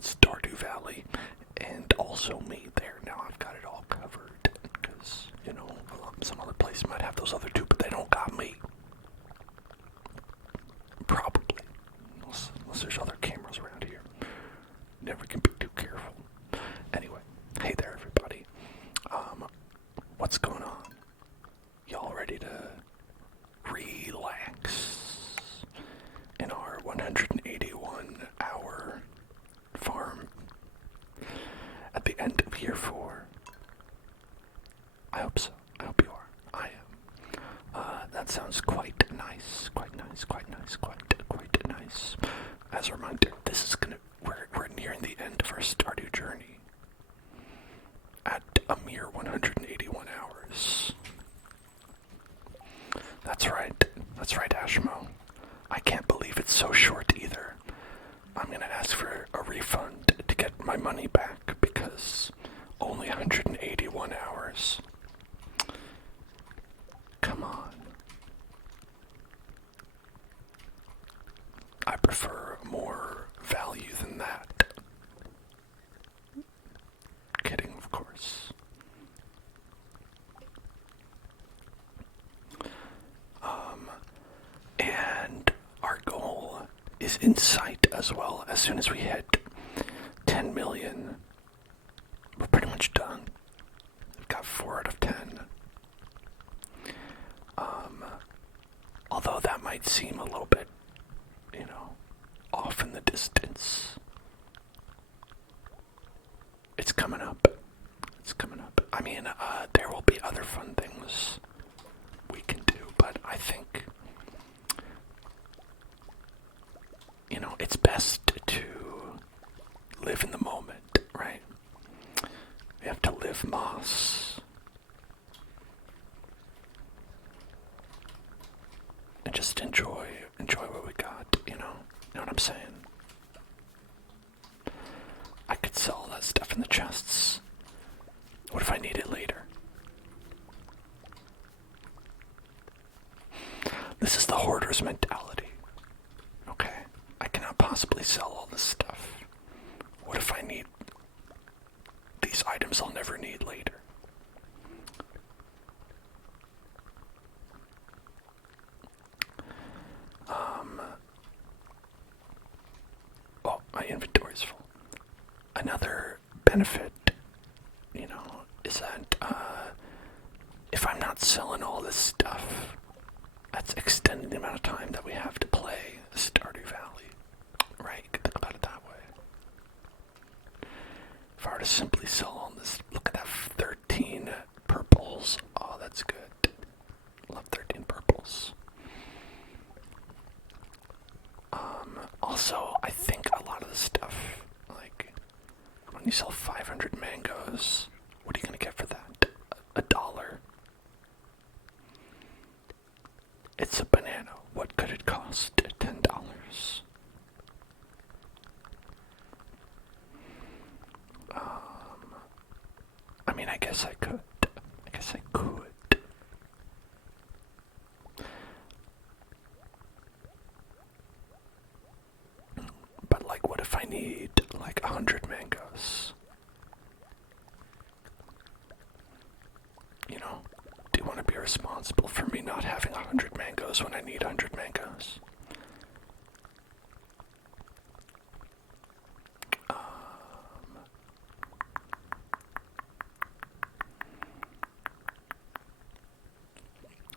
Stardew Valley, and also made there. Now I've got it all covered, because, some other place might have those other two, but they don't got me. Probably. Unless there's other cameras around here. Never can be too careful. Anyway, hey there everybody. What's going on? Y'all ready to relax in our 181-hour farm at the end of year 4? I hope so. I hope you are. I am. That sounds quite nice. Quite nice. As a reminder, we're nearing the end of our Stardew journey at a mere 181 hours. That's right, Ashmo. I can't believe it's so short either. I'm gonna ask for a refund to get my money back because only 181 hours. Come on. I prefer more value than that. Kidding, of course. And our goal is in sight as well. As soon as we hit 10 million, we're pretty much done. We've got 4 out of 10. Although that might seem a little bit, off in the distance. It's coming up. I mean, there will be other fun things we can do, but I think, it's best to live in the moment, right? We have to live Moss. And just enjoy what we got, you know what I'm saying? I could sell all that stuff in the chests. What if I need it later? This is the hoarder's mentality. Okay, I cannot possibly sell all this stuff. What if I need these items I'll never need later? Oh, my inventory's full. Another benefit, is that if I'm not selling all this stuff, that's extending the amount of time that we have to play Stardew Valley. Right? You can think about it that way. If I were to simply sell all this, look at that 13 purples. Oh, that's good. Love 13 purples. Also, I think a lot of the stuff, like, when you sell 500 mangoes, what are you going to get for that? $1. It's a banana. What could it cost? $10. I mean, I guess I could. But, like, what if I need, like, 100 mangoes? Do you want to be responsible for me not having 100 mangoes when I need 100 mangoes?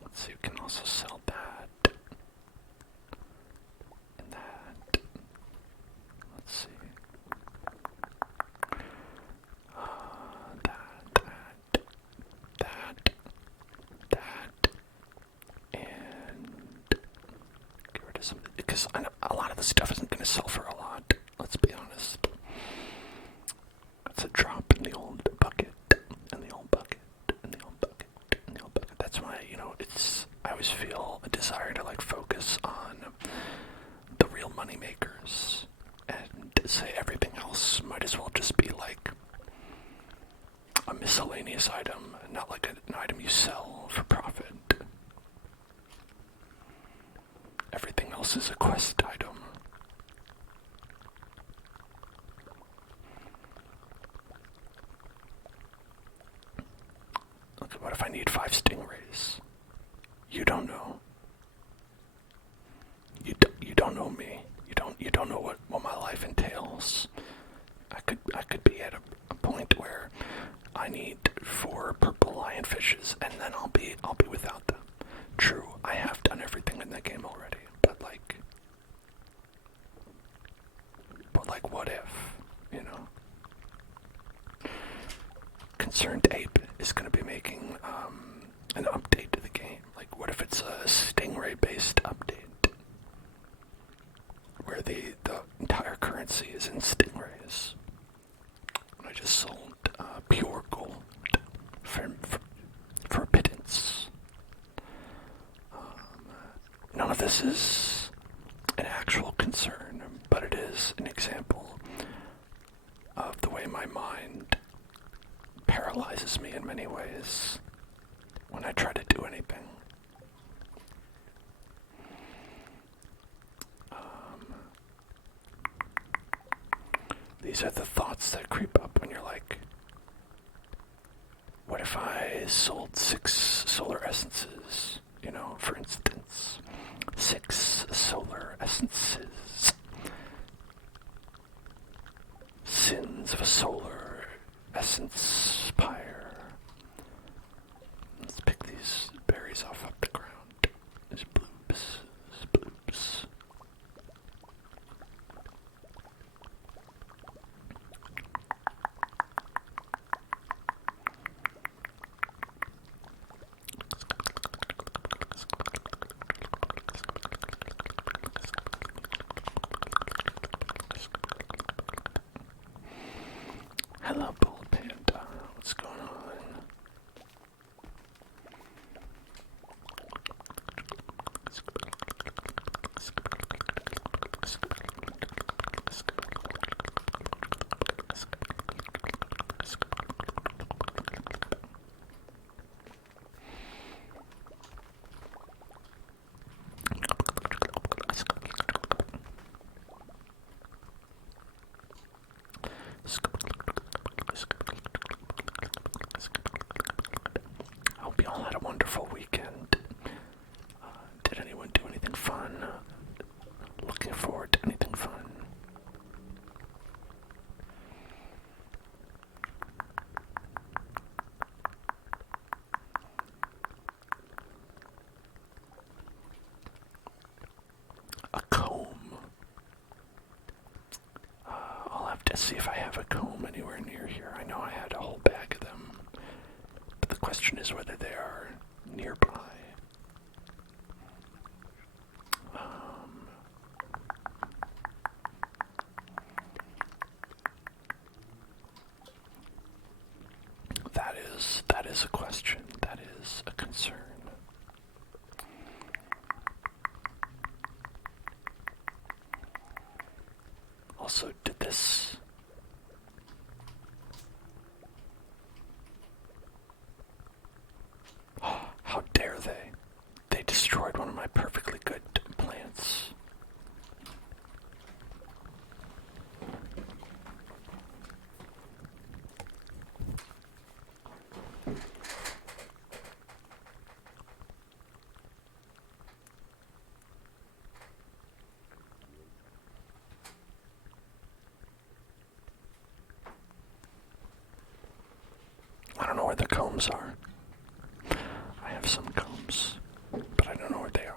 Let's see, we can also sell that. And that. Let's see. That, and get rid of some, because a lot of the stuff isn't going to sell for a lot, let's be honest. That's a drop in the old bucket, and the old bucket, and the old bucket, and the old bucket. That's why, I always feel a desire to, like, focus on the real money makers, and say everything else might as well just be, like, a miscellaneous item, not like an item you sell for profit. Everything else is a quest item. if I need 5 stingrays? You don't know. You don't know me. You don't know what my life entails. I could be at a point where I need 4 purple lionfishes, and then I'll be without them. True, I have done everything in that game already, but like, what if, you know? Concerned Ape is going to be making an update to the game. Like, what if it's a stingray-based update, where the entire currency is in stingrays? I just sold pure gold for a pittance. None of this is an actual concern, but it is an example of the way my mind paralyzes me in many ways when I try to do anything. These are the thoughts that creep up when you're like, what if I sold 6 solar essences? You know, for instance, 6 solar essences. Sins of a solar essence spire. Let's pick these berries off the ground. These bloops. Hello, Bull Panda. What's going on? I hope you all had a wonderful weekend. Did anyone do anything fun? Looking forward to anything fun? A comb. I'll have to see if I have a comb anywhere near here. I know I had a whole bag of them. But the question is whether they are nearby. That is a question. That is a concern. Also, did this... How dare they? They destroyed one of my perfectly good plants. I don't know where the combs are. I have some combs, but I don't know where they are.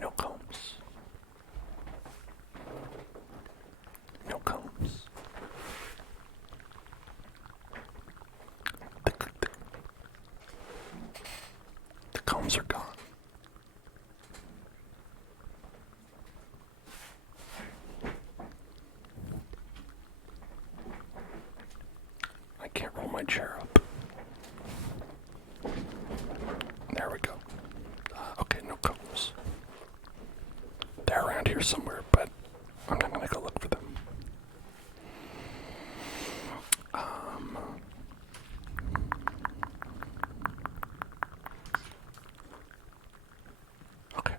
No combs. No combs. The combs are gone. I cherub. There we go. Okay, no combs. They're around here somewhere, but I'm not gonna go look for them. Okay.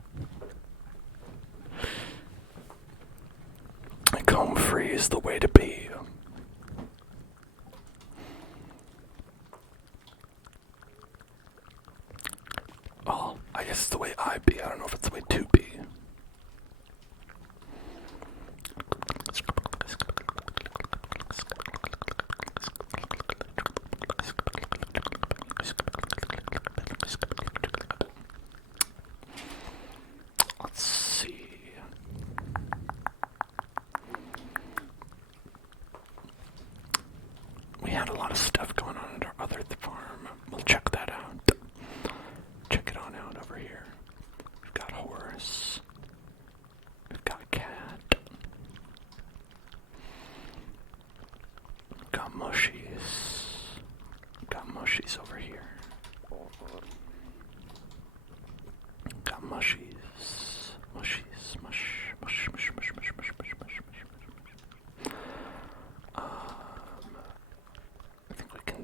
Comb free is the way to be. Oh, I guess it's the way I be. I don't know if it's the way to be. Let's see. We had a lot of stuff going on at our other farm. We'll check that out. Check it on out over here. We've got a horse. We've got a cat. We've got mushies. We've got mushies over here. We've got mushies. Mushies. Mush. Mush. Mush. Mush. Mush. Mush. Mush. Mush. Mush. I think we can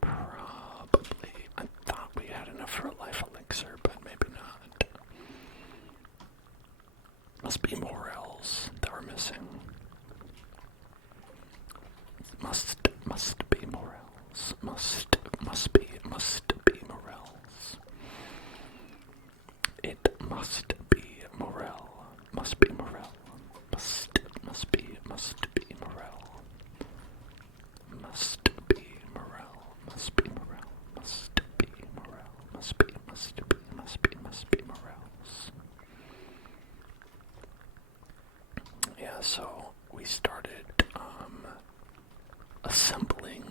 probably. I thought we had enough for a life elixir, but maybe not. Must be morels that we're missing. Must be morels. Must be morels. It must be morel. Must be morel. Must be morel. Must be morel. Must be morel. Must be morel. Must be morels. Yeah, so we started assembling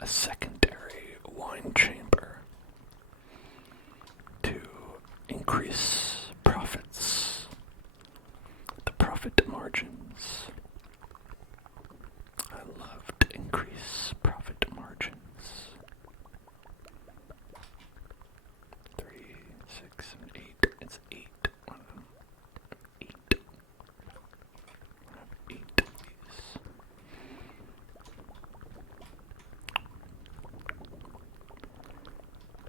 a secondary wine chamber to increase profits, the profit margins. I love to increase profit margins. 3, 6, and 8. It's 8. 8. I have 8 of these.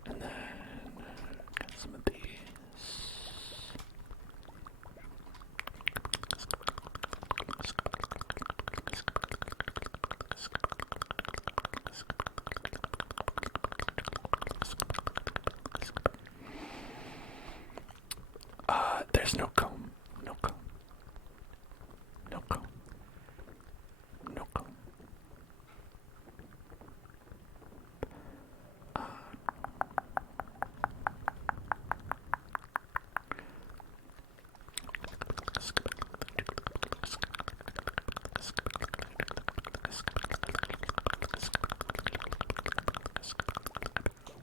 And then got some of these. There's no comb. No comb. No comb. No comb.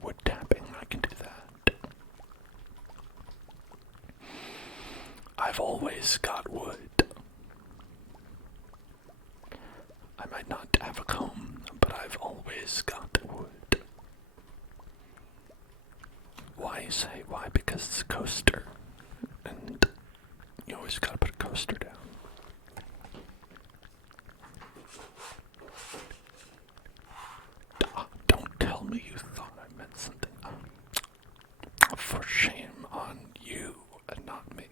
Wood tapping, I can do that. I've always got wood. I might not have a comb, but I've always got wood. Why, you say? Why? Because it's a coaster. And you always gotta put a coaster down. Don't tell me you thought I meant something. For shame on you and not me.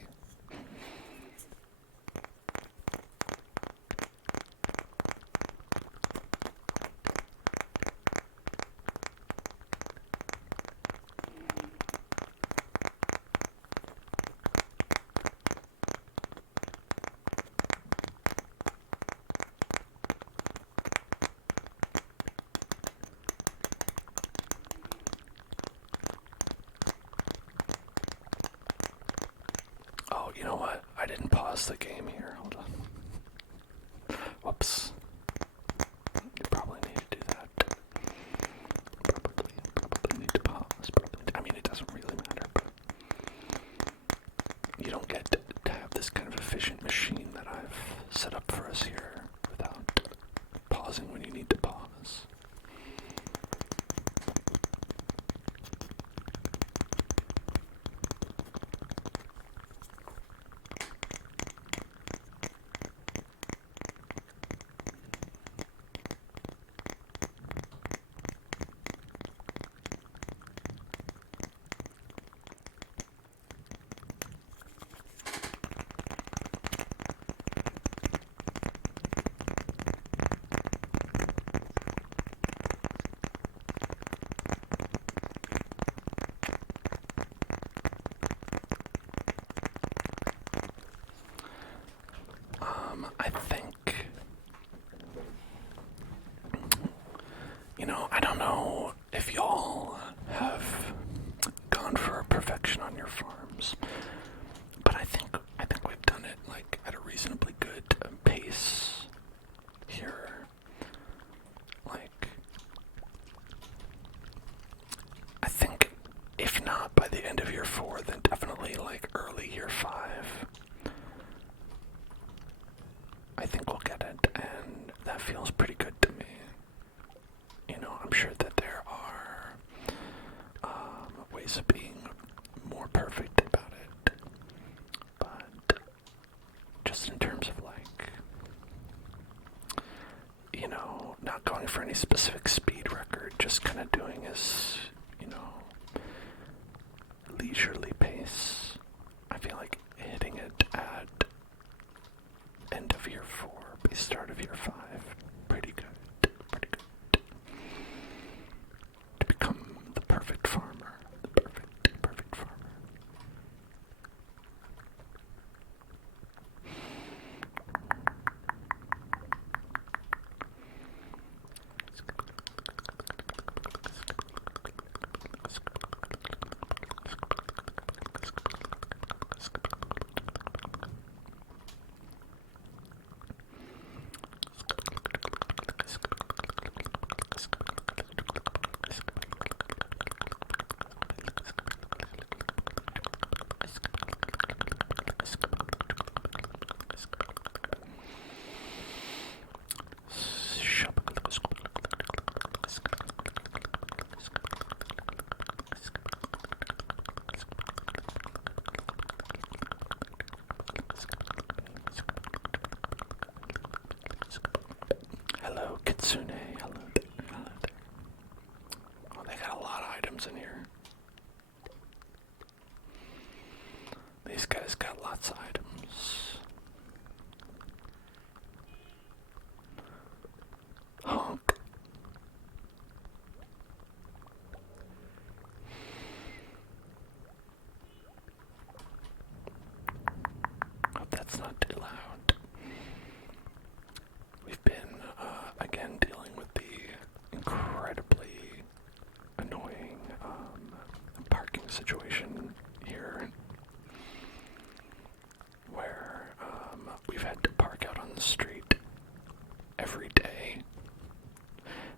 Oh, you know what? I didn't pause the game here. Hold on. Whoops. You probably need to do that. Probably need to pause. I mean, it doesn't really matter, but you don't get to have this kind of efficient machine that I've set up for us here without pausing. pausing when you need to pause. I think, I don't know if y'all have gone for perfection on your farms, but I think we've done it like at a reasonably good pace here. Like, I think if not by the end of year 4, then definitely like early year 5. I think we'll get it, and that feels pretty good to me. I'm sure that there are ways of being more perfect about it, but just in terms of like, not going for any specific speed record, just kind of doing his, leisurely pace. I feel like hitting it at end of year 4, start of year 5, pretty good, to become the perfect farmer, the perfect farmer. Hello, Kitsune. Hello there. Oh, they got a lot of items in here. These guys got lots of items. Honk. Hope that's not too loud. We've been, again, dealing with the incredibly annoying parking situation here, where we've had to park out on the street every day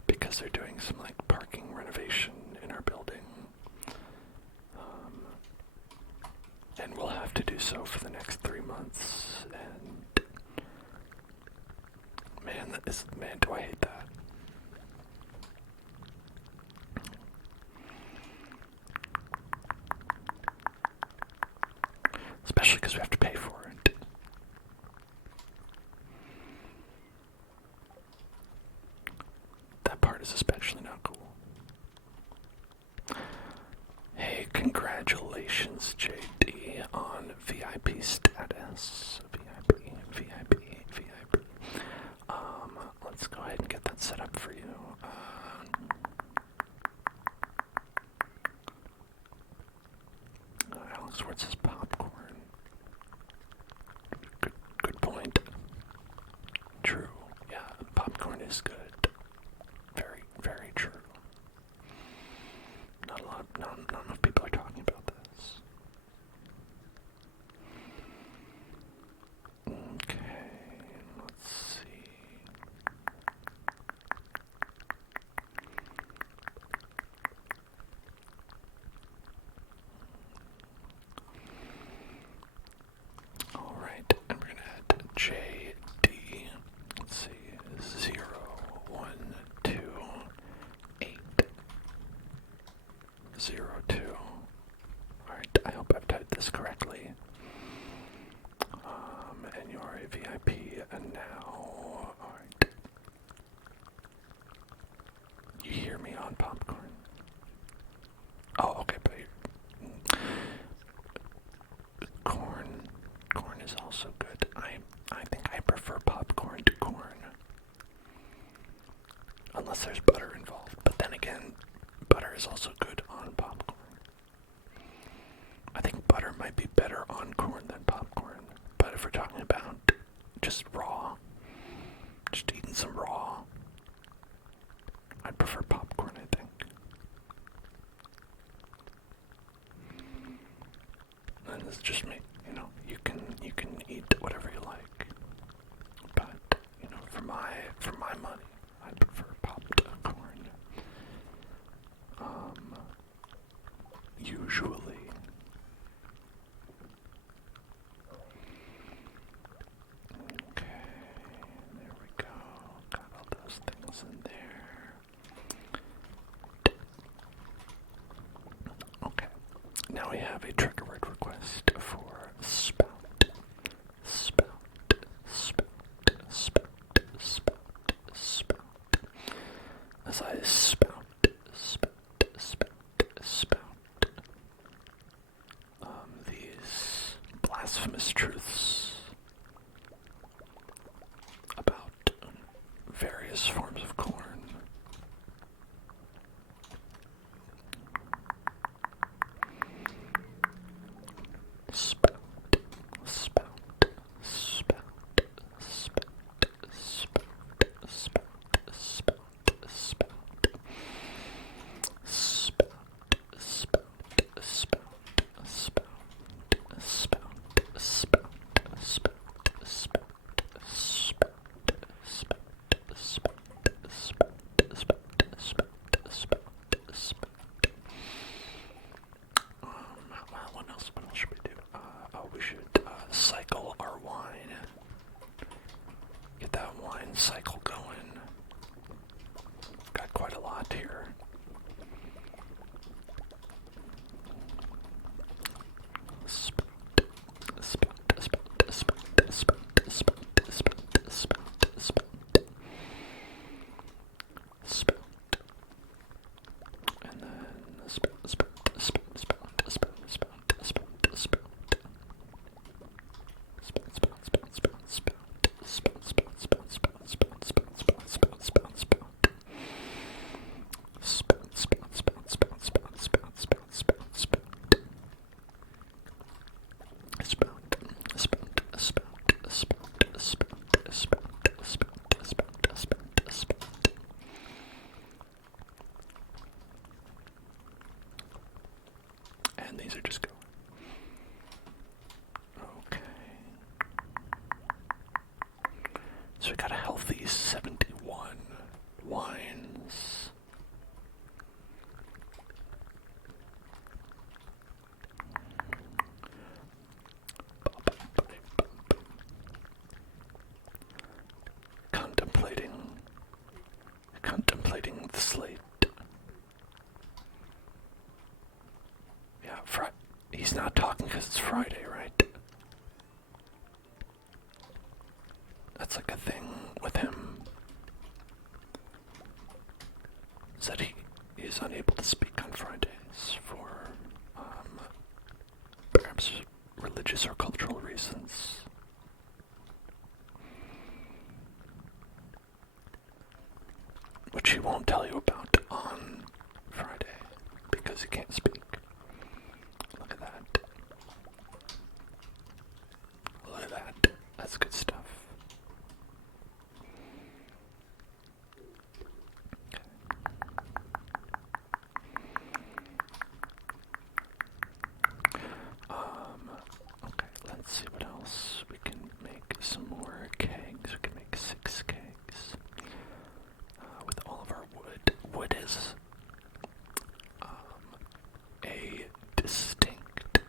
because they're doing some like parking renovation in our building, and we'll have to do so for the next 3 months. And man, do I hate that. Especially because we have to pay for it. That part is especially not cool. Hey, congratulations, JD, on VIP status. VIP. Let's go ahead and get that set up for you. Alex, where's his popcorn? Good point. True. Yeah, popcorn is good. Very, very true. Not enough people are talking about this. Okay, let's see. Alright, and we're gonna add JD. Let's see, 0, if we're talking about just raw, just eating some raw, I'd prefer popcorn, I think. And this is just me, you know. You can eat whatever you like, but you know, for my money, I prefer popped corn. Usually. Okay, there we go. Got all those things in there. Okay, now we have a trigger word request for spout. Spout, spout, spout, spout, spout. As I spout, spout, spout, spout. These blasphemous truths about various forms of corn. Spout, spout, spout, spout, spout, spout, spout, spout. Spout, spout, spout, spout. Spout, spout, spout, spout, spout, spout, spout, spout, spout, spout. Well, what else should we do? We should cycle our wine. Get that wine cycle going. Got quite a lot here. Spout, spout, spout, spout, spout, spout, spout, spout, spout. Spout. And then spout, spout, spout, spout, spout, spout, spout, spout. Spout, spout, spout, spout, spout. Spout, spout, spout, spout, spout, spout, spout, spout, spout, spout. Spout, spout, spout, spout, spout, spout, spout, spout, spout. Spout, spout, spout, spout, spout, spout, spout, spout, spout, spout. And these are just going. Okay. So we got a healthy 71 wines. Contemplating the slate. Yeah, he's not talking because it's Friday, right? That's like a thing with him. Is that he is unable to speak on Fridays for perhaps religious or cultural reasons. Which he won't tell you about on Friday because he can't speak. Look at that. Look at that. That's good stuff. Okay, let's see what else. We can make some more kegs. We can make 6 kegs. With all of our wood. Wood is a distinct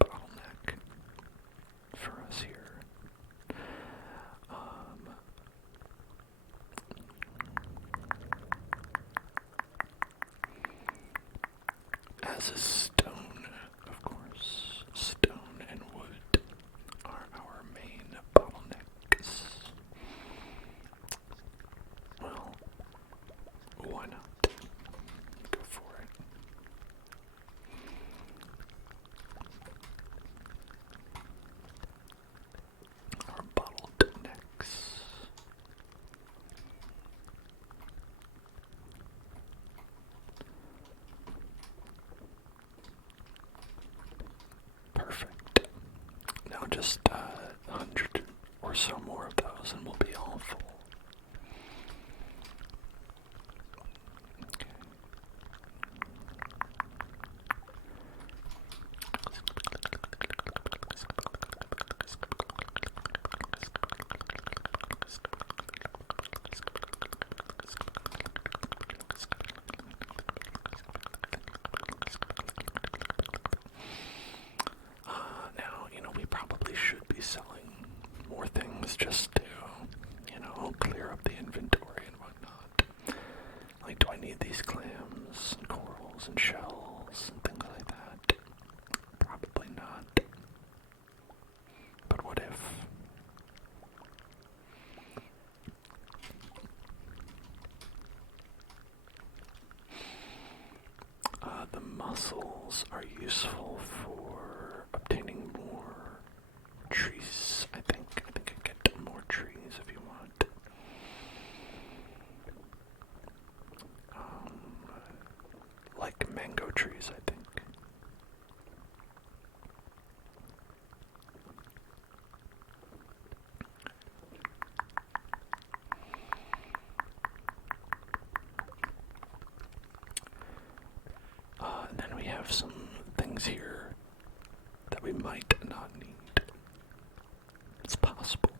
bottleneck for us here. As is stone, of course. Stone and wood are our main bottlenecks. Well, why not? Go for it. Our bottlenecks. just 100 or so more of those and we'll be all full. We probably should be selling more things just to, clear up the inventory and whatnot. Like, do I need these clams and corals and shells and things like that? Probably not. But what if? The mussels are useful for obtaining more trees, I think. I think I get more trees if you want. Like mango trees, I think. And then we have some things here that we might not need. It's possible.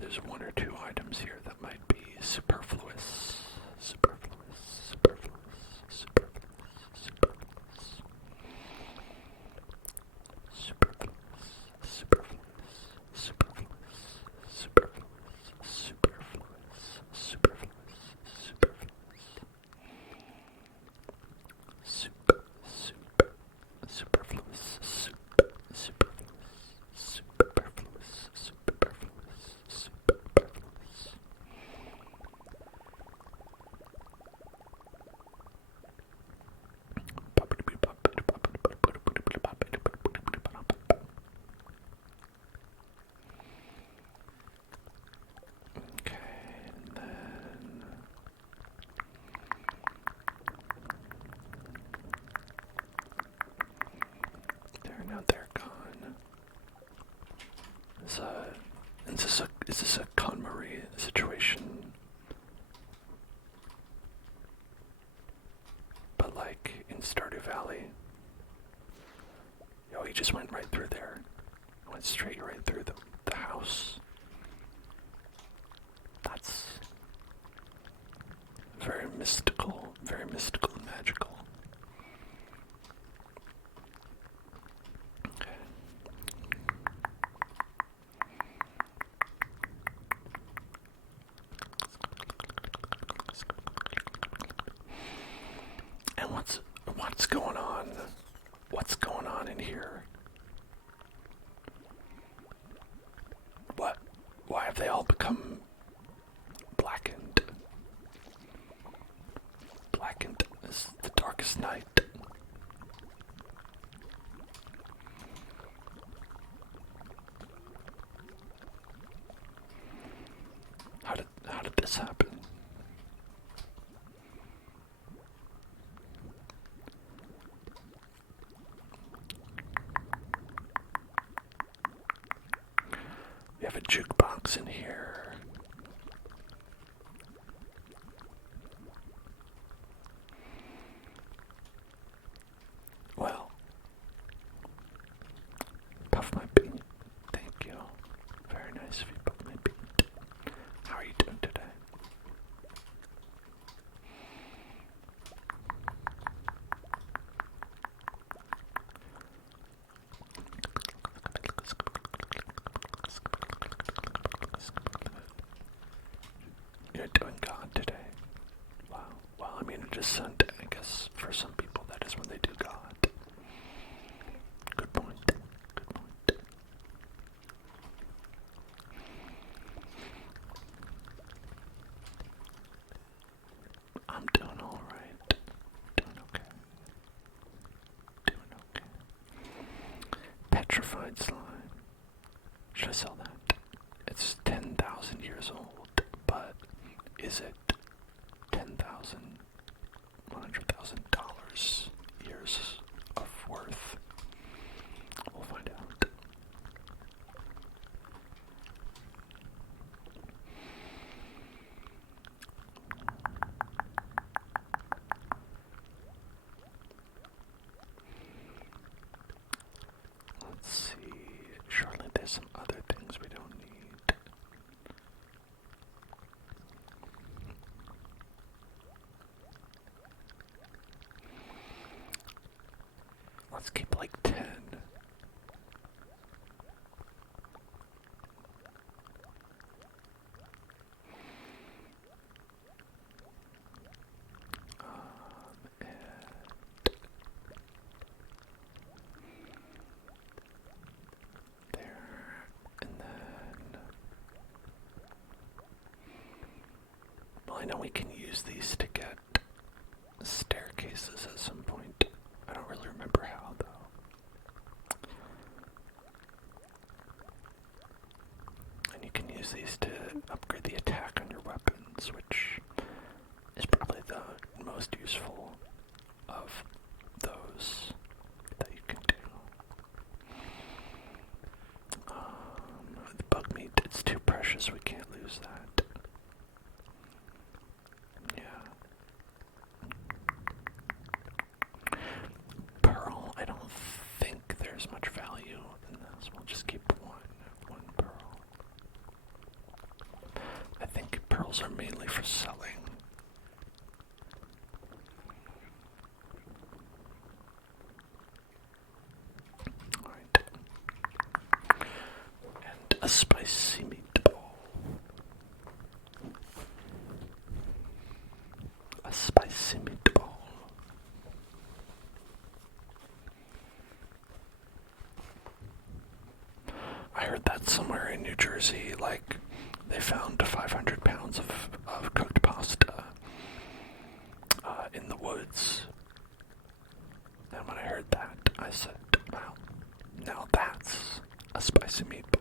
There's one or two items here that might be superfluous. Superfluous, superfluous, superfluous, superfluous. Superfluous, superfluous, superfluous, superfluous, superfluous, superfluous, superfluous. Superfluous, superfluous, superfluous, superfluous. Okay, and then now they're gone. Is this a KonMari situation? But like in Stardew Valley. Yo, he just went right through there. Went straight right through the house. That's very mystical and magical. And what's going on? What's going on in here? Why have they all become blackened? Blackened as the darkest night. How did this happen? We have a jukebox in here. Well, puff my bean. Thank you. Very nice of you, puff my bean. How are you doing today? You're doing God today. Wow. Well, I mean, it is Sunday, I guess. For some people, that is when they do God. Good point. Good point. I'm doing all right. Doing okay. Doing okay. Petrified slime. Should I sell that? It's 10,000 years old, but is it $100,000 years of worth? We'll find out. there's some other things we don't need. Let's keep like 10. I know we can use these to get staircases at some point. I don't really remember how, though. And you can use these to upgrade the attack on your weapons, which is probably the most useful of those that you can do. The bug meat, it's too precious, we can't lose that. Much value in this. We'll just keep one pearl. I think pearls are mainly for selling. Alright. And a spicy meatball. A spicy meatball. I heard that somewhere in New Jersey, like, they found 500 pounds of cooked pasta in the woods. And when I heard that, I said, wow, now that's a spicy meatball.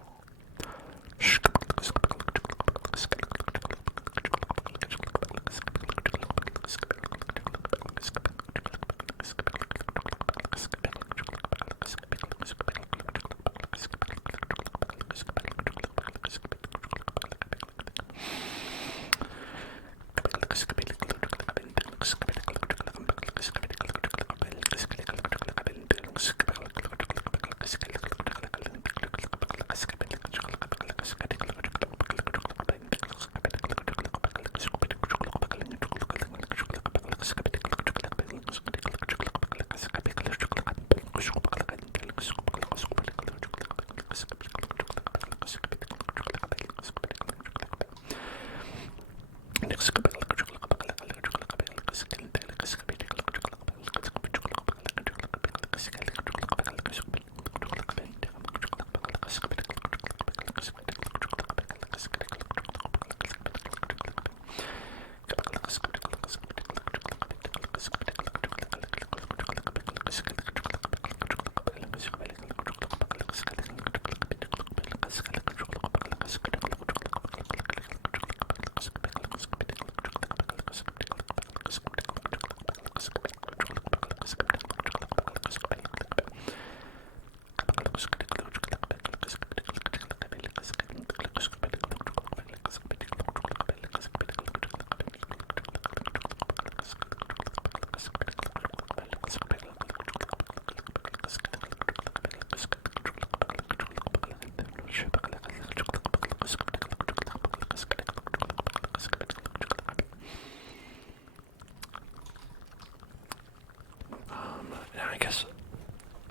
I guess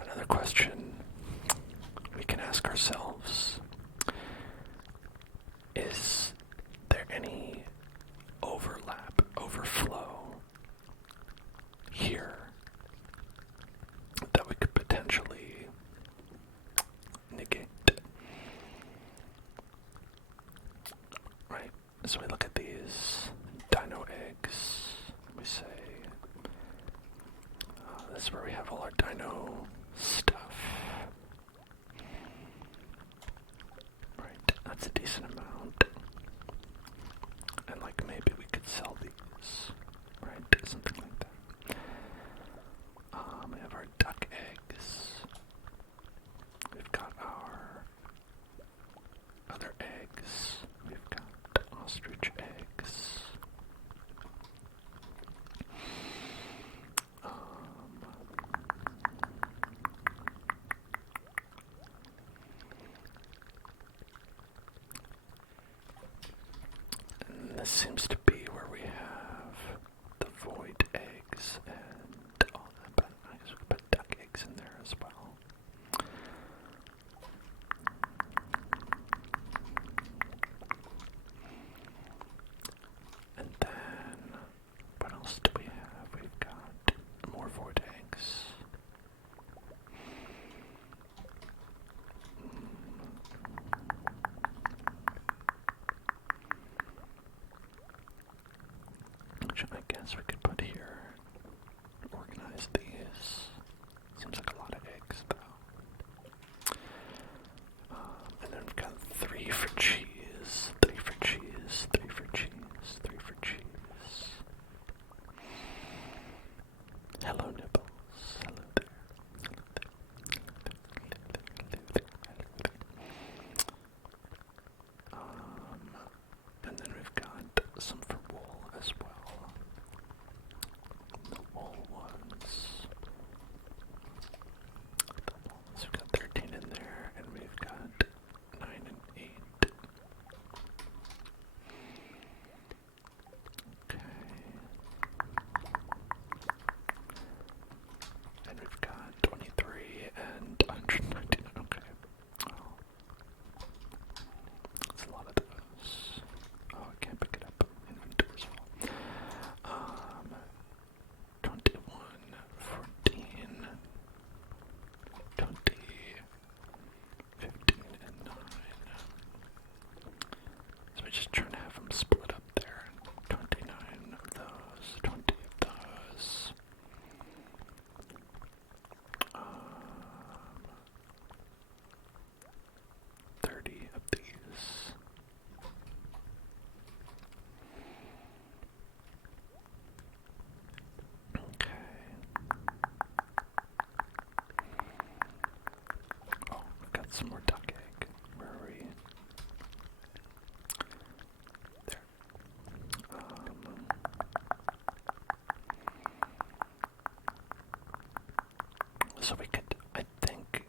another question we can ask ourselves, is there any overflow here that we could potentially negate? Right, so we look at these dino eggs, we say, this is where we have all our dino stuff. Right, that's a decent amount. And like maybe we could sell these, right? Something like that. We have our duck eggs. We've got our other eggs. We've got ostrich eggs. seems to be where we have the void eggs and all that, but I guess we could put duck eggs in there as well. And then, what else do we have? We've got more void eggs. Which I guess we could put here. Organize these. Seems like a lot of eggs, though. And then we've got 3 for cheese, 3 for cheese, 3 for cheese, 3 for cheese. Hello, Nibbles. Hello there. Hello there. Hello there. Hello there. And then we've got some for wool as well. The wool ones. We've got 13 in there, and we've got 9 and 8. Okay. And we've got 23 and 119. Okay. Oh. That's a lot of those. Oh, I can't pick it up. Inventory's full. 21, 14, 20, 15, and 9. So we're just trying to have them split up there. 29 of those, 20 of those. 30 of these. Okay. Oh, we got some more duck egg. Where are we? There. So we could, I think,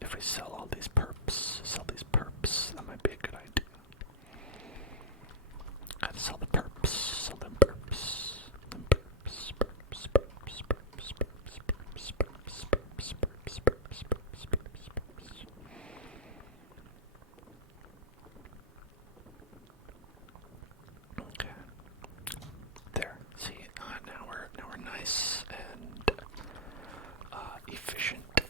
if we sell all these perps, that might be a good idea. Gotta sell the perps, sell them perps, perps, perps, perps, perps, perps, perps, perps, perps, perps, perps, perps, perps. Okay. There. See, now we're nice and efficient.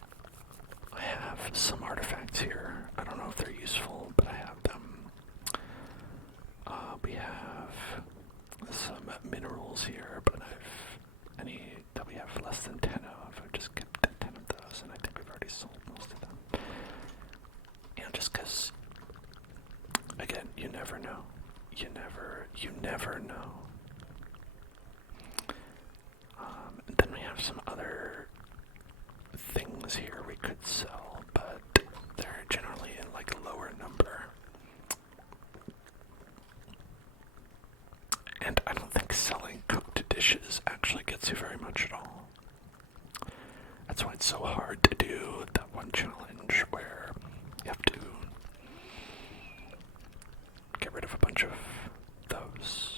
I have some artifacts here. I don't know if they're useful, but I have them. We have some minerals here, but any that we have less than 10 of. I've just kept 10 of those, and I think we've already sold most of them. You know, just because, again, you never know. You never know. And then we have some other things here we could sell, but they're generally in like a lower number. And I don't think selling cooked dishes actually gets you very much at all. That's why it's so hard to do that one challenge where you have to get rid of a bunch of those.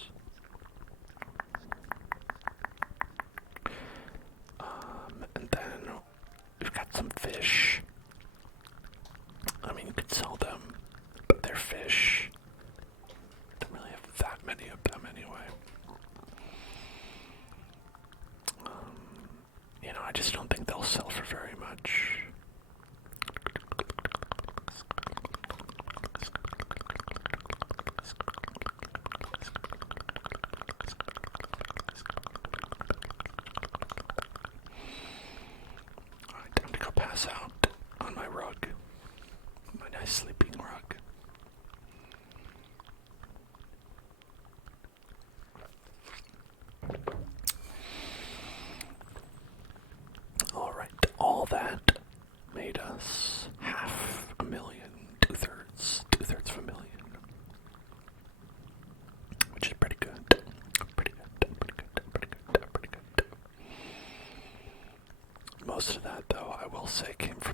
And then we've got some fish. I mean, you could sell them, but they're fish. Don't really have that many of them anyway. You know, I just don't think they'll sell for very much. Alright, time to go pass out on my rug. My nice sleeping rug. Alright, all that made us 500,000, two-thirds of a million. Which is pretty good. Pretty good. Most of that, though, I will say, came from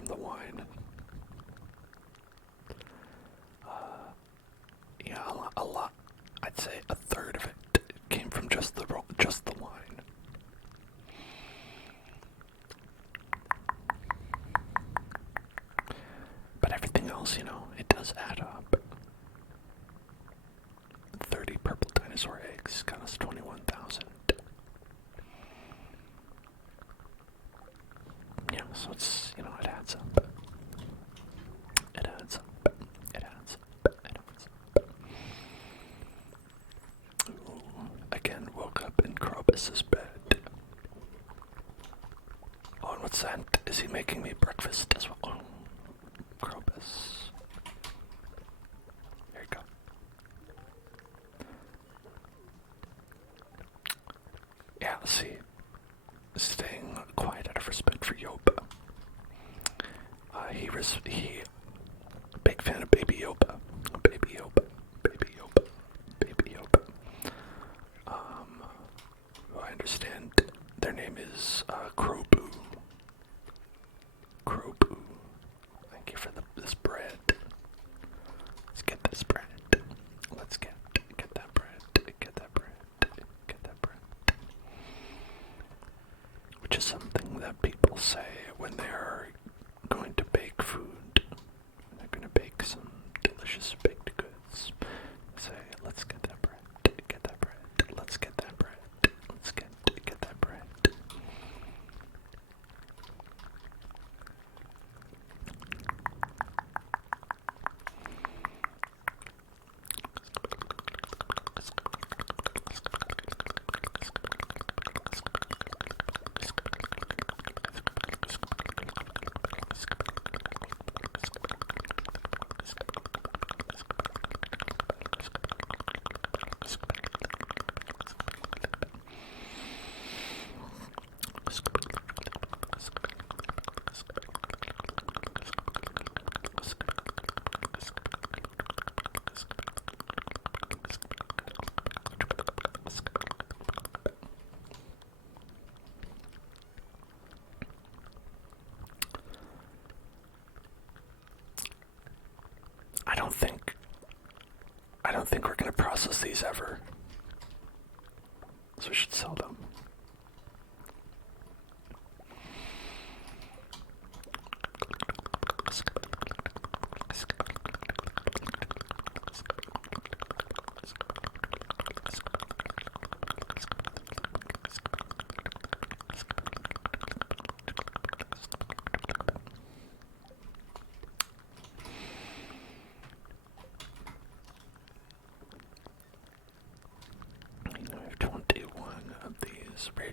tingles, it does add up. 30 purple dinosaur eggs got us 21,000. Yeah, so it's, it adds up. It adds up. It adds up. It adds up. Ooh, again, woke up in Krobus's bed. Oh, and what's that? Is he making me breakfast as well? Oh, Krobus. There you go. Yeah, see. Staying quiet out of respect for Yopa. He big fan of Baby Yopa. Baby Yopa. Baby Yopa. Baby Yopa. Who I understand their name is Kroboo. Kroboo. Thank you for this bread. Let's get this bread. Let's get that bread. Get that bread. Get that bread. Which is something that people say when they're going to bake food. They're going to bake some delicious baked goods. Say, let's get that bread. Get that bread. Let's get that bread. Let's get that bread. I don't think we're going to process these ever. So we should sell them.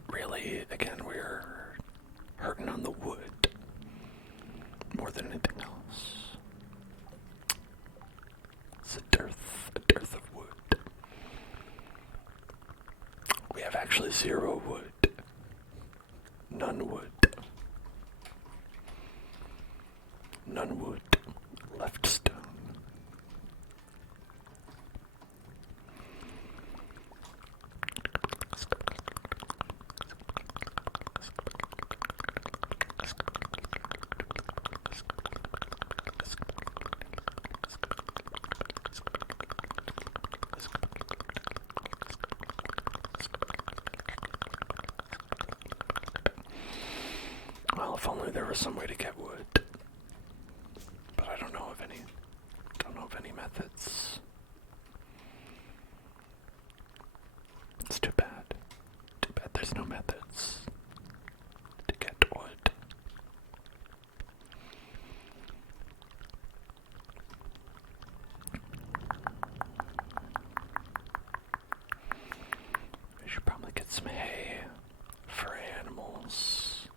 Really, again, we're hurting on the wood more than anything else. It's a dearth of wood. We have actually 0 wood. None wood. None wood. Left stone. Well, if only there was some way to get wood. But I don't know of any. Don't know of any methods. It's too bad. Too bad there's no methods to get wood. We should probably get some hay for animals.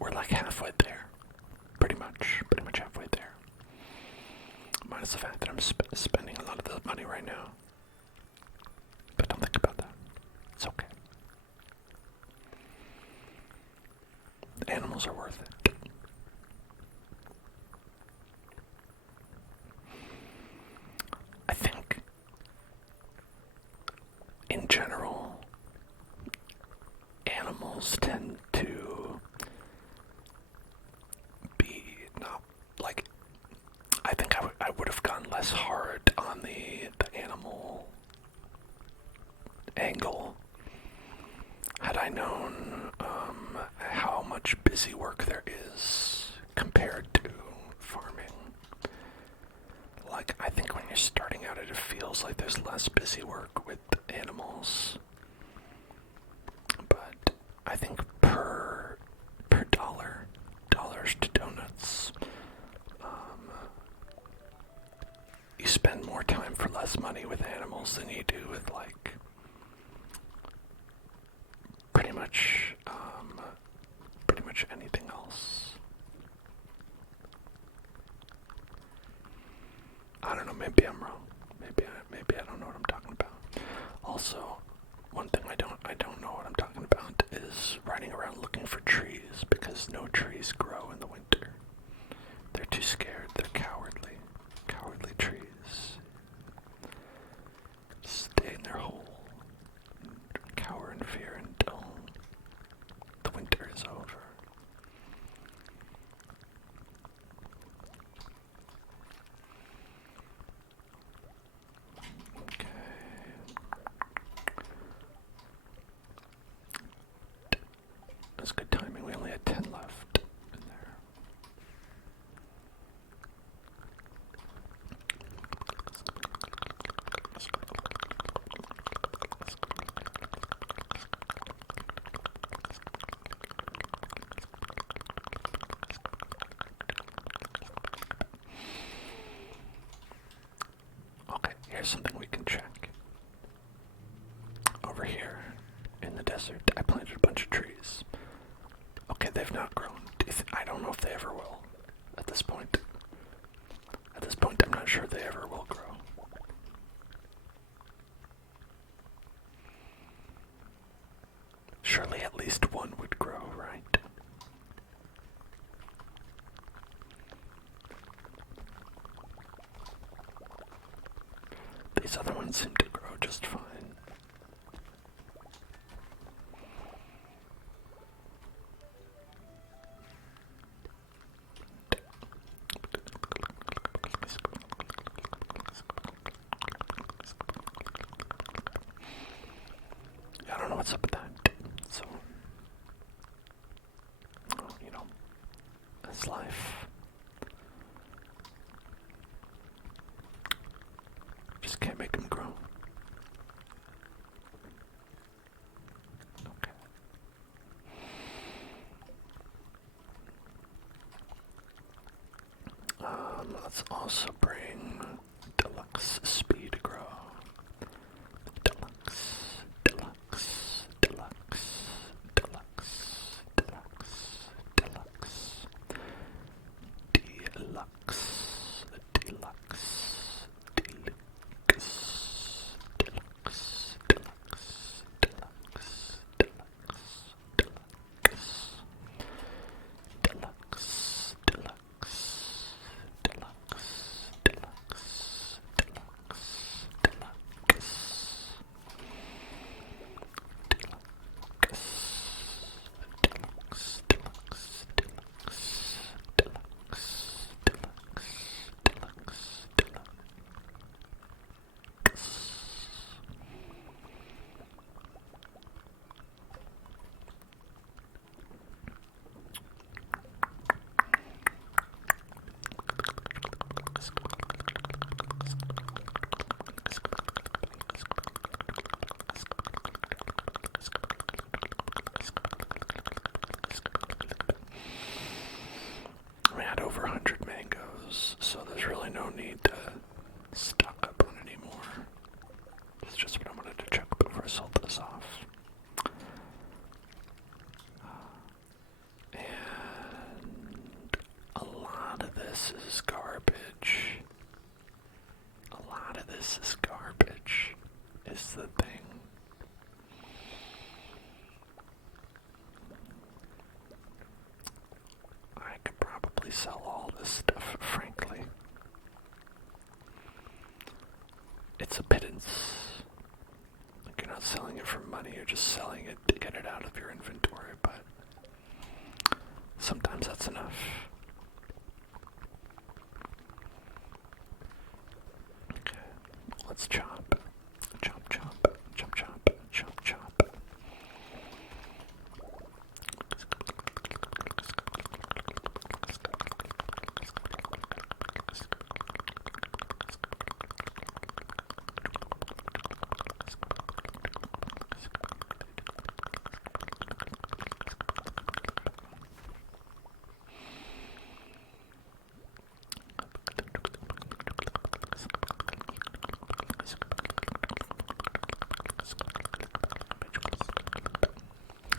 We're like halfway there. Pretty much halfway there. Minus the fact that I'm spending a lot of the money right now. But don't think about that. It's okay. The animals are worth it. I think, in general, animals tend to be not like. I think I would have gone less hard on the animal angle had I known how much busy work there is compared to farming. Like, I think when you're starting out, it feels like there's less busy work with animals. But I think per dollars to donuts, you spend more time for less money with animals than you do with, like, pretty much anything else. I don't know, maybe I'm wrong. Maybe I don't know what I'm talking about. Also, one thing I don't know what I'm talking about is riding around looking for trees, because no trees grow in the winter. They're too scared, they're cowardly. Cowardly trees. Stay in their hole. Cower in fear until the winter is over. Okay. That's good timing. We only had 10 left in there. Okay, here's something we can check. Over here in the desert, I planted a bunch of trees. Okay, they've not grown. I don't know if they ever will at this point. At this point, I'm not sure they ever will grow. Surely at least one would grow, right? These other ones seem to grow just fine. I don't know what's up with that. So, you know, that's life. Just can't make them grow. Okay. Let's also bring deluxe speed grow. Deluxe, deluxe, deluxe, deluxe, deluxe, deluxe, deluxe, deluxe, deluxe, deluxe, deluxe, deluxe, deluxe, deluxe, deluxe, deluxe, deluxe, deluxe, deluxe, deluxe. We had over 100 mangoes, so there's really no need to stock up on any more. It's just what I wanted to check before I sold this off. And a lot of this is garbage. A lot of this is garbage, is the thing. I could probably sell all this stuff, frankly. It's a pittance. Like, you're not selling it for money or just selling it to get it out of your inventory, but sometimes that's enough. Okay, let's chop. Chop, chop, chop, chop, chop, chop.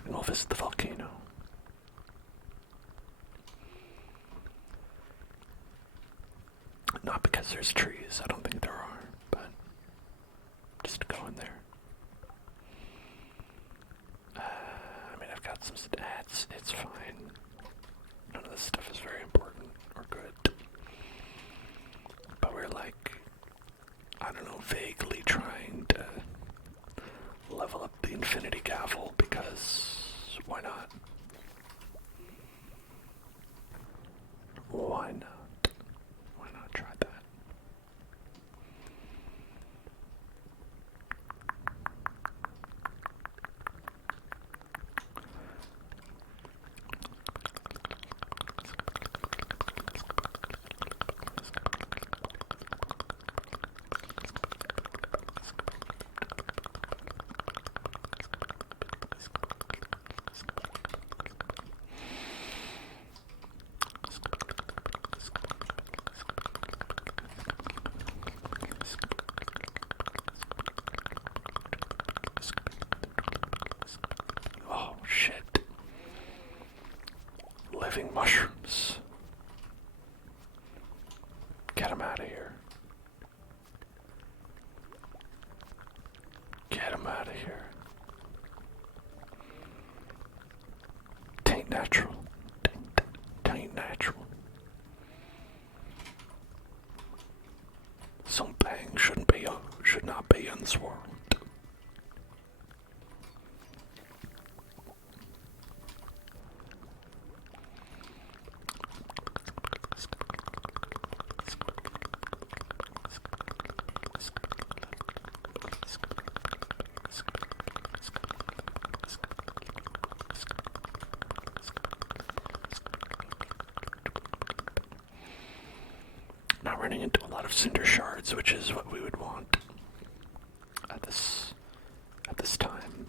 And we'll visit the volcano. Not because there's trees, I don't think there are, but just to go in there. I mean, I've got some stats, it's fine. None of this stuff is very important or good. But we're like, I don't know, vaguely trying to level up the infinity gavel because why not? Why not? Why not try that? Oh, shit. Living mushrooms. Get them out of here. Get them out of here. Tain't natural. Tain't natural. Some things should not be in this world. Not running into a lot of cinder shards, which is what we would want at this time.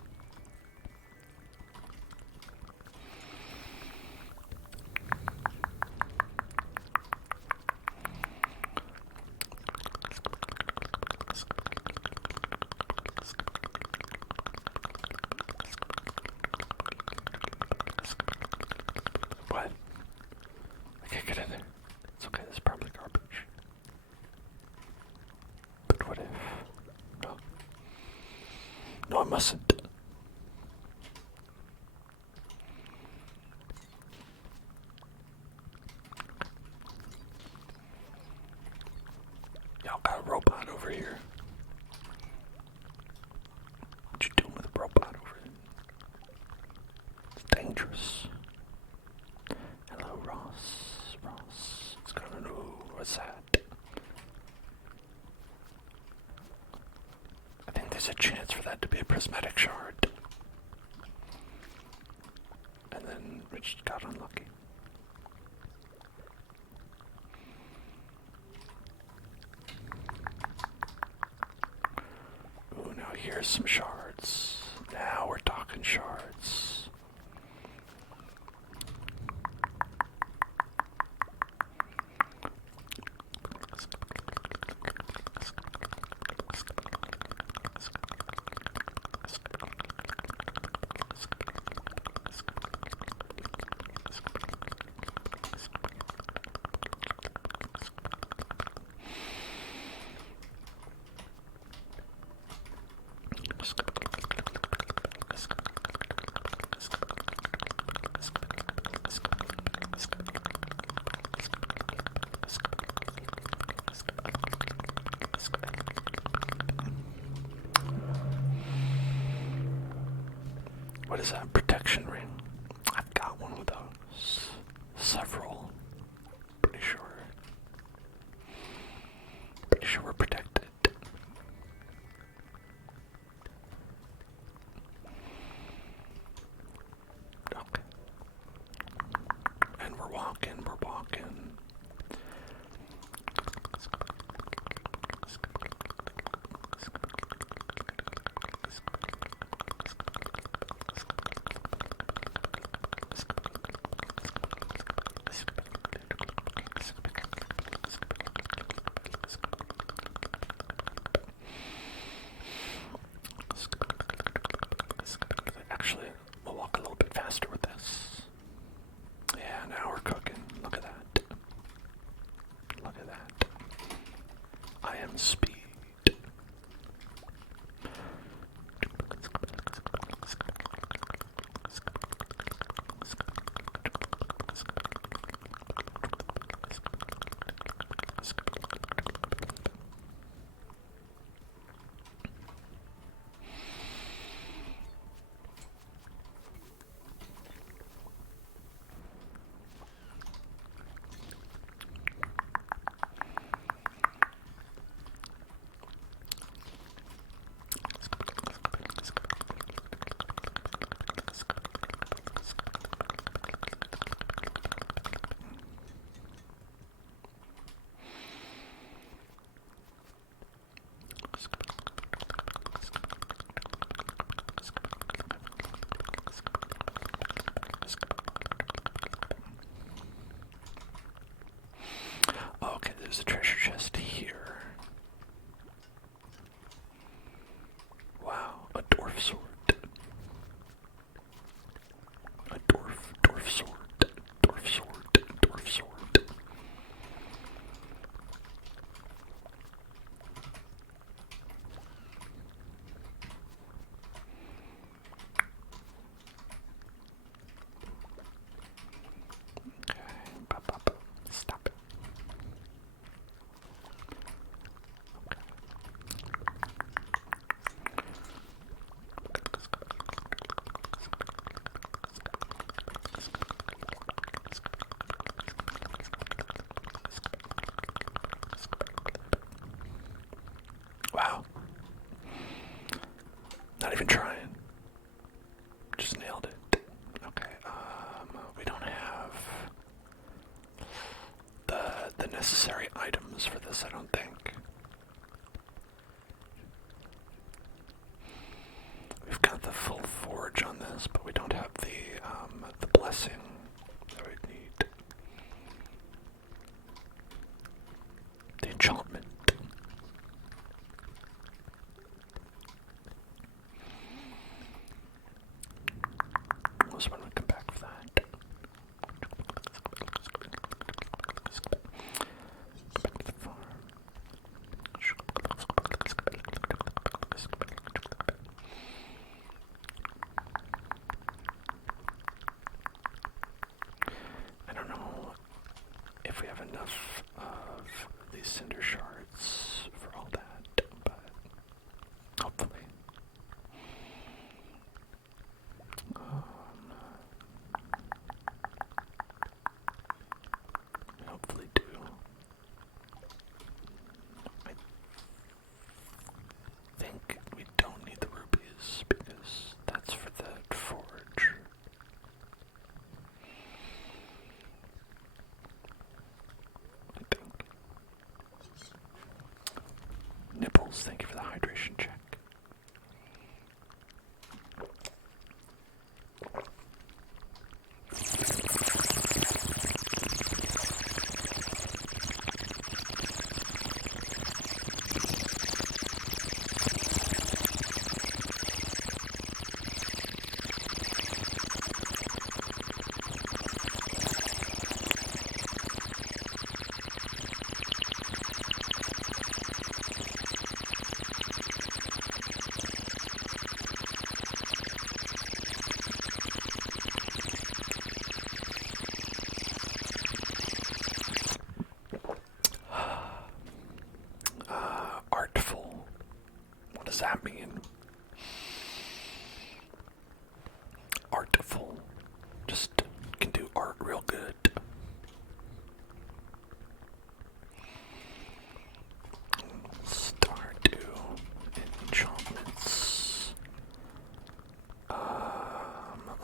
What? I can't get in there. It's okay, this is probably garbage. But what if? No. No, I mustn't. Y'all got a robot over here. What you doing with a robot over here? It's dangerous. Hello, Ross. Ross. It's gonna know what's that? I think there's a chance for that to be a prismatic shard. And then we just got unlucky. Ooh, now here's some shards. Now we're talking shards. What is that? Protection ring. I've got one of those. Several. Pretty sure. Pretty sure we're protected. Okay. And we're walking.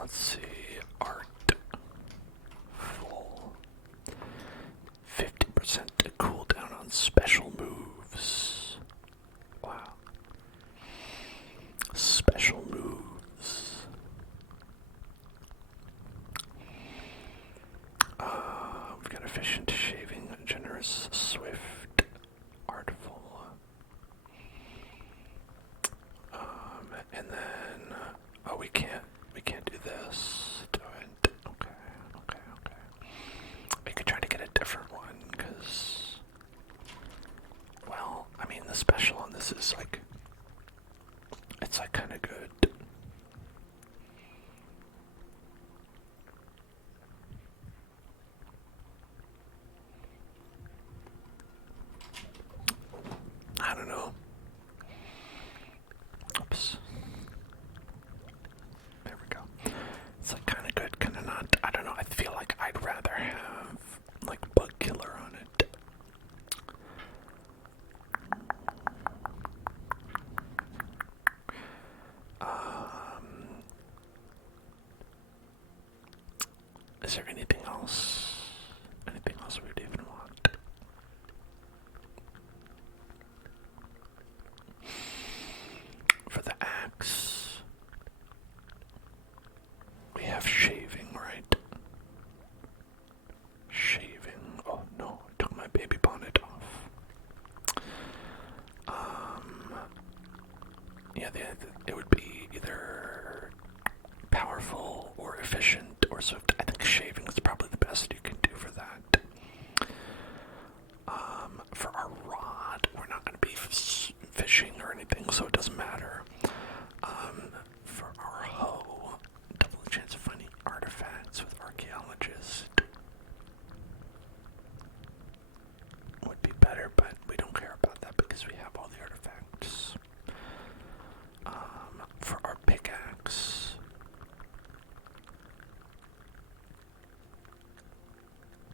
let's see. Art. Full. 50% cooldown on special moves. Wow. Special moves. We've got efficient shaving, generous, swift, artful. And then, oh, we can't do this. Do it. Okay. We could try to get a different one, because, well, I mean, the special on this is like, it's like kind of good. I don't know. Oops. There we go. It's like kind of good, kind of not. I don't know. I feel like I'd rather have like bug killer on it. Is there anything else? Anything else we'd even want? For the axe, we have shaving, right? Shaving. Oh no, I took my baby bonnet off. Yeah, it would be either powerful or efficient or swift. I think shaving is probably the best you can do for that. For our rod, we're not going to be fishing or anything, so it doesn't matter. For our hoe, double the chance of finding artifacts with archaeologist would be better, but we don't care about that because we have all the artifacts. For our pickaxe,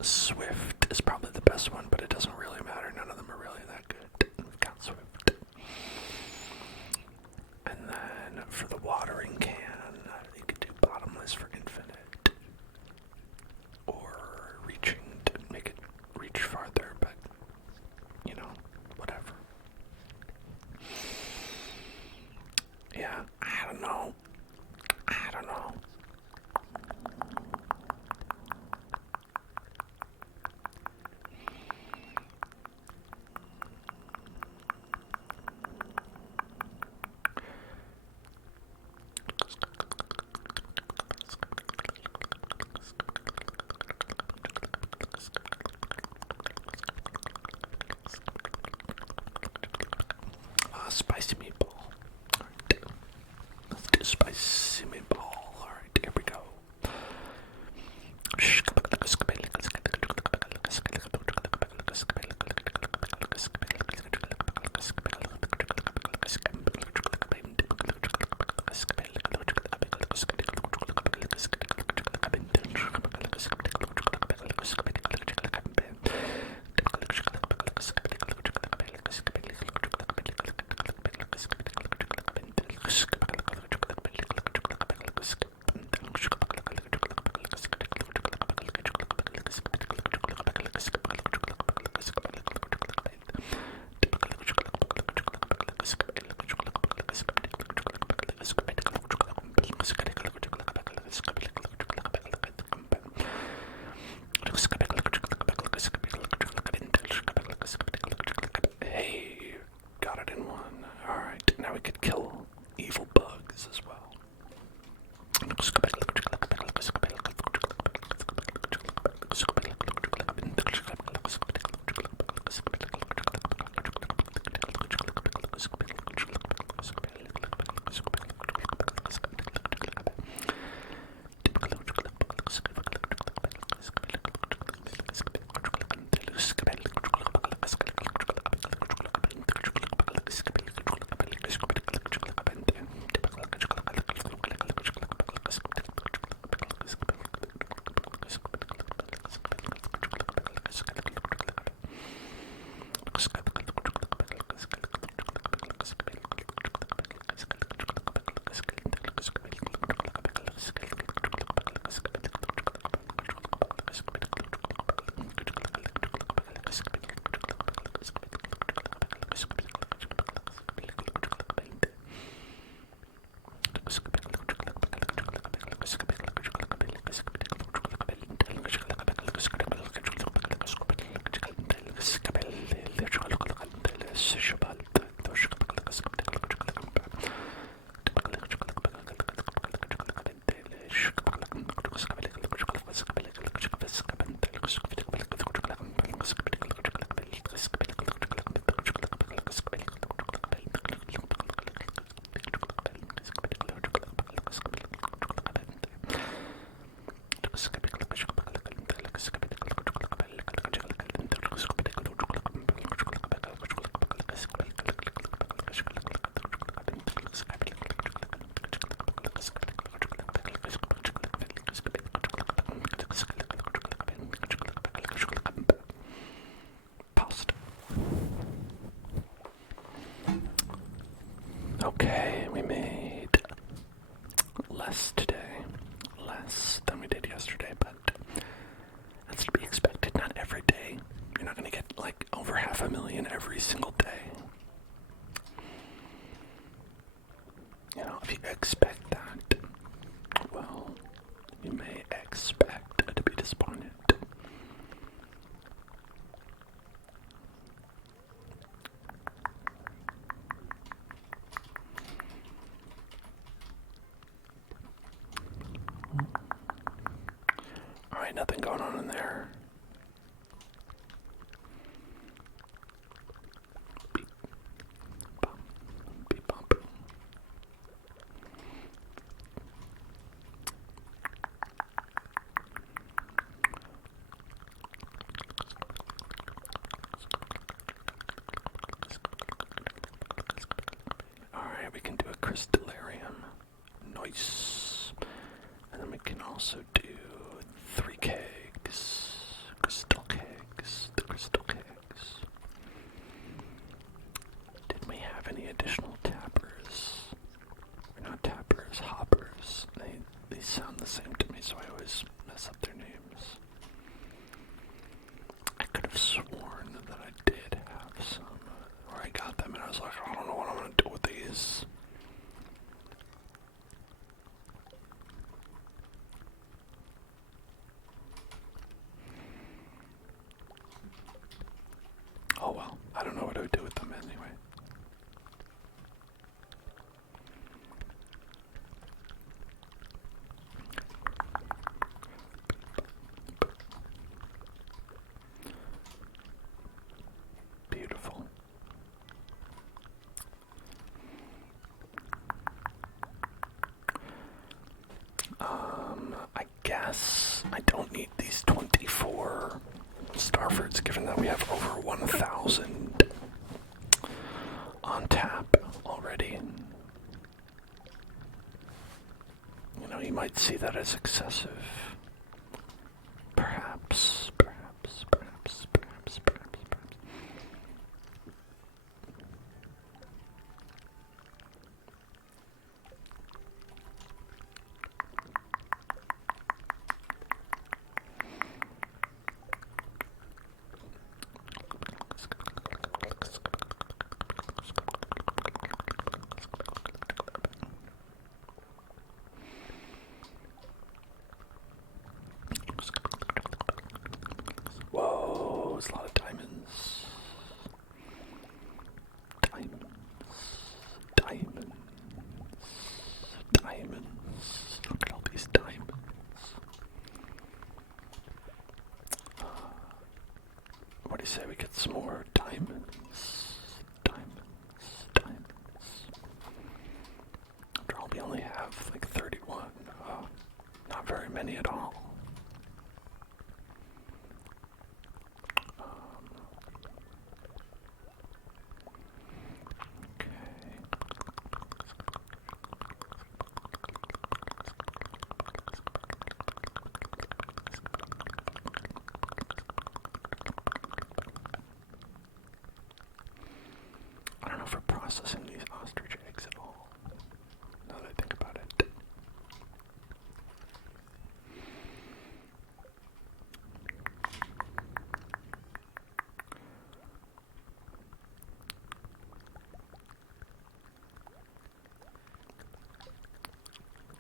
swift is probably the best one, but it doesn't really matter. None of them are really that good. We've got swift. And then for the watering can, you could do bottomless for infinite. Or reaching to make it reach farther, but, you know, whatever. Yeah, I don't know. Spicy meatball. Alright. Let's do spicy meatball. Alright, here we go. Okay, we made less today. Less than we did yesterday, but that's to be expected. Not every day. You're not going to get like over 500,000 every single day. You know, if you expect that, well, you may expect to be disappointed. Alright, nothing going on in there. Beep. Bump. Beep bump. Alright, we can do a crystallarium. Nice. And then we can also do 3 kegs. Crystal kegs. The crystal kegs. Did we have any additional tappers? Or not tappers, hoppers. They sound the same to me, so I always mess up their names. I could have sworn that I did have some, or I got them and I was like, I don't know what I'm going to do with these. Oh well, I don't know what I would do with them anyway. Beautiful. I guess I don't need these 24 Starfords, given that we have over 1,000 on tap already. You know, you might see that as excessive. Perhaps. Whoa, there's a lot of diamonds. Diamonds. Look at all these diamonds. What do you say we get some more diamonds? After all, we only have like 31. Not very many at all. I don't know if we're processing these ostrich eggs at all, now that I think about it.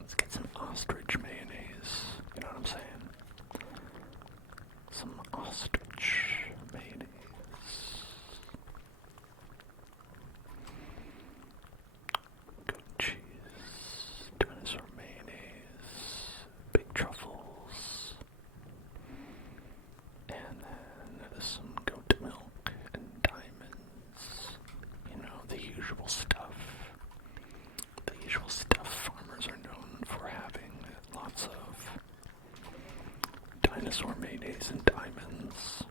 Let's get some ostrich mayo. mayonnaise and diamonds.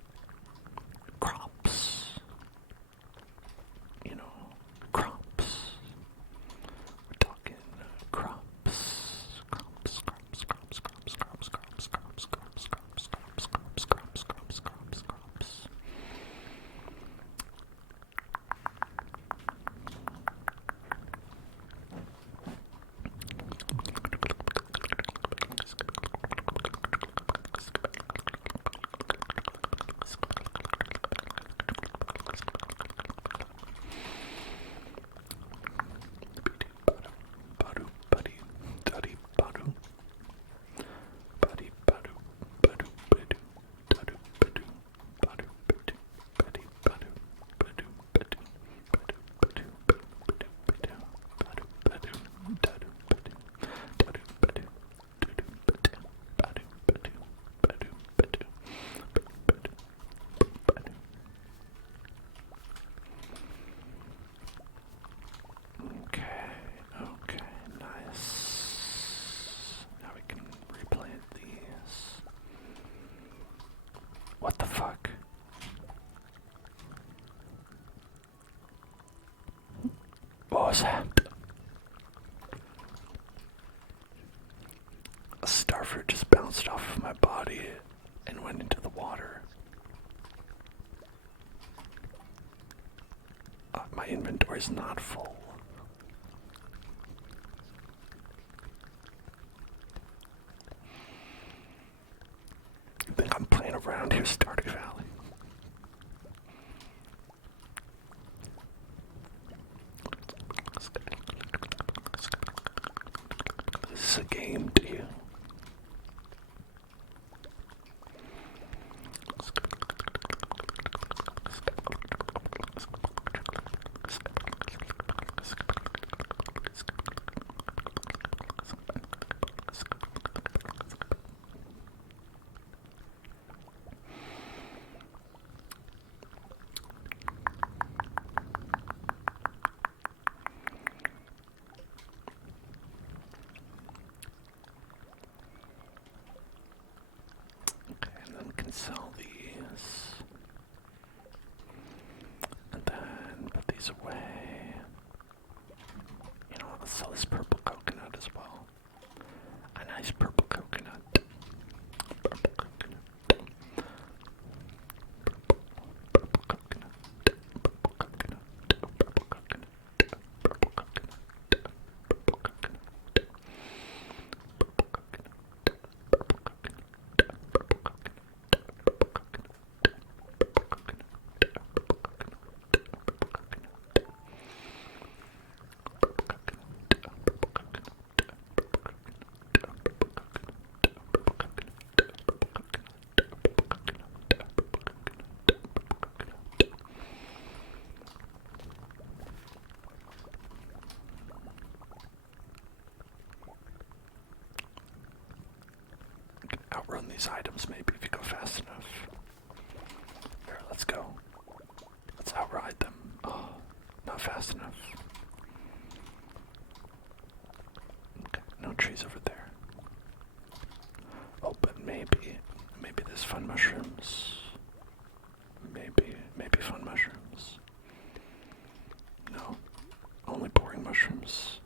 Crops. You know, crops. We're talking crops. Crops, crops, crops, crops, crops, crops, crops, crops, crops, crops, crops, crops, crops, crops, crops. Okay, nice. Now we can replant these. What the fuck? What was that? A starfruit just bounced off of my body and went into the water. My inventory's not full. I think I'm playing around here, Stardew Valley. This is a game to you. Sell these, and then put these away. You know, let's sell this purple coconut as well. A nice purple coconut. Purple coconut. Purple coconut. Purple coconut. Purple coconut. Purple coconut. Purple coconut. Outrun these items maybe if you go fast enough. Here, let's go. Let's outride them. Oh, not fast enough. Okay, no trees over there. Oh, but maybe there's fun mushrooms. Maybe fun mushrooms. No, only boring mushrooms.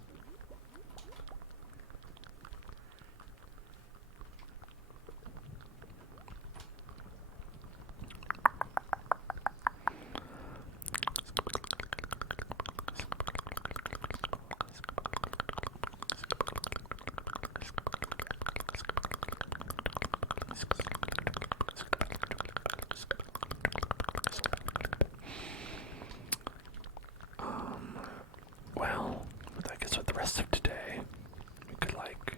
Well, I guess with the rest of today, we could, like,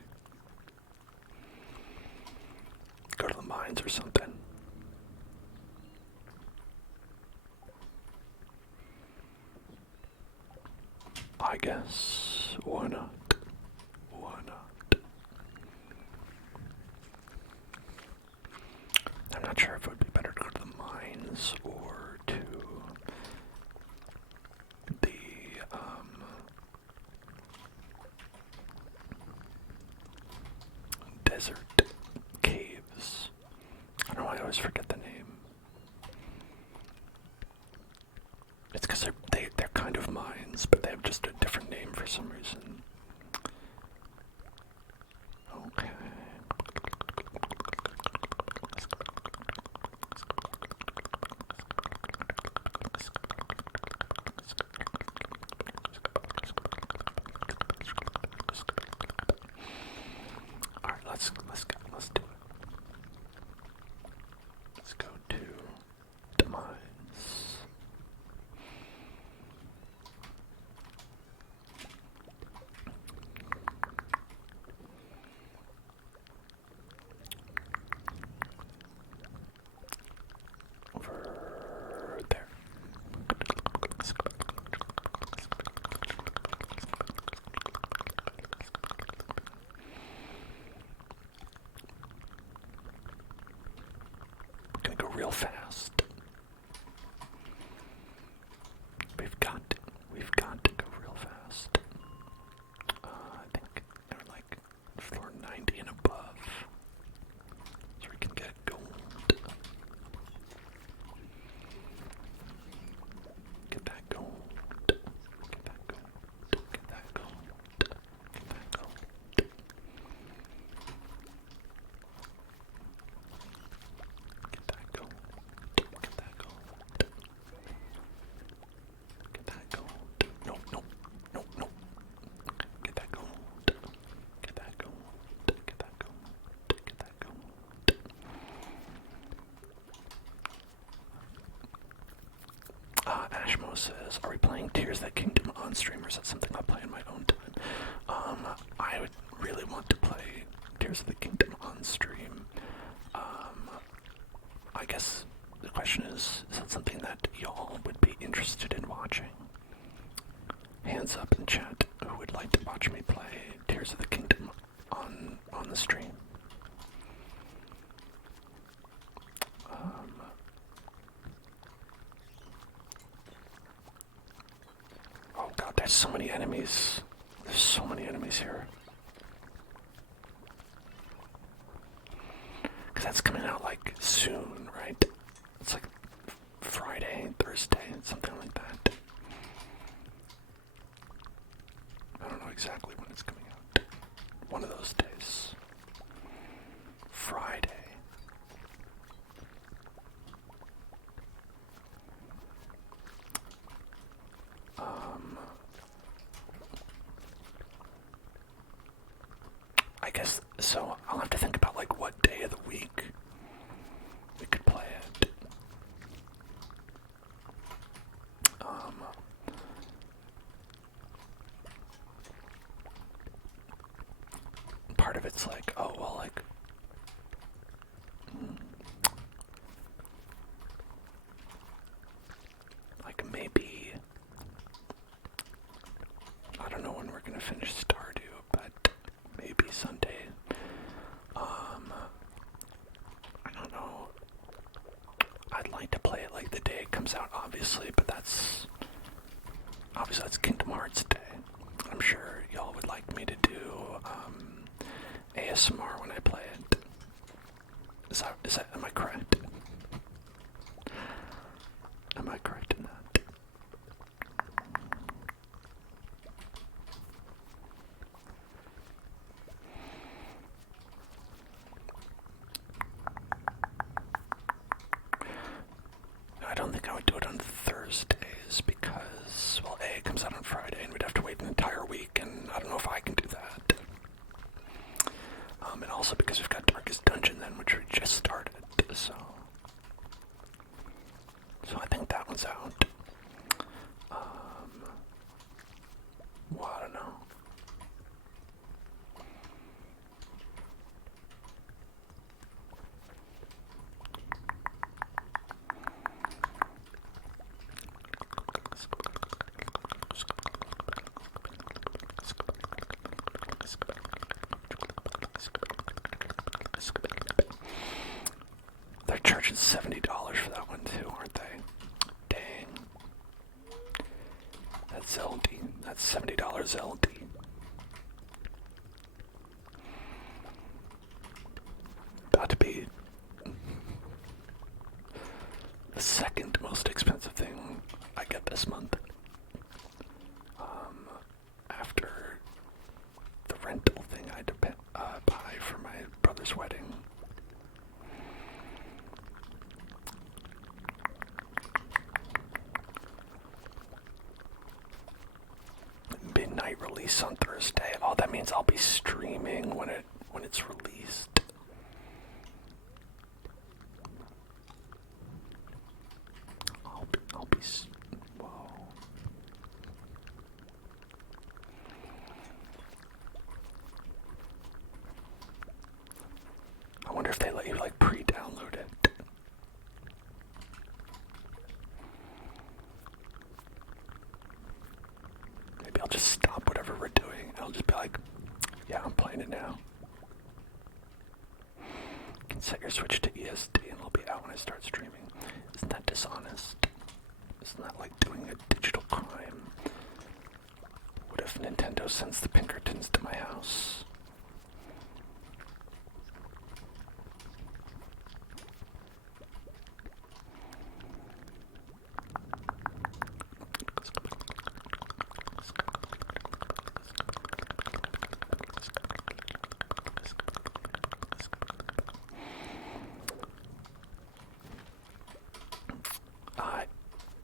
go to the mines or something. I guess, why not? Why not? I'm not sure if it would be better to go to the mines or to the, desert caves. I don't know why I always forget the name. It's because they're kind of mines, but they have just a different name for some reason. Okay. Alright, let's do it. Let's go to demise. Over there. Gonna go real fast. We've got to go real fast. I think they're like floor 90 and above. So we can get gold. Get that gold. Get that gold. Get that gold. Get that gold. Get that gold. Get that gold. Get that gold. No, no, no, no. Get that gold. Get that gold. Get that gold. Get that gold. Ashmo says, are we playing Tears of the Kingdom on stream, or is that something I'll play in my own time? I would really want to play Tears of the Kingdom on stream. I guess the question is that something that y'all would be interested in watching? Hands up in chat who would like to watch me play Tears of the Kingdom on the stream. Oh god, there's so many enemies. There's so many enemies here. Because that's coming out like soon, right? It's like Friday, Thursday, something like that. I don't know exactly when it's coming out. One of those days. Friday. I guess, so I'll have to think about like what day of the week we could play it. Part of it's like, oh well, like maybe, I don't know when we're gonna finish Stardew, but maybe Sunday. I don't know. I'd like to play it like the day it comes out, obviously, but that's Kingdom Hearts Day. I'm sure y'all would like me to do ASMR when I play it. Am I correct? Am I correct in that? I don't think I would do it on Thursdays because, well, A, it comes out on Friday and we'd have to wait an entire week, and I don't know if I can do that. And also because we've got Darkest Dungeon then, which we just started, so I think that one's out. Well, I don't know. They're charging $70 for that one too, aren't they? Dang. That's LD. That's $70 LD. About to be brother's wedding. Midnight release on Thursday. Oh, that means I'll be streaming when it's released. I'll be. Whoa. I wonder if they let you like pre-download it. Maybe I'll just stop whatever we're doing. I'll just be like, yeah, I'm playing it now. You can set your Switch to ESD and it'll be out when I start streaming. Isn't that dishonest? Isn't that like doing a digital crime? What if Nintendo sends the Pinkertons to my house?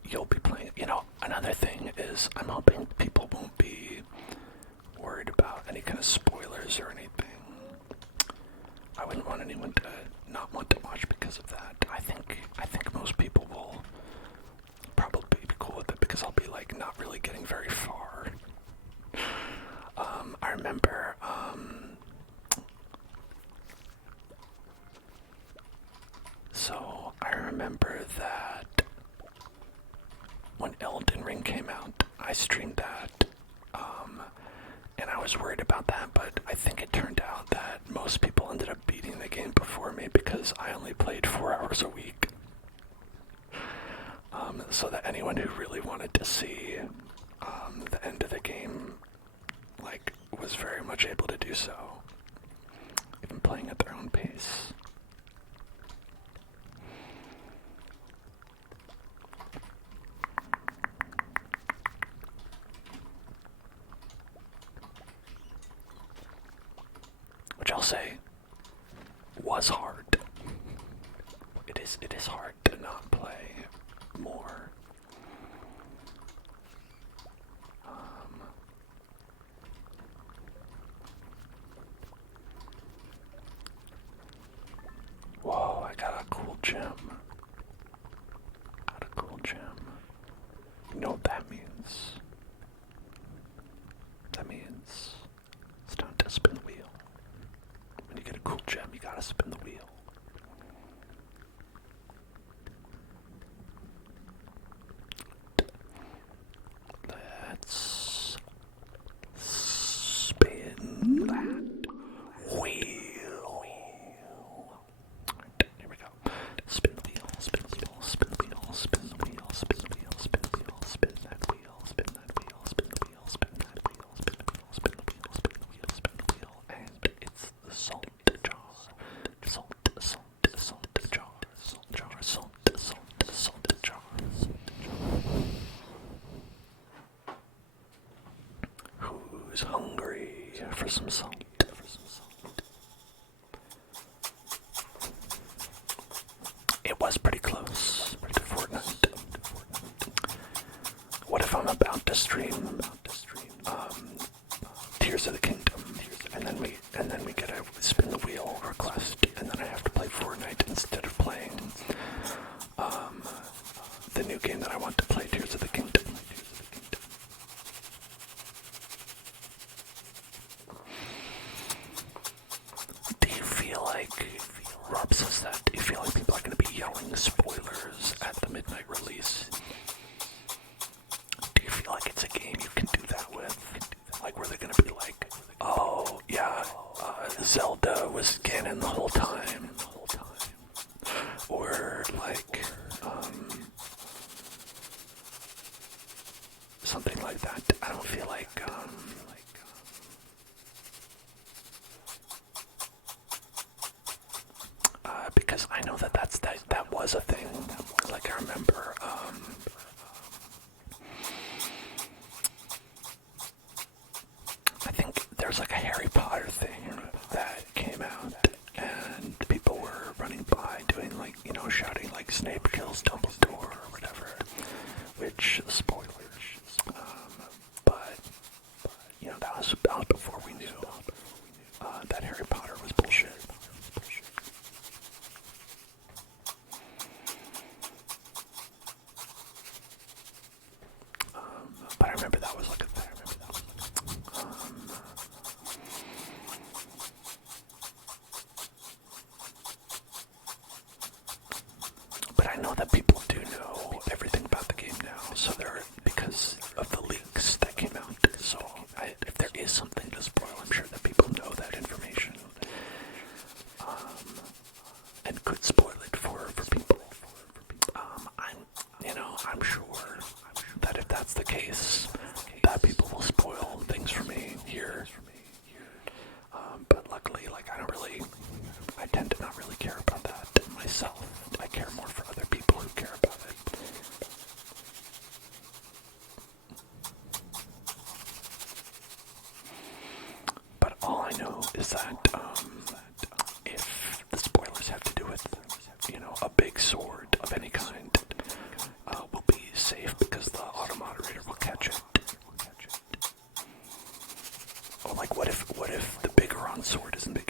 You'll be playing. You know, another thing is I'm hoping people won't be worried about any kind of spoilers or anything. I wouldn't want anyone to not want to watch because of that. I think most people will probably be cool with it because I'll be like not really getting very far. I remember that when Elden Ring came out, I streamed that, and I was worried about that, but I think it turned out that most people ended up beating the game before me because I only played 4 hours a week. So that anyone who really wanted to see the end of the game, like, was very much able to do so, even playing at their own pace. Which I'll say was hard. It is hard to not play more. Whoa, I got a cool gem. You know what that means? That means it's time to spin the wheel. When you get a cool gem, you gotta spin the wheel. Let's spin that wheel. Here we go. Spin the wheel, spin the wheel, spin the wheel, spin the wheel, spin the wheel, spin the wheel, spin that wheel, spin that wheel, spin the wheel, spin that wheel, spin the wheel, spin the wheel, spin the wheel, spin the wheel, and it's the salt jar. Salt jar, salt jar, salt jar. Who's hungry for some salt? It was pretty close to Fortnite. What if I'm about to stream Tears of the Kingdom, and then we get a spin the wheel request, and then I have to play Fortnite instead of playing the new game that I want to play, Tears of the Kingdom. Do you feel like, Rob says that, do you feel like people are going to be yelling spoilers at the midnight release? Do you feel like it's a game you can do that with? Like, where they're going to be like, oh, yeah, Zelda was canon the whole time. Or, like, something like that. I don't feel like, because I know that that was a thing. Like, I remember, I think there's like a Harry Potter thing that came out, and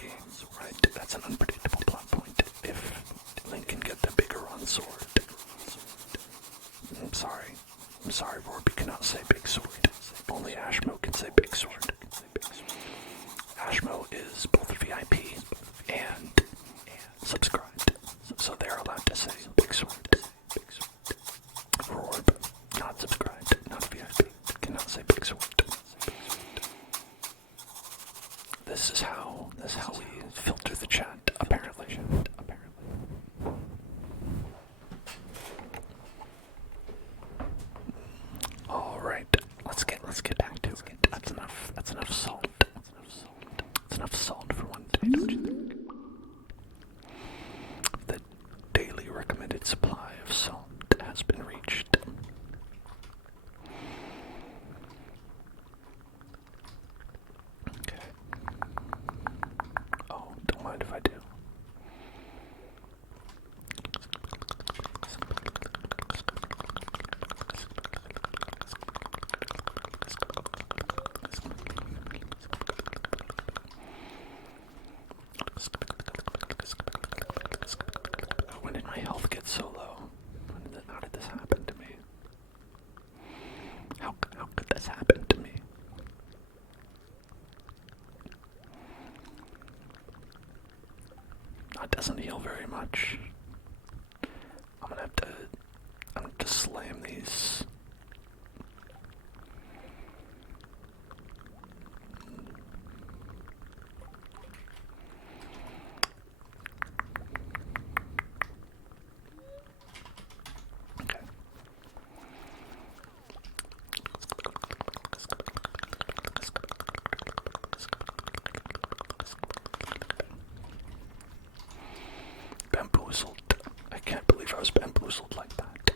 game, right? That's an unpredictable plot point. If Link can get the bigger on sword. I'm sorry, Hoard, we cannot say big sword. Only Ashmo can say big sword. Ashmo is both VIP and subscribed, so they're allowed to say big sword. Hoard, not subscribed, not VIP, cannot say big sword. This is how we filter the chat, apparently. All right, let's get back to it. That's enough salt. That's enough salt for one day, don't you think? The daily recommended supply of salt has been reached. Okay. Oh, don't mind if I do. When did my health get so low? How did this happen to me? How could this happen to me? That doesn't heal very much. I'm gonna have to slam these. Okay. Bamboozled. I can't believe I was bamboozled like that.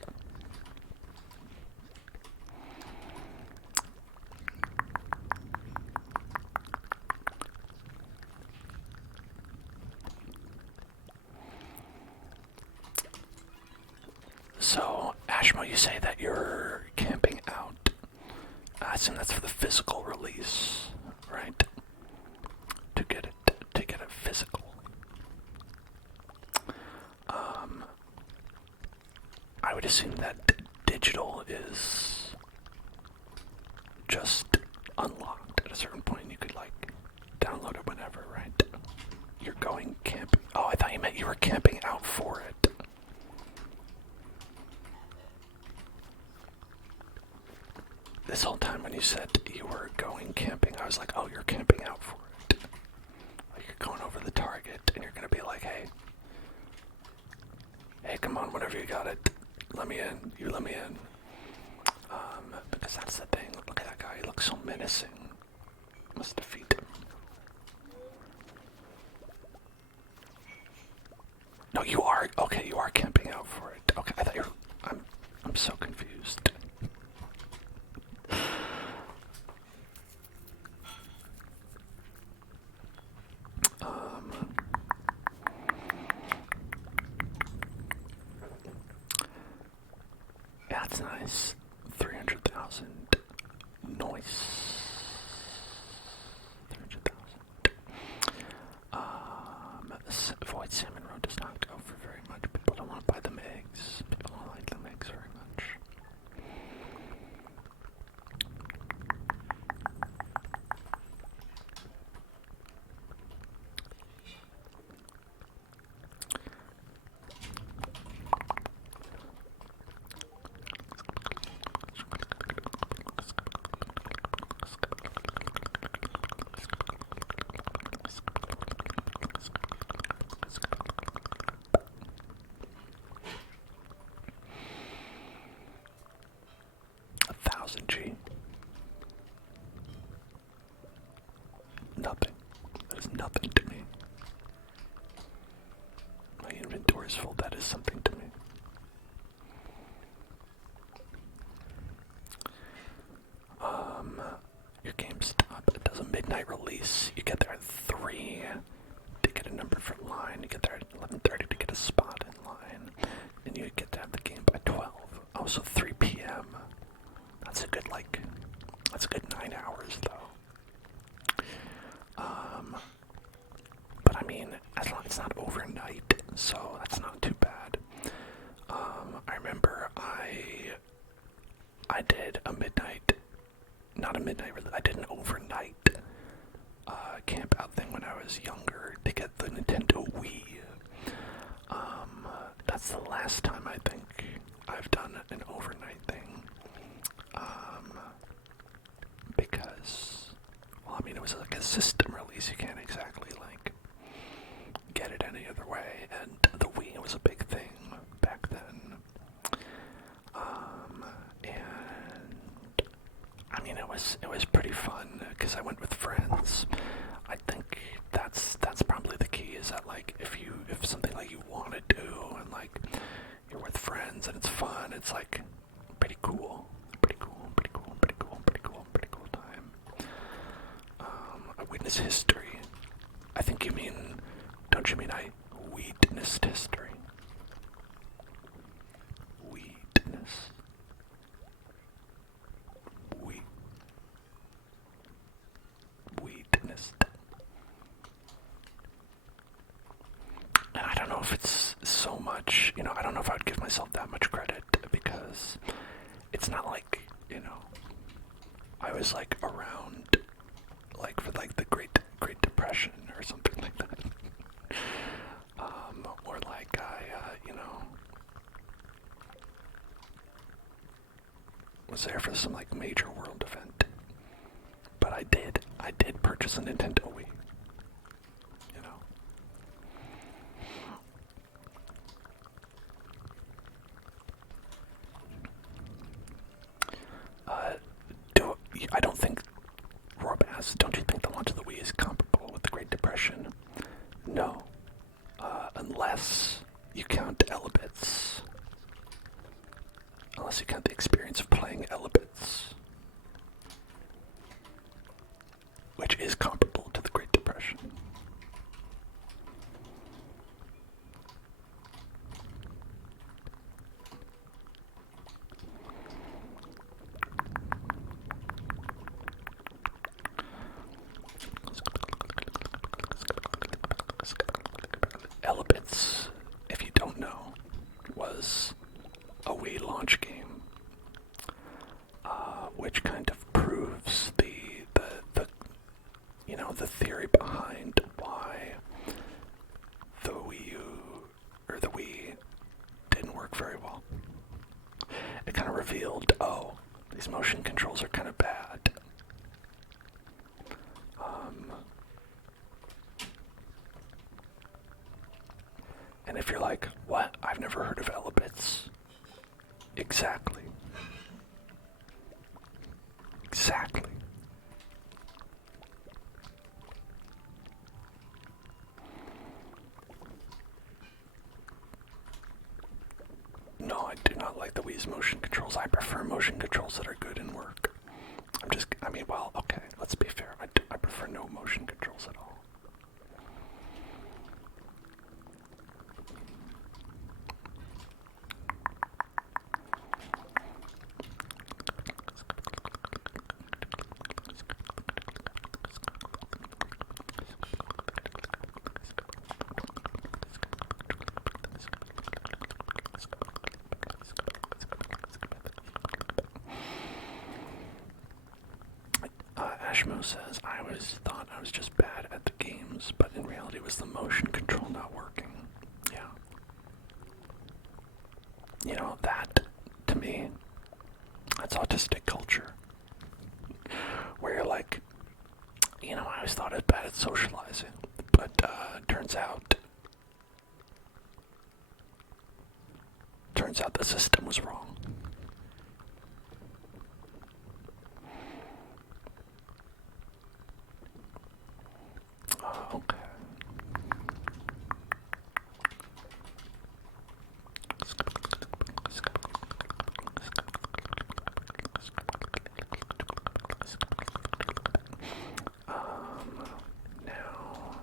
So, Ashmo, you say that you're camping out. I assume that's for the physical release, right? To get it physical. I would assume that digital is just unlocked at a certain point. You could like download it whenever, right? You're going camping. Oh, I thought you meant you were camping out for it. This whole time when you said you were going camping, I was like, oh, you're camping out for it. Like you're going over the target and you're gonna be like, hey, come on, whenever you got it, let me in. You let me in. Because that's the thing. Look at that guy. He looks so menacing. Must defeat him. No, you are. Okay, you are camping out for it. Okay, I thought you were. I'm so confused. That's nice. 300,000. Nice. 300,000. Void Salmon Road does not go for very much. People don't want to buy them eggs. People don't like them eggs very much. G. Nothing. That is nothing to me. My inventory is full. That is something to me. Your GameStop, it does a midnight release. You get there at 3 to get a number for line. You get there at 11:30 to get a spot in line. And you get to have the game by 12. Oh, so 3 p.m. That's a good, that's a good 9 hours, though. mean, as long as it's not overnight, so that's not too bad. I remember I did a midnight, not a midnight, I did an overnight camp out thing when I was younger to get the Nintendo Wii. That's the last time I think I've done an overnight thing. Because, well, I mean, it was like a system release. You can't exactly, like, get it any other way. And the Wii was a big thing back then. And, I mean, it was pretty fun because I went with friends. I think that's probably the key, is that, like, if something like you want to do and, like, you're with friends and it's fun, it's, like, pretty cool. Pretty cool time. I witnessed history. I think you mean, don't you mean I witnessed history? Witness. Witnessed. And I don't know if it's so much, I don't know if I would give myself that much credit, because it's not like, I was like around, like, for like the Great Depression or something like that. Or like I, was there for some like major world event. But I did purchase a Nintendo Wii. I don't think, Rob asks, don't you think the launch of the Wii is comparable with the Great Depression? No. Unless you count Elebits. Unless you count the experience of playing Elebits. Which is comparable to the Great Depression. Elebits, if you don't know, was a Wii launch game, which kind of proves the theory behind why the Wii didn't work very well. It kind of revealed, these motion controls are kind of bad. And if you're like, what? I've never heard of Elebits. Exactly. No, I do not like the Wii's motion controls. I prefer motion controls that are good and work. Okay, let's be fair. I prefer no motion controls at all. Ashmo says, I always thought I was just bad at the games, but in reality it was the motion control not working. Yeah. That, to me, that's autistic culture. Where you're like, I always thought I was bad at socializing, but turns out the system was wrong. Okay. Now,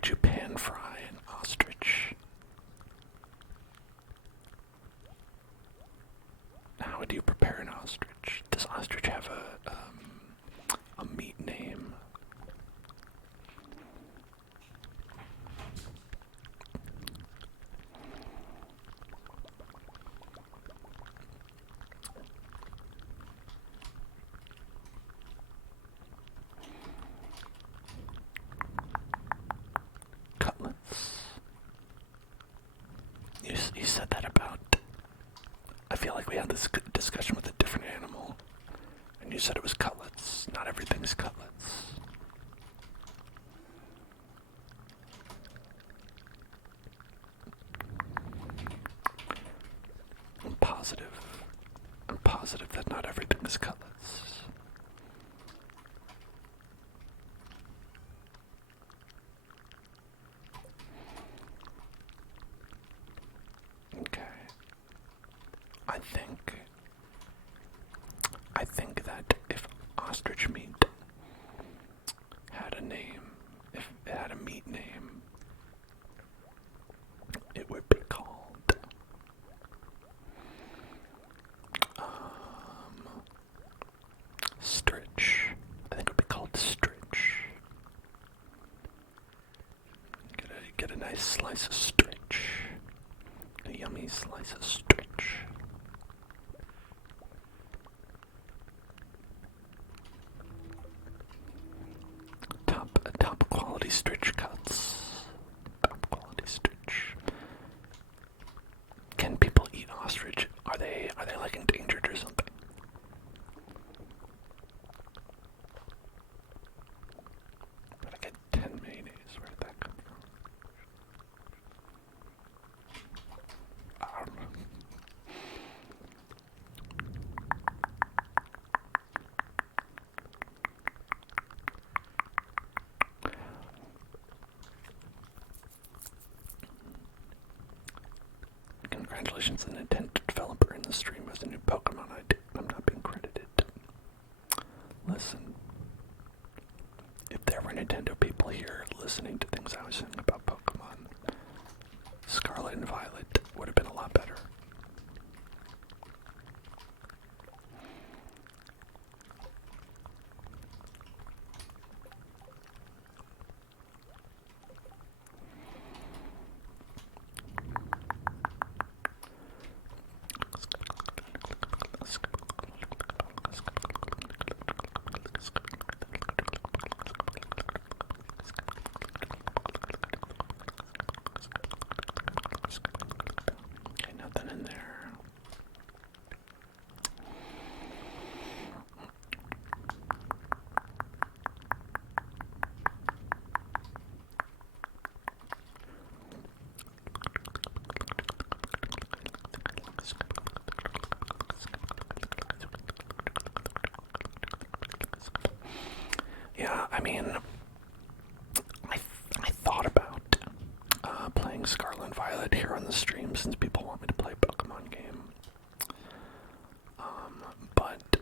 would you pan fry an ostrich? How would you prepare an ostrich? Does ostrich have a meat name? Cutlets. You said that about. I feel like we had this discussion with a different animal, and you said it was cutlets. Not everything's cutlets. I'm positive that not everything is cutlets. Okay. I think that if ostrich meat had a name, if it had a meat name, it would be called stritch. I think it would be called stritch. Get a nice slice of stritch. A yummy slice of stritch. Top quality stritch cuts. Top quality stritch. Can people eat ostrich? Are they like endangered or something? But I get 10 mayonnaise. Where did that come from? I don't know. Congratulations, the Nintendo developer in the stream has a new Pokemon idea. I'm not being credited. Listen, if there were Nintendo people here listening to things I was saying about Pokemon, Scarlet and Violet would have been a lot better. Okay, nothing in there. Yeah, I mean, I thought about playing Scarlet and Violet here on the stream since people want me to play a Pokemon game. But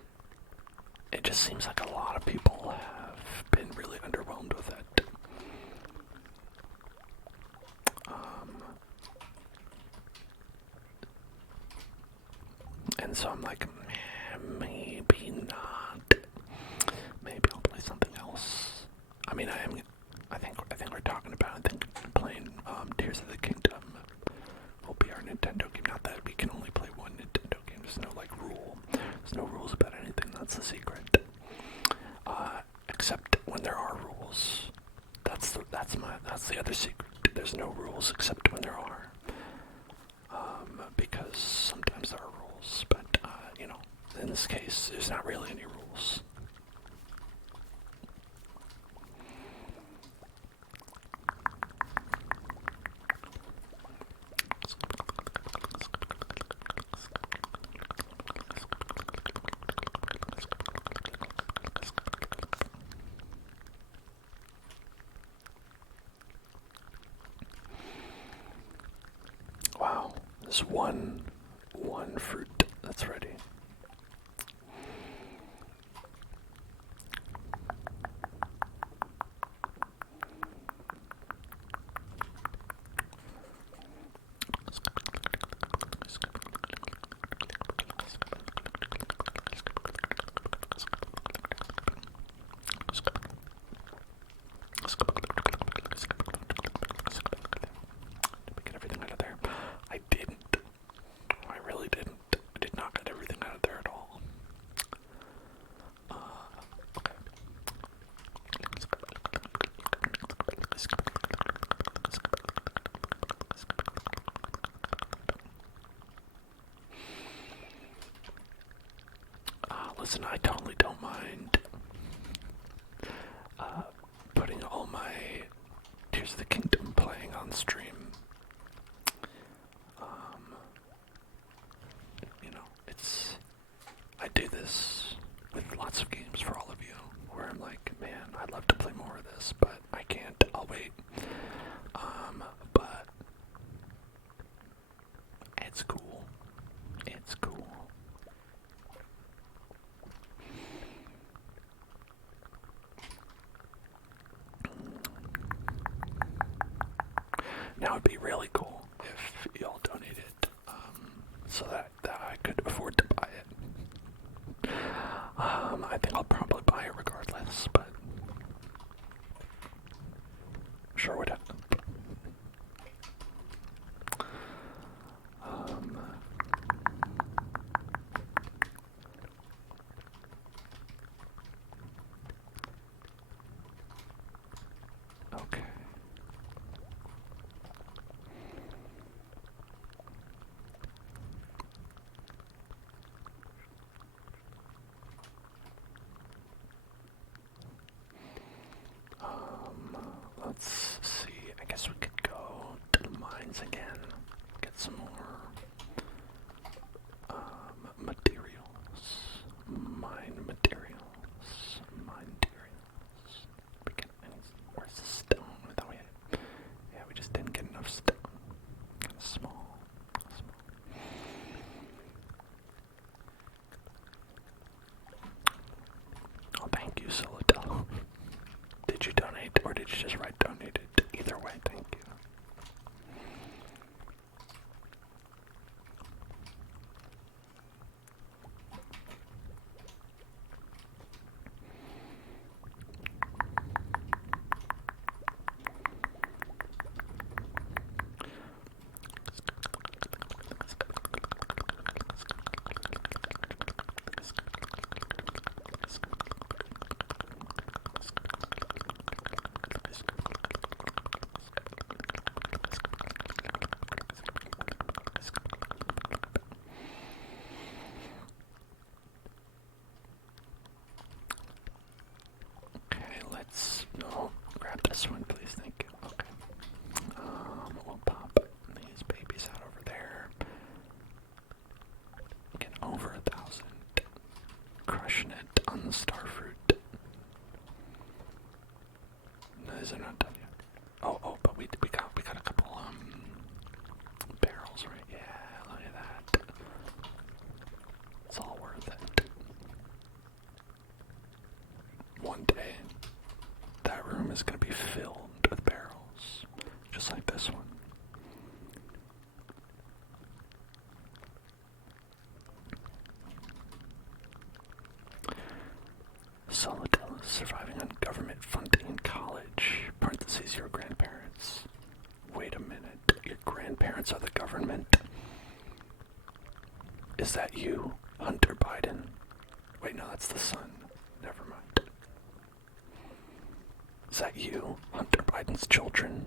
it just seems like a lot of people have been really underwhelmed with it. And so I'm like, maybe not. Maybe I'll play something else. I mean, I think we're talking about. I think playing Tears of the Kingdom will be our Nintendo game. Not that we can only play one Nintendo game. There's no like rule. There's no rules about anything. That's the secret. Except when there are rules. That's the other secret. There's no rules except when there are. Because sometimes there are rules, but in this case, there's not really any rules. Wow, there's one fruit that's ready. listen, I totally don't mind putting all my Tears of the Kingdom playing on stream. You know, I do this with lots of games for all of you, where I'm like, man, I'd love to play more of this, but I can't, I'll wait. But it's cool. It's cool. Now it'd be really cool if y'all donated, so that I could afford to buy it. I think I'll probably buy it regardless, but sure would have. Okay. Let's see. I guess we could go to the mines again. Get some more materials. Mine materials. Mine materials. Where's the stone? We just didn't get enough stone. Kind of small. Oh, thank you, Solidel. Did you donate, or did you just write donated? Either way, thank you. Grab this one, please. Thank you. Okay. We'll pop these babies out over there. Get over 1,000. Crushing it on the starfruit. No, these are not done yet. Oh, but we got a couple barrels, right? Yeah, look at that. It's all worth it. One day, that room is going to be filled with barrels, just like this one. Solidella is surviving on government funding in college. Parentheses, your grandparents. Wait a minute, your grandparents are the government? Is that you, Hunter Biden? Wait, no, that's the son. Never mind. Is that you, Hunter Biden's children?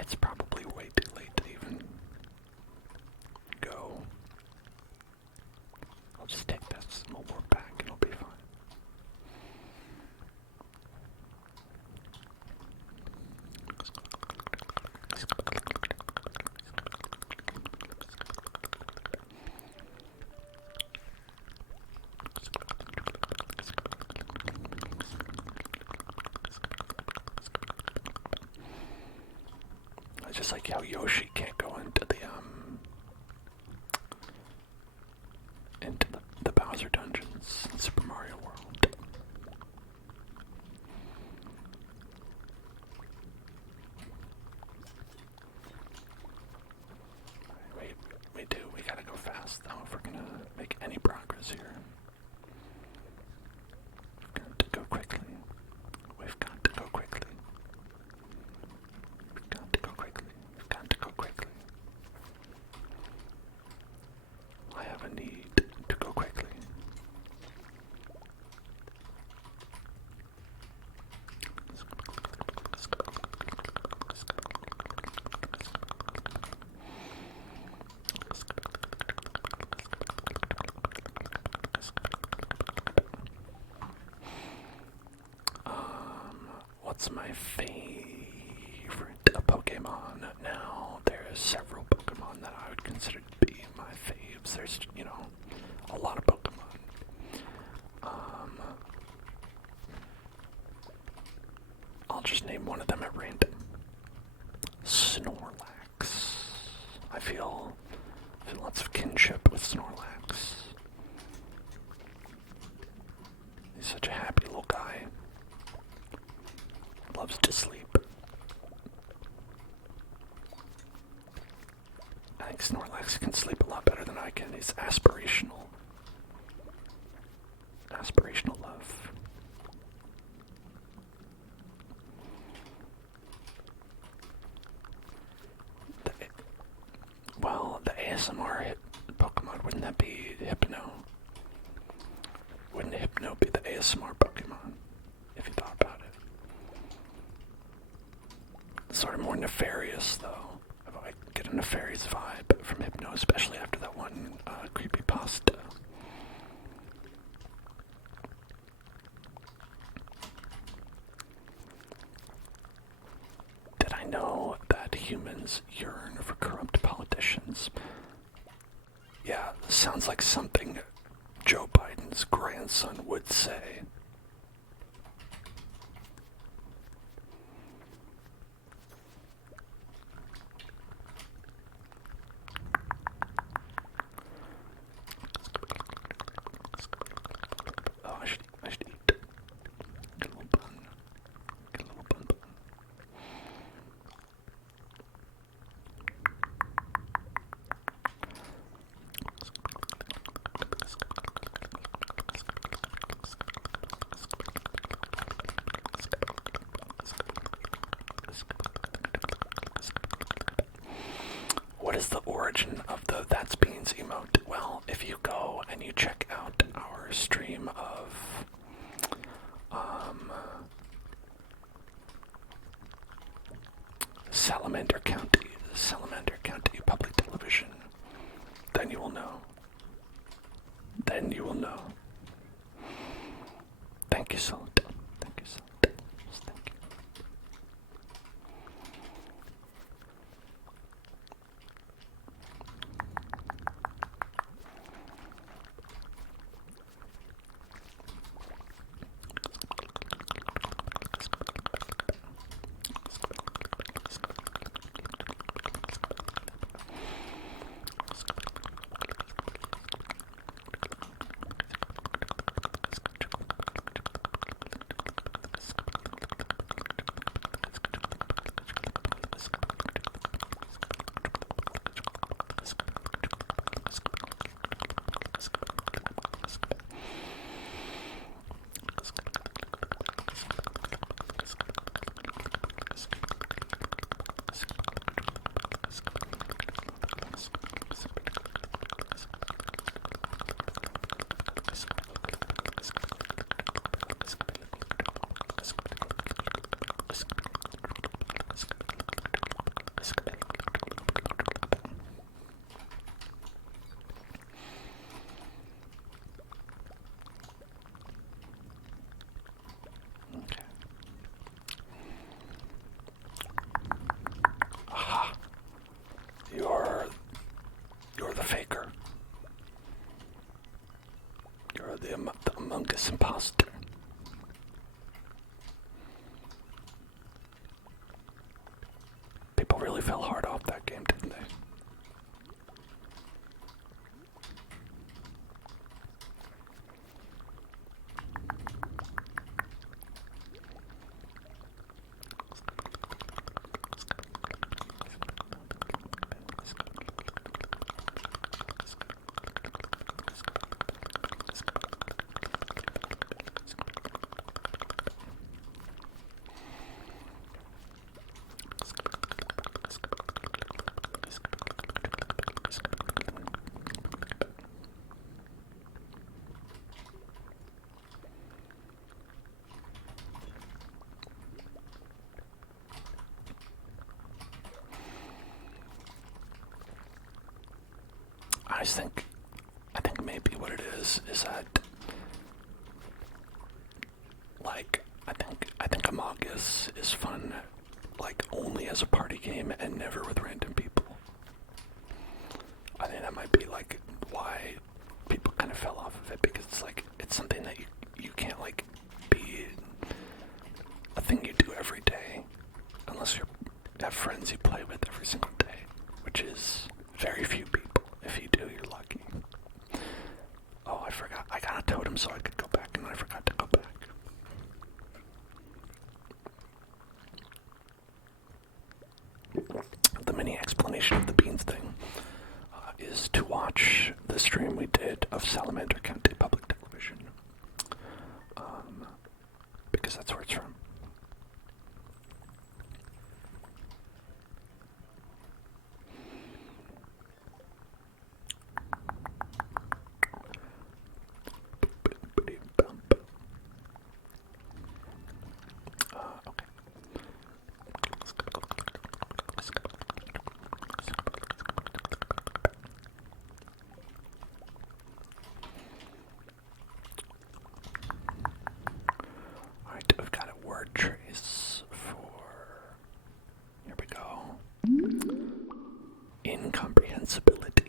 It's probably way too late to even go. I'll just take this and we'll work back and it'll be fine. It's just like how Yoshi can't go into the Bowser dungeons in Super Mario World. We gotta go fast though if we're gonna make any progress here. We've got to go quickly. We've got to go quickly. We've What's my favorite Pokemon? Now, there's several Pokemon that I would consider to be my faves. There's, a lot of Pokemon. I'll just name one of them at random. Snorlax. I feel lots of kinship with Snorlax. He's such a happy little guy. Loves to sleep. I think Snorlax can sleep a lot better than I can. He's aspirational. Aspirational love. Well, the ASMR Pokemon, wouldn't that be Hypno? Wouldn't Hypno be the ASMR Pokemon, if you thought about it? Sort of more nefarious, though. I get a nefarious vibe from Hypno, especially after that one creepypasta. Did I know that humans yearn for corrupt politicians? Yeah, sounds like something Joe Biden's grandson would say. Oh, I should eat. Get a little bun. Get a little bun. What is the origin of the That's Beans emote? Well, if you go and you check out our stream of Salamander County Public Television, then you will know. Then you will know. Thank you, Salt. Thank you, Salt. Thank you. You're the faker. You're the Among Us imposter. People really fell hard off that game, didn't they? I think maybe what it is that, like, I think Among Us is fun, like, only as a party game and never with random people. I think that might be, like, why people kind of fell off of it, because it's, like, it's something that you can't, like, be a thing you do every day, unless you have friends you play with every single day, which is very few people. If you do, you're lucky. Oh, I forgot. I got a totem so I could go back, and I forgot to go back. The mini explanation of the beans thing is to watch the stream we did of Salamander County Public Television, because that's where it's from. Okay. Alright, we've got a word trace for, here we go, incomprehensibilities.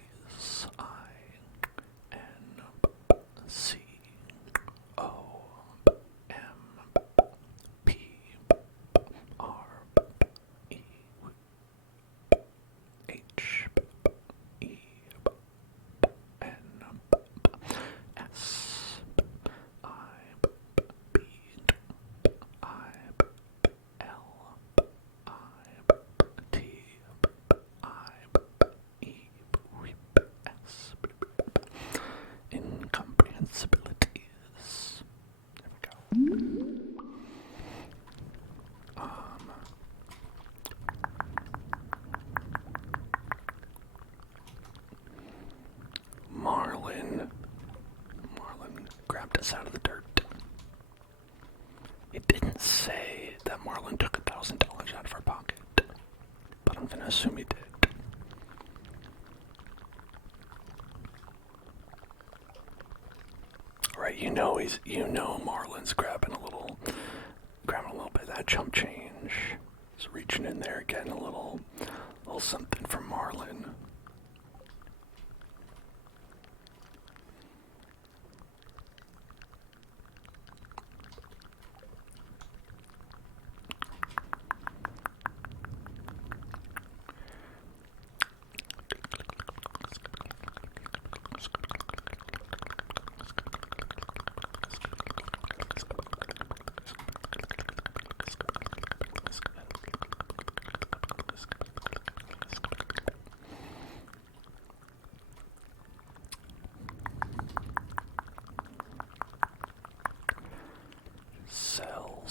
Incomprehensibilities. There we go. Marlin grabbed us out of the dirt. It didn't say that Marlin took $1,000 out of our pocket, but I'm gonna assume he did. Right, you know Marlin's grabbing a little bit of that chump change. He's reaching in there, getting a little something from Marlin. Sell.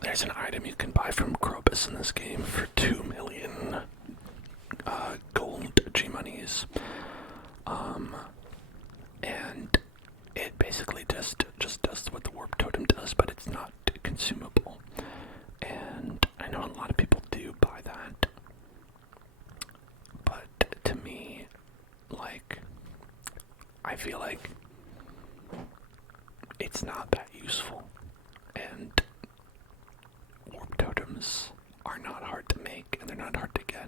There's an item you can buy from Krobus in this game for 2 million gold G-monies. And it basically just does what the warp totem does, but it's not consumable. And I know a lot of people do buy that. But to me, like, I feel like it's not that useful. And warp totems are not hard to make, and they're not hard to get.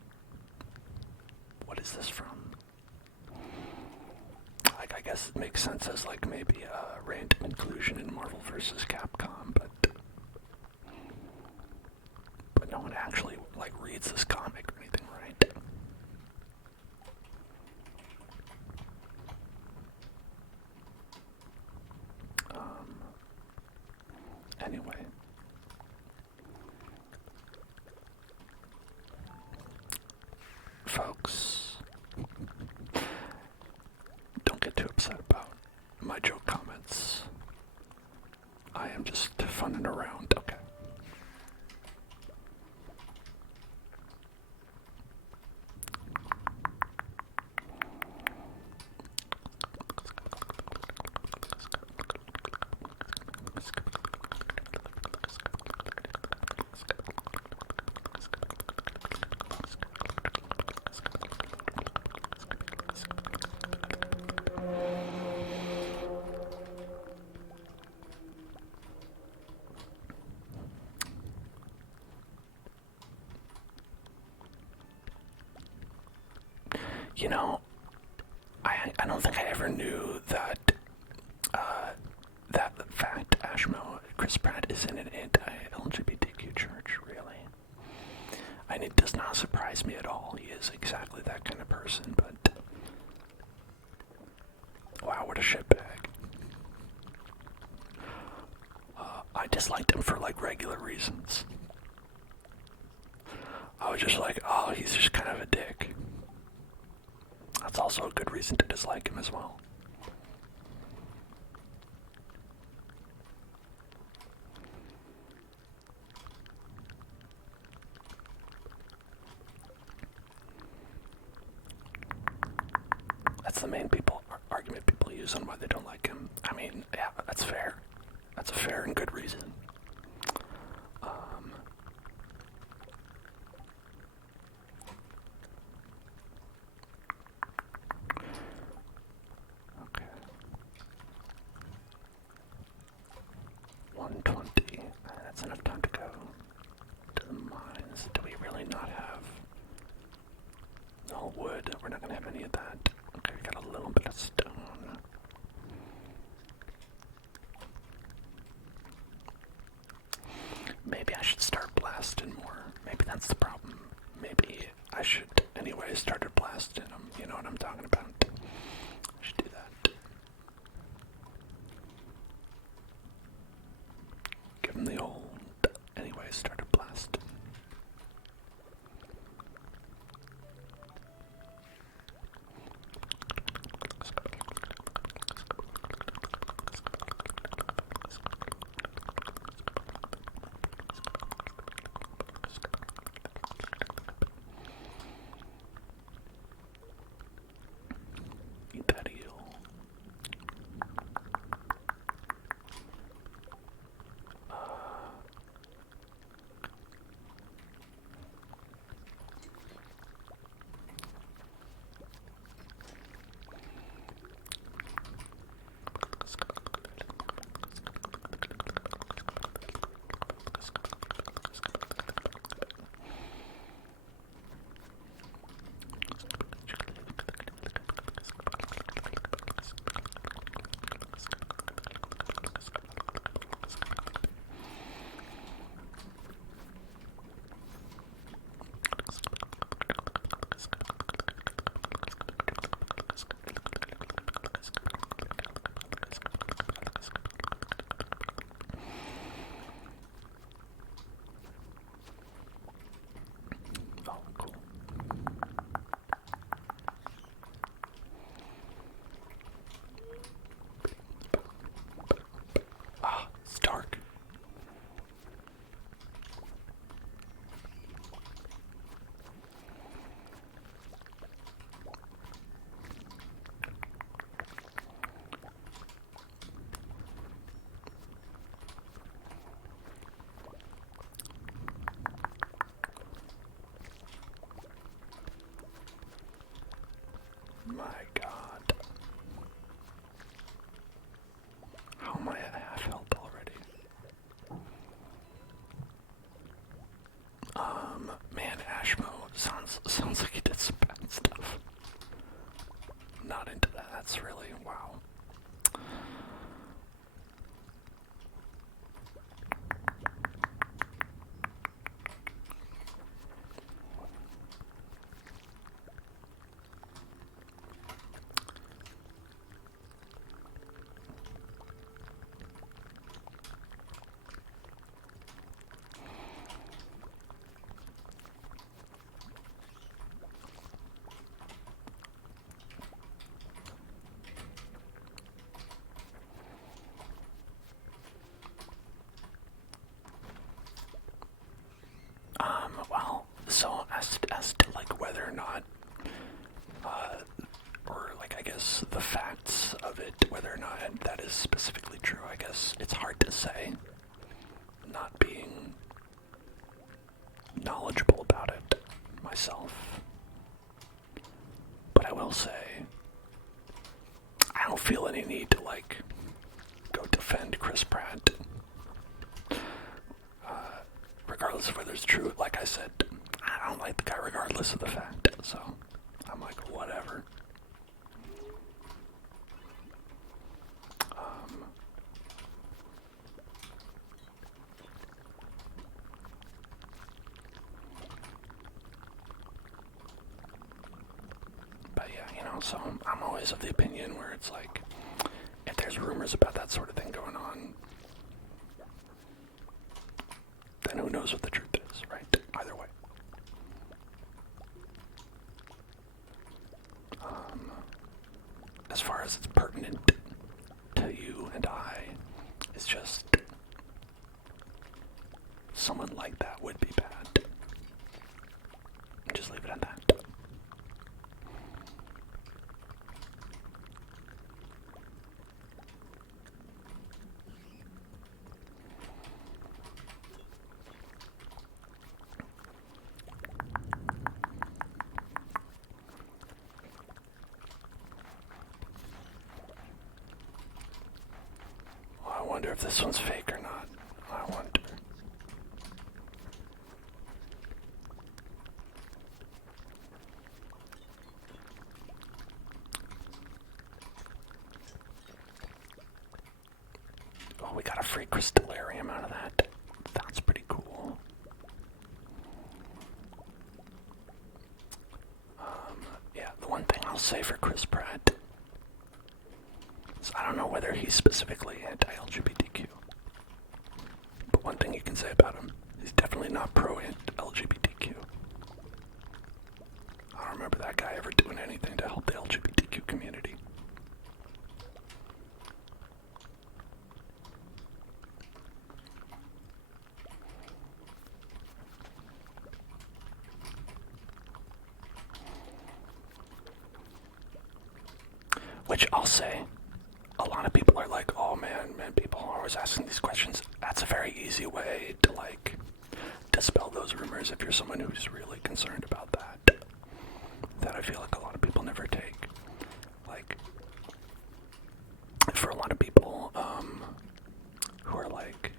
is this from? Like, I guess it makes sense as like maybe a random inclusion in Marvel vs. Capcom, but no one actually like reads this comic or anything, right? Anyway. Folks, don't get too upset about my joke comments. I am just funning around, okay? You know, I don't think I ever knew that that the fact Ashmo Chris Pratt is in an anti-LGBTQ church, really. And it does not surprise me at all. He is exactly that kind of person, but wow, what a shitbag. I disliked him for like regular reasons. I was just like, oh, he's just kind of a dick. That's also a good reason to dislike him as well. That's the main argument people use on why they don't like him. I mean, yeah, that's fair. That's a fair and good reason. Okay. 120. That's enough time to go to the mines. Do we really not have no wood? We're not gonna have any of that. Okay, we got a little bit of stone. Maybe I should start blasting more. Maybe that's the problem. Maybe I should anyway start blasting them. You know what I'm talking about. I should do that. Give them the old anyway start blast. Eat that eel. My God. How am I at half health already? Man, Ashmo sounds like he did some bad stuff. like the guy regardless of the fact, so I'm like, whatever. But yeah, you know, so I'm always of the opinion where it's like, if there's rumors about that sort of thing going on, then who knows what the truth is, right? Either way. As far as it's pertinent to you and I, it's just someone like that would be bad. Just leave it at that. I wonder if this one's fake or not. I wonder. Oh, we got a free crystallarium out of that. That's pretty cool. Yeah, the one thing I'll say for Chris Pratt is I don't know whether he's specifically anti-LGBTQ. But one thing you can say about him, he's definitely not pro-LGBTQ. I don't remember that guy ever doing anything to help the LGBTQ community. Which I'll say, a lot of people are like, oh man, people are always asking these questions. That's a very easy way to like dispel those rumors if you're someone who's really concerned about that. That I feel like a lot of people never take. Like, for a lot of people, who are like,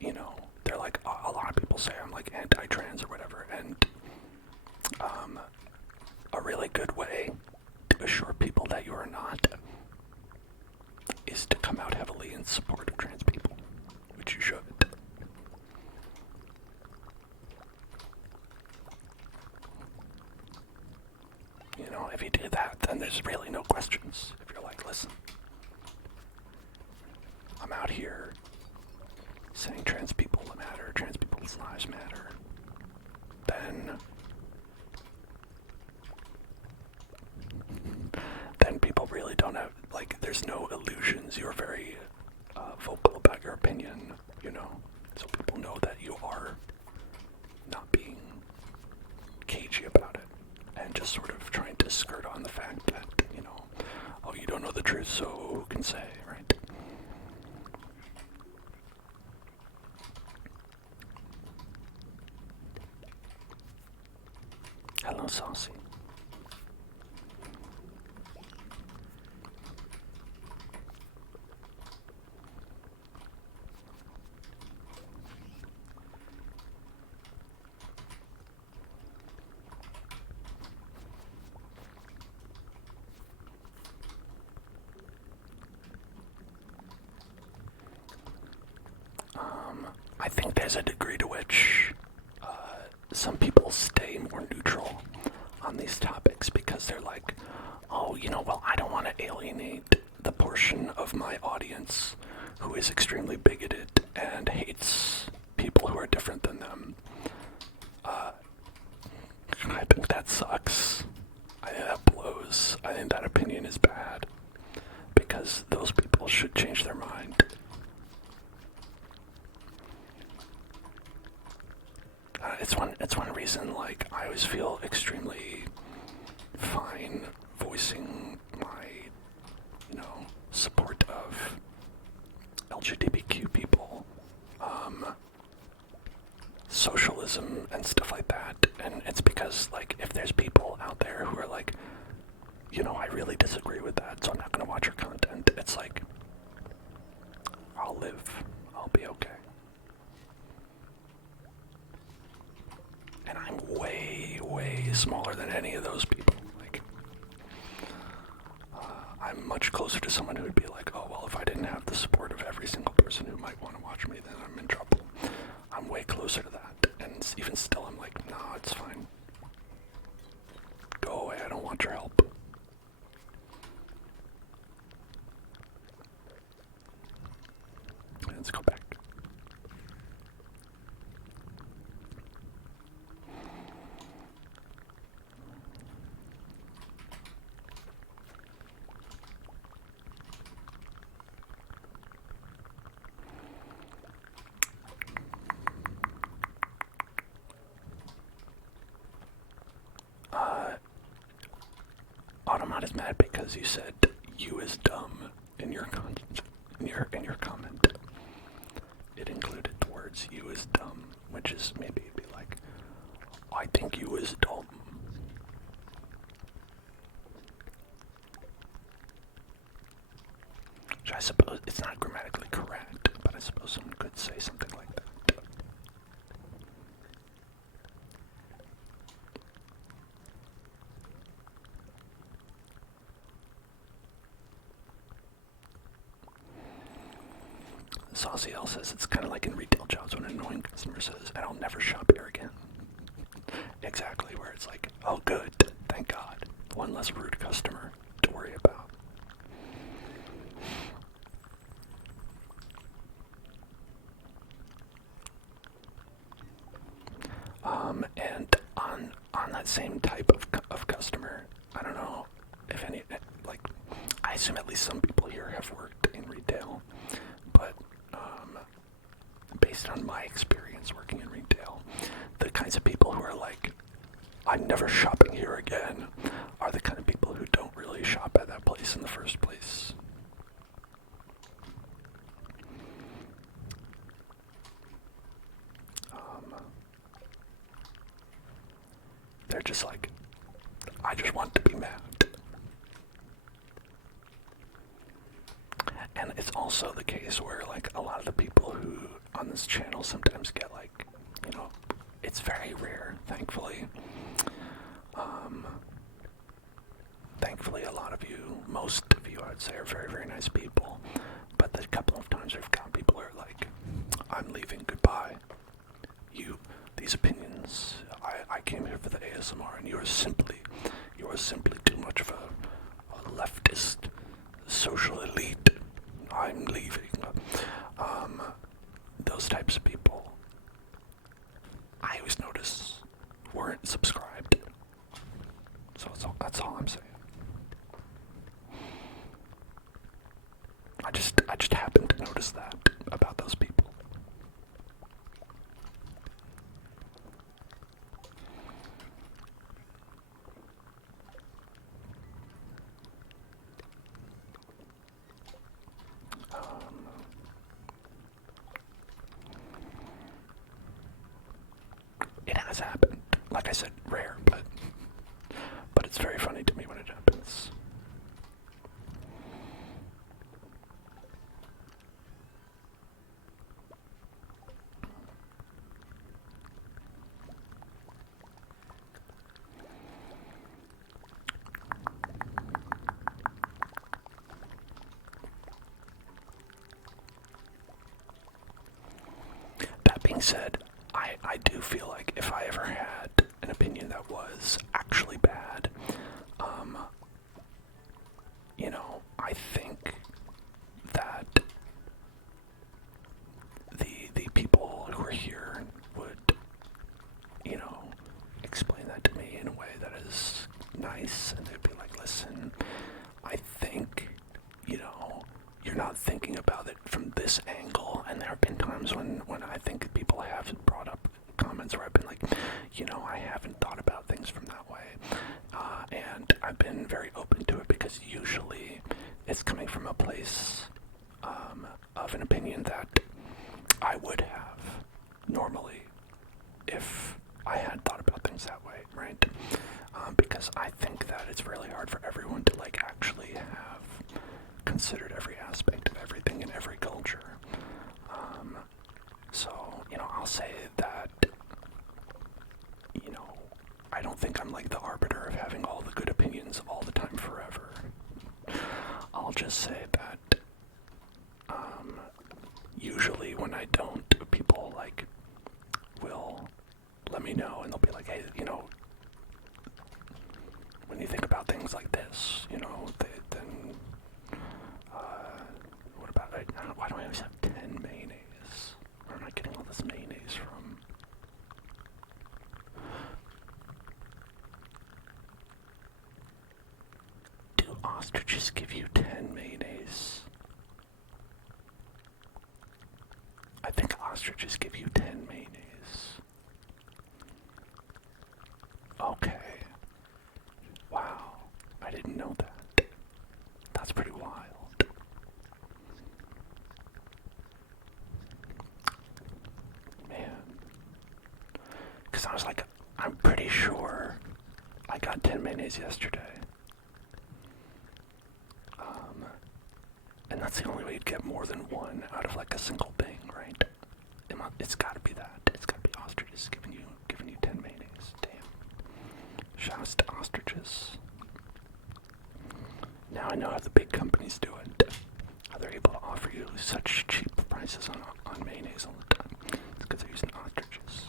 you know, they're like, a lot of people say I'm like anti-trans or whatever, and a really good way to assure people that you are not is to come out heavily in support of trans people, which you should. You know, if you do that, then there's really no questions. If you're like, listen, I'm out here saying trans people matter, trans people's lives matter, then people really don't have, like, there's no illusions. You're very vocal about your opinion, you know, so people know that you are not being cagey about it and just sort of trying to skirt on the fact that, you know, oh, you don't know the truth, so who can say, right? Hello, Saucy. I think there's a degree to which some people stay more neutral on these topics because they're like, oh, you know, well, I don't want to alienate the portion of my audience who is extremely bigoted and hates people who are different than them. I think that sucks. I think that blows. I think that opinion is bad because those people should change their mind. It's one reason, like, I always feel extremely fine voicing my, you know, support of LGBTQ people, socialism and stuff like that, and it's because, like, if there's people out there who are like, you know, I really disagree with that, so I'm not gonna watch your content, it's like, I'll be okay. way, way smaller than any of those people. Like, I'm much closer to someone who would be like, oh, well, if I didn't have the support of every single person who might want to watch me, then I'm in trouble. I'm way closer to that. And even still, I'm like, nah, it's fine. Go away, I don't want your help. Let's go back. Automat is mad because you said you is dumb in your comment. It included the words you is dumb, which is maybe it'd be like, I think you is dumb. Which I suppose it's not grammatically correct, but I suppose someone could say something like that. Saucy L says it's kind of like in retail jobs when an annoying customer says, and I'll never shop here again. Exactly, where it's like, oh good, thank God. One less rude customer to worry about. And on that same type of customer, I don't know if any, like, I assume at least some people here have worked in retail, but based on my experience working in retail, the kinds of people who are like, I'm never shopping here again, are the kind of people who don't really shop at that place in the first place. They're just like, I just want to be mad. And it's also the case where, like, a lot of the people who on this channel sometimes get, like, you know, it's very rare, thankfully. Thankfully, a lot of you, most of you, I would say, are very, very nice people. But the couple of times we've got people who are like, I'm leaving, goodbye. These opinions, I came here for the ASMR, and you are simply too much of a leftist social elite. I'm leaving. Those types of people, I always notice, weren't subscribed. So that's all I'm saying. I just happened to notice that about those people. It has happened. Like I said, rare, but it's very funny to me when it happens. That being said, I do feel like if I ever had an opinion that was actually bad, you know, I think that the people who are here would, you know, explain that to me in a way that is nice, and they'd be like, listen, I think, you know, you're not thinking about it from this angle. And there have been times when I think people have brought up comments where I've been like, you know, I haven't thought about things from that way. And I've been very open to it because usually it's coming from a place of an opinion that I would have normally if I had thought about things that way, right? Because I think that it's really hard for everyone to, like, actually have considered every aspect of everything in every culture. So, you know, I'll say that, you know, I don't think I'm like the arbiter of having all the good opinions all the time forever. I'll just say that usually when I don't, people like will let me know, and they'll be like, hey, you know, when you think about things like this, you know, then what about, why do I always have 10 mayonnaise? Where am I getting all this mayonnaise from? Do ostriches give you 10 mayonnaise? I think ostriches give you 10 mayonnaise. Okay. Wow. I didn't know that. That's pretty wild. Man. Because I was like, I'm pretty sure I got 10 mayonnaise yesterday. And that's the only way you'd get more than one out of like a single thing, right? It's gotta be that. It's gotta be ostriches giving you 10 mayonnaise. Damn. Shouts to ostriches. Now I know how the big companies do it. How they're able to offer you such cheap prices on mayonnaise all the time. It's because they're using ostriches.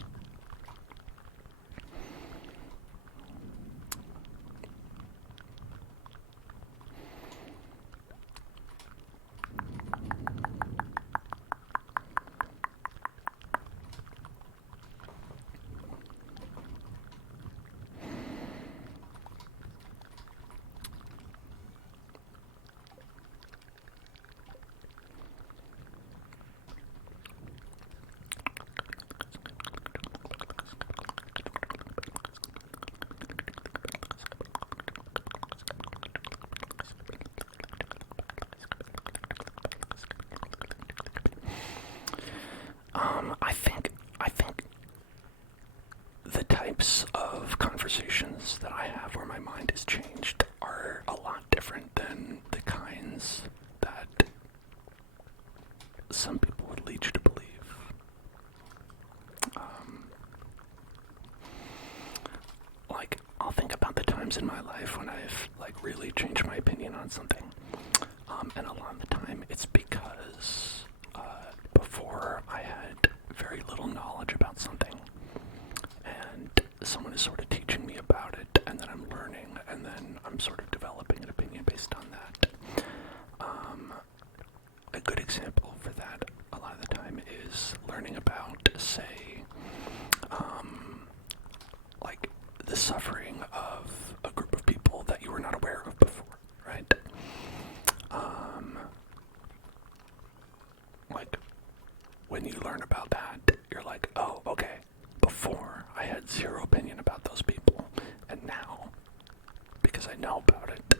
I think the types of conversations that I have where my mind is changed are a lot different than the kinds that some people would lead you to believe. Like, I'll think about the times in my life when I've like really changed my opinion on something. And a lot of the time it's because before I had very little knowledge about something, and someone is sort of teaching me about it, and then I'm learning, and then I'm sort of developing an opinion based on that. A good example for that a lot of the time is learning about, say, like the suffering of a group of people that you were not aware of before, right? Like, when you learn about that, you're like, oh, okay, before I had zero opinion about those people, and now, because I know about it,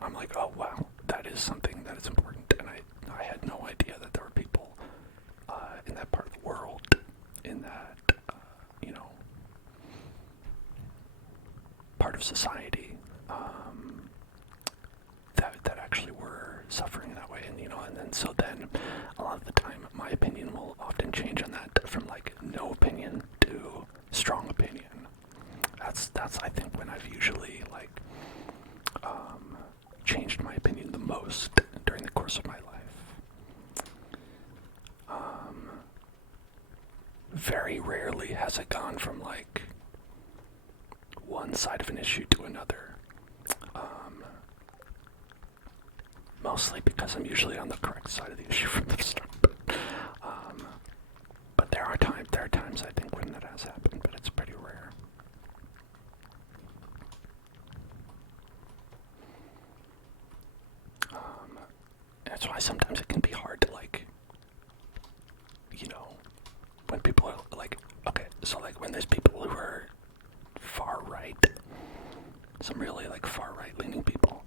I'm like, oh wow, that is something that is important, and I had no idea that there were people in that part of the world, in that, part of society, that actually were suffering that way, and so then a lot of the time my opinion will often change on that from like no opinion to strong opinion. That's I think when I've usually like changed my opinion the most during the course of my life. Very rarely has it gone from like one side of an issue to another. Mostly because I'm usually on the correct side of the issue from the start. But there are times I think when that has happened, but it's pretty rare. That's why sometimes it can be hard to like, when people are like, okay, so like when there's people who are far right, some really like far right leaning people,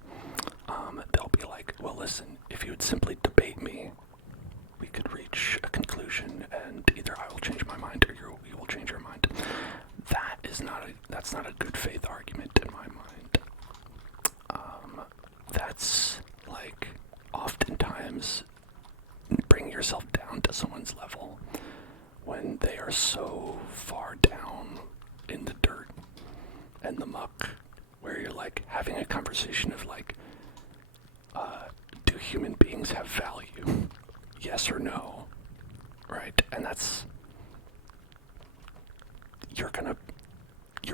they'll be like, well listen, if you would simply debate me, we could reach a conclusion and either I will change my mind or you will change your mind. That's not a good faith argument in my mind. That's like oftentimes bring yourself down to someone's level when they are so far down in the dirt and the muck, where you're like having a conversation of like, do human beings have value? Yes or no, right? And that's, you're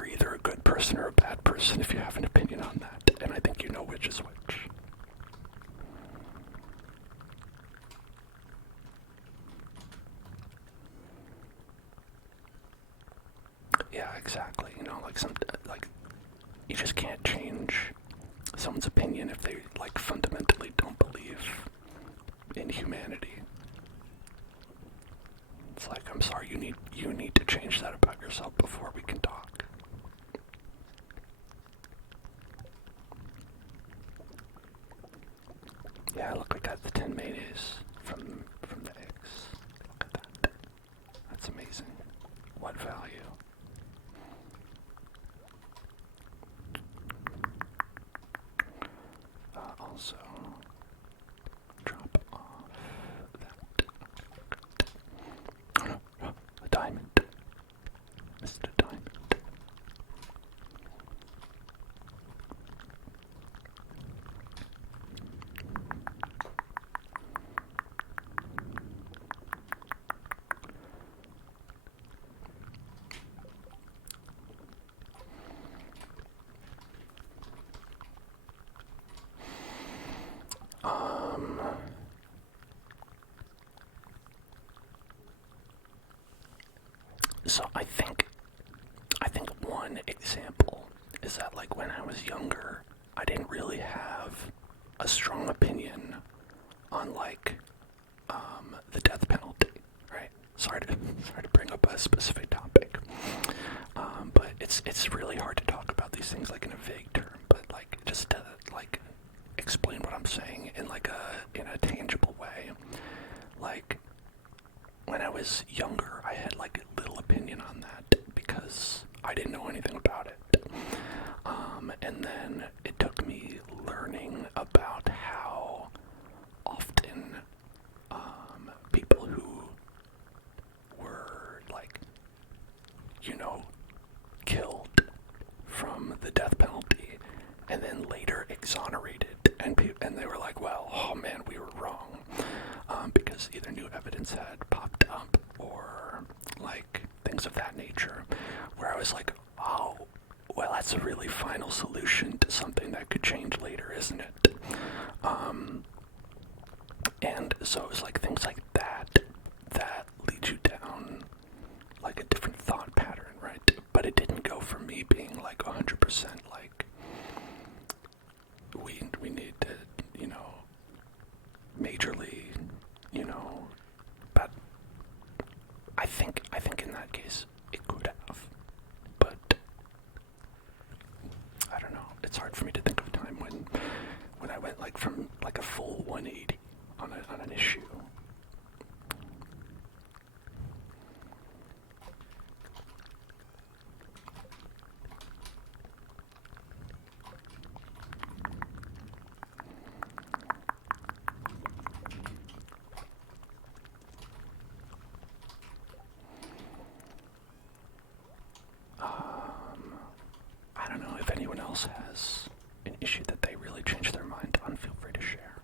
either a good person or a bad person if you have an opinion on that, and I think you know which is which. Yeah, exactly. You know, like you just can't change someone's opinion if they like fundamentally don't believe in humanity. It's like, I'm sorry, you need to change that about yourself before we can talk. Yeah, look, I got the 10 mayonnaise from the eggs. Look at that. That's amazing. What value? Also, drop off that. Oh no, no, a diamond. Missed a diamond. So I think one example is that like when I was younger, I didn't really have a strong opinion on like the death penalty, right? Sorry to bring up a specific topic, but it's really hard to talk about these things like in a vague term, but like just to like explain what I'm saying in like in a tangible way. Like when I was younger, I had like little opinion on that because I didn't know anything about it. And then it took me learning about how often people who were like, you know, killed from the death penalty and then later exonerated, and they were like, well, oh man, we were wrong, because either new evidence had popped up or like things of that nature, where I was like, oh, well, that's a really final solution to something that could change later, isn't it? And so it was like things like that lead you down like a different thought pattern, right? But it didn't go from me being like 100% like, we need to, you know, majorly, you know, but I think in that case it could have, but I don't know. It's hard for me to think of a time when I went like from like a full 180 on an issue. I don't know if anyone else has an issue that they really changed their mind on. Feel free to share.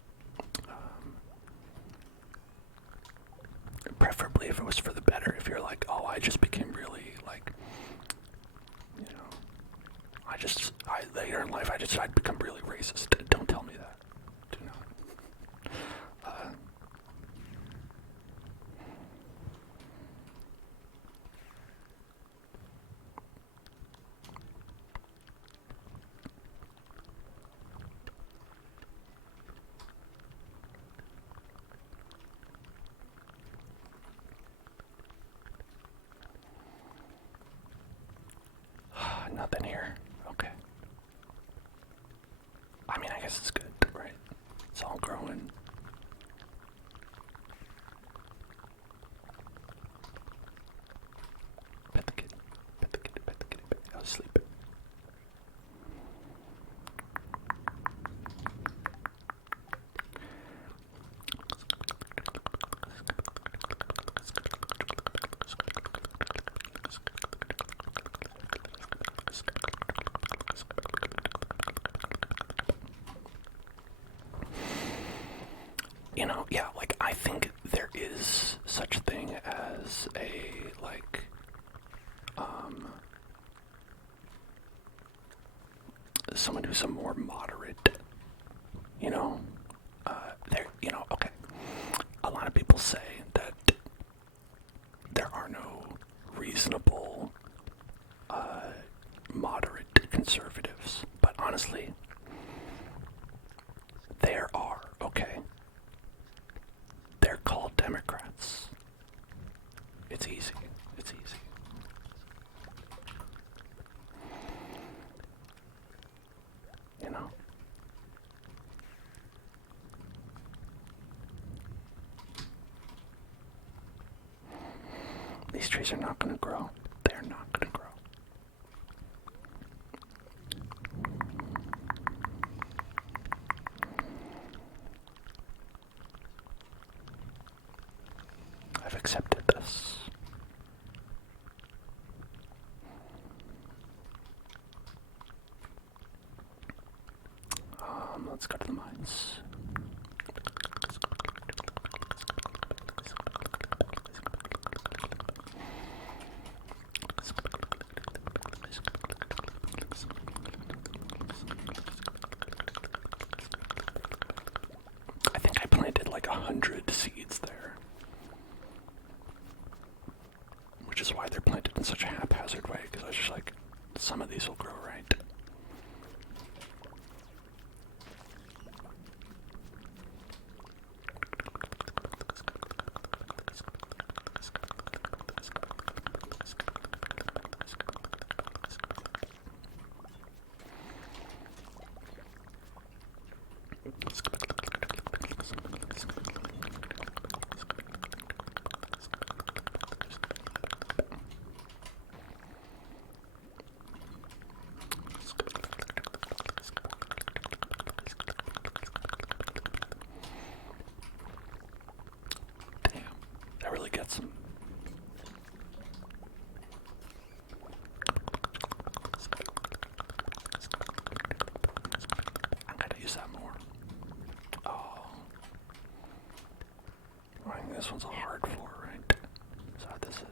Preferably if it was for the better. If you're like, oh, I just became really like, you know, later in life I'd become really racist. Don't tell me that. Do not. Nothing here. Okay. I mean, I guess it's good, right? It's all growing. Pet the kitty. Pet the kitty. Pet the kitty. I was sleeping. someone who's a more moderate, you know, okay. A lot of people say that there are no reasonable, moderate conservatives, but honestly, there are, okay? They're called Democrats. It's easy. It's easy. You know? These trees are not going to grow. They're not going to grow. I've accepted this. Let's go to the mines. I think I planted like 100 seeds there. Which is why they're planted in such a haphazard way, because I was just like, some of these will grow right. That really gets them. I'm gonna use that more. Oh. I think this one's a hard floor, right? Is that what this is?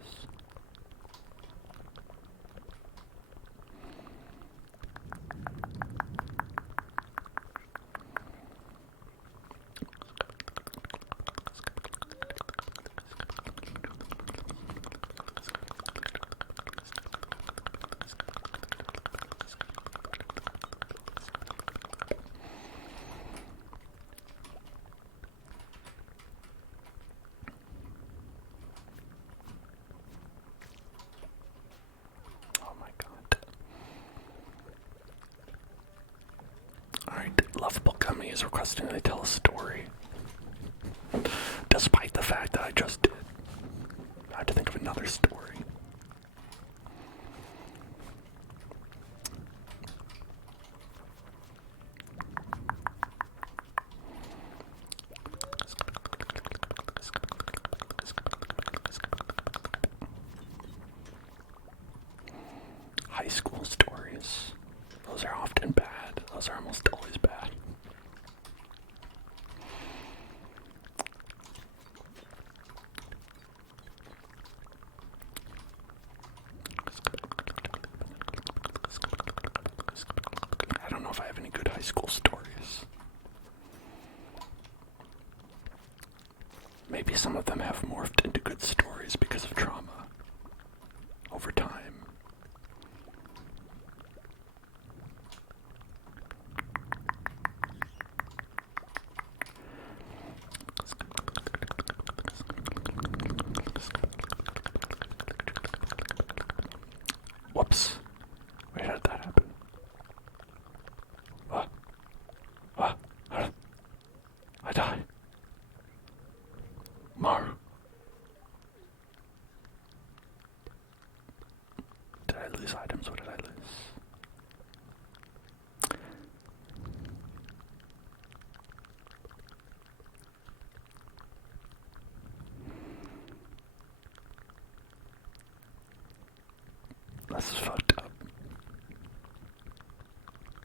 Lovable Gummy is requesting that I tell a story. Despite the fact that I just did. I had to think of another story. High school stories. Those are often bad. Those are almost always bad. I don't know if I have any good high school stories. Maybe some of them have morphed into good stories because of trauma over time. Whoops. Wait, how did that happen? What? What? I died. Maru. Did I lose items? What did I lose? This is fucked up.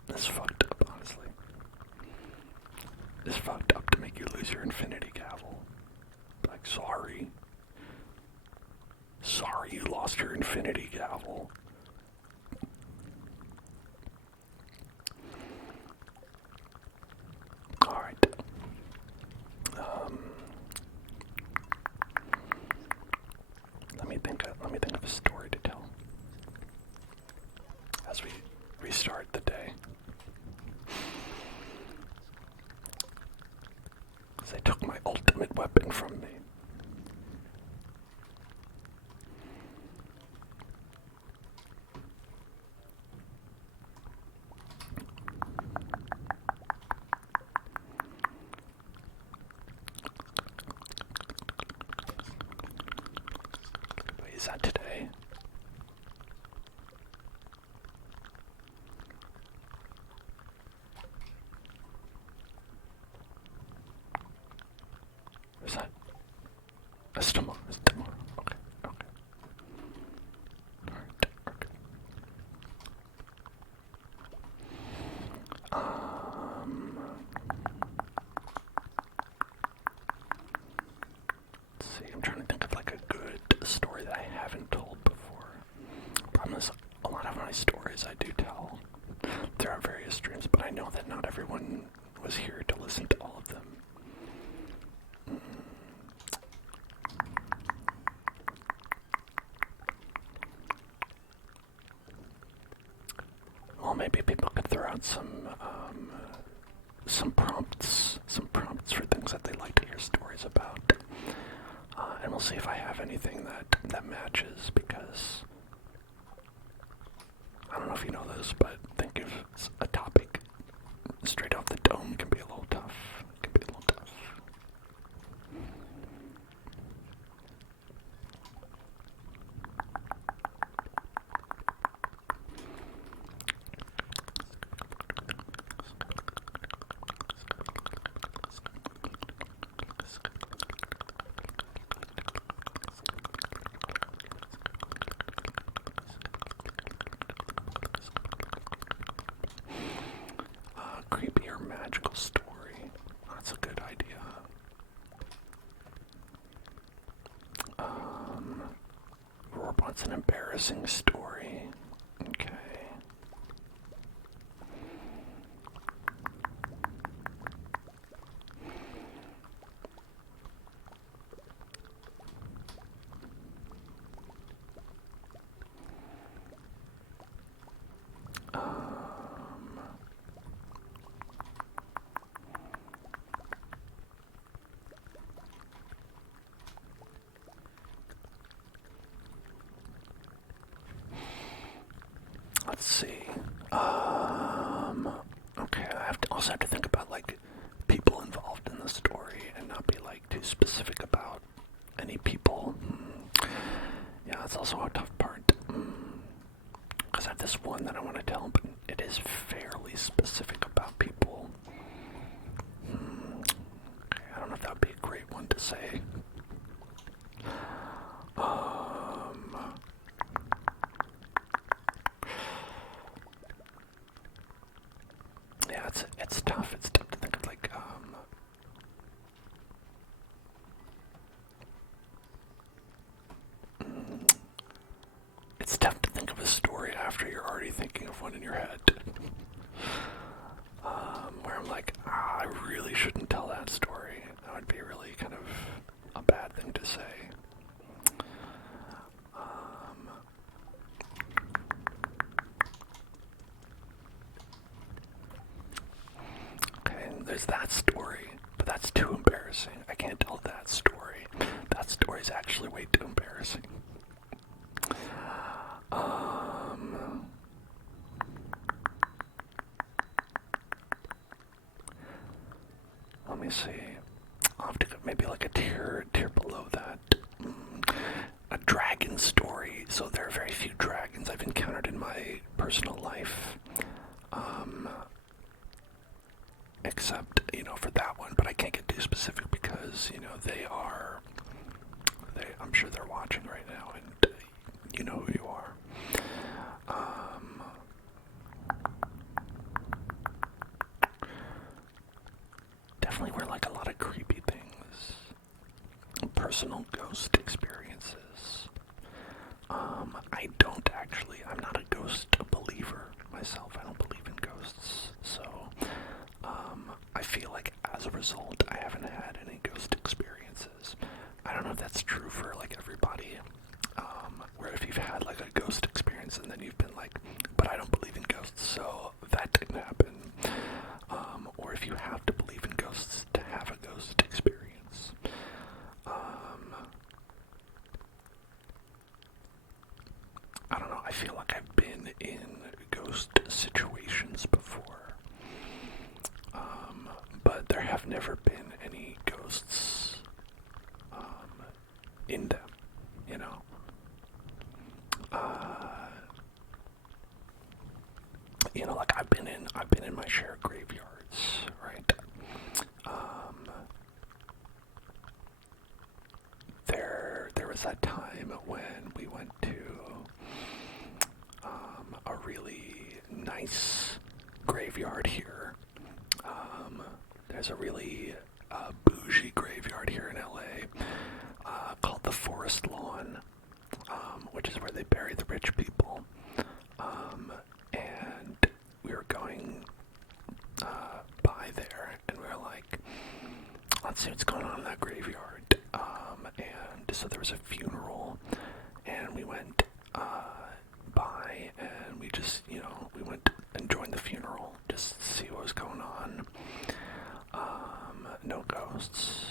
This is fucked up, honestly. This is fucked up to make you lose your infinity gavel. Like, sorry. Sorry you lost your infinity gavel. restart the day. Because they took my ultimate weapon from me. Wait, is that today? Is that? That's tomorrow. It's tomorrow. Okay. Okay. Alright. Okay. Let's see. I'm trying to think of like a good story that I haven't told before. Problem is, a lot of my stories I do tell. There are various streams, but I know that not everyone was here to listen to all of them. Well, maybe people could throw out some prompts for things that they like to hear stories about, and we'll see if I have anything that matches. Because I don't know if you know this, but think of a topic straight off the dome can be a little tough. Creepy or magical story. That's a good idea. Rob wants an embarrassing story. Okay. Let's see. Okay, I also have to think about like people involved in the story and not be like too specific about any people. Yeah, that's also a tough part. Because I have this one that I want to tell, but it is fairly specific about people. Okay, I don't know if that would be a great one to say. Yeah, it's tough. It's tough to think of like it's tough to think of a story after you're already thinking of one in your head. Where I'm like, I really shouldn't tell that story. That would be really kind of a bad thing to say. Okay, there's that story, but that's too embarrassing. I can't tell that story. That story's actually way too embarrassing. Let me see. I'll have to go maybe like a tier below that. A dragon story. So there are very few dragons I've encountered in my personal life. Except, for that one, but I can't get too specific because, I'm sure they're watching right now, and you know who you are. Definitely were like a lot of creepy things. Personal ghost experiences. I'm not a ghost believer myself. I don't believe in ghosts, so I feel like as a result I haven't had any ghost experiences. I don't know if that's true for like everybody, where if you've had like a ghost experience and then you've been like, but I don't believe in ghosts, like I've been in my share of graveyards, right? There was that time when we went to a really nice graveyard here. There's a really bougie graveyard here in LA called the Forest Lawn, which is where they bury the rich people. And we were going by there, and we were like, let's see what's going on in that graveyard. And so there was a funeral, and we went by, and we just, we went and joined the funeral, just to see what was going on. No ghosts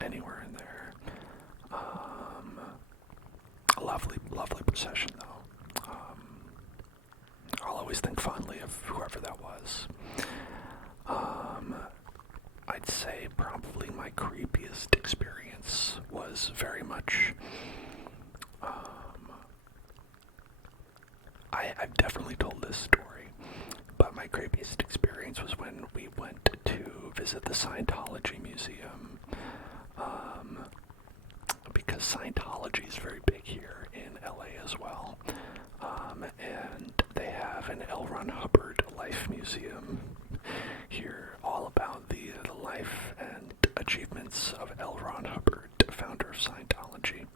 anywhere in there. A lovely procession, though. I'll always think fondly of whoever that was. I'd say probably my creepiest experience was very much, I've definitely told this story, but my creepiest experience was when we went to visit the Scientology Museum, because Scientology is very big here in LA as well, and they have an L. Ron Hubbard Life Museum here, all about the life and achievements of L. Ron Hubbard, founder of Scientology.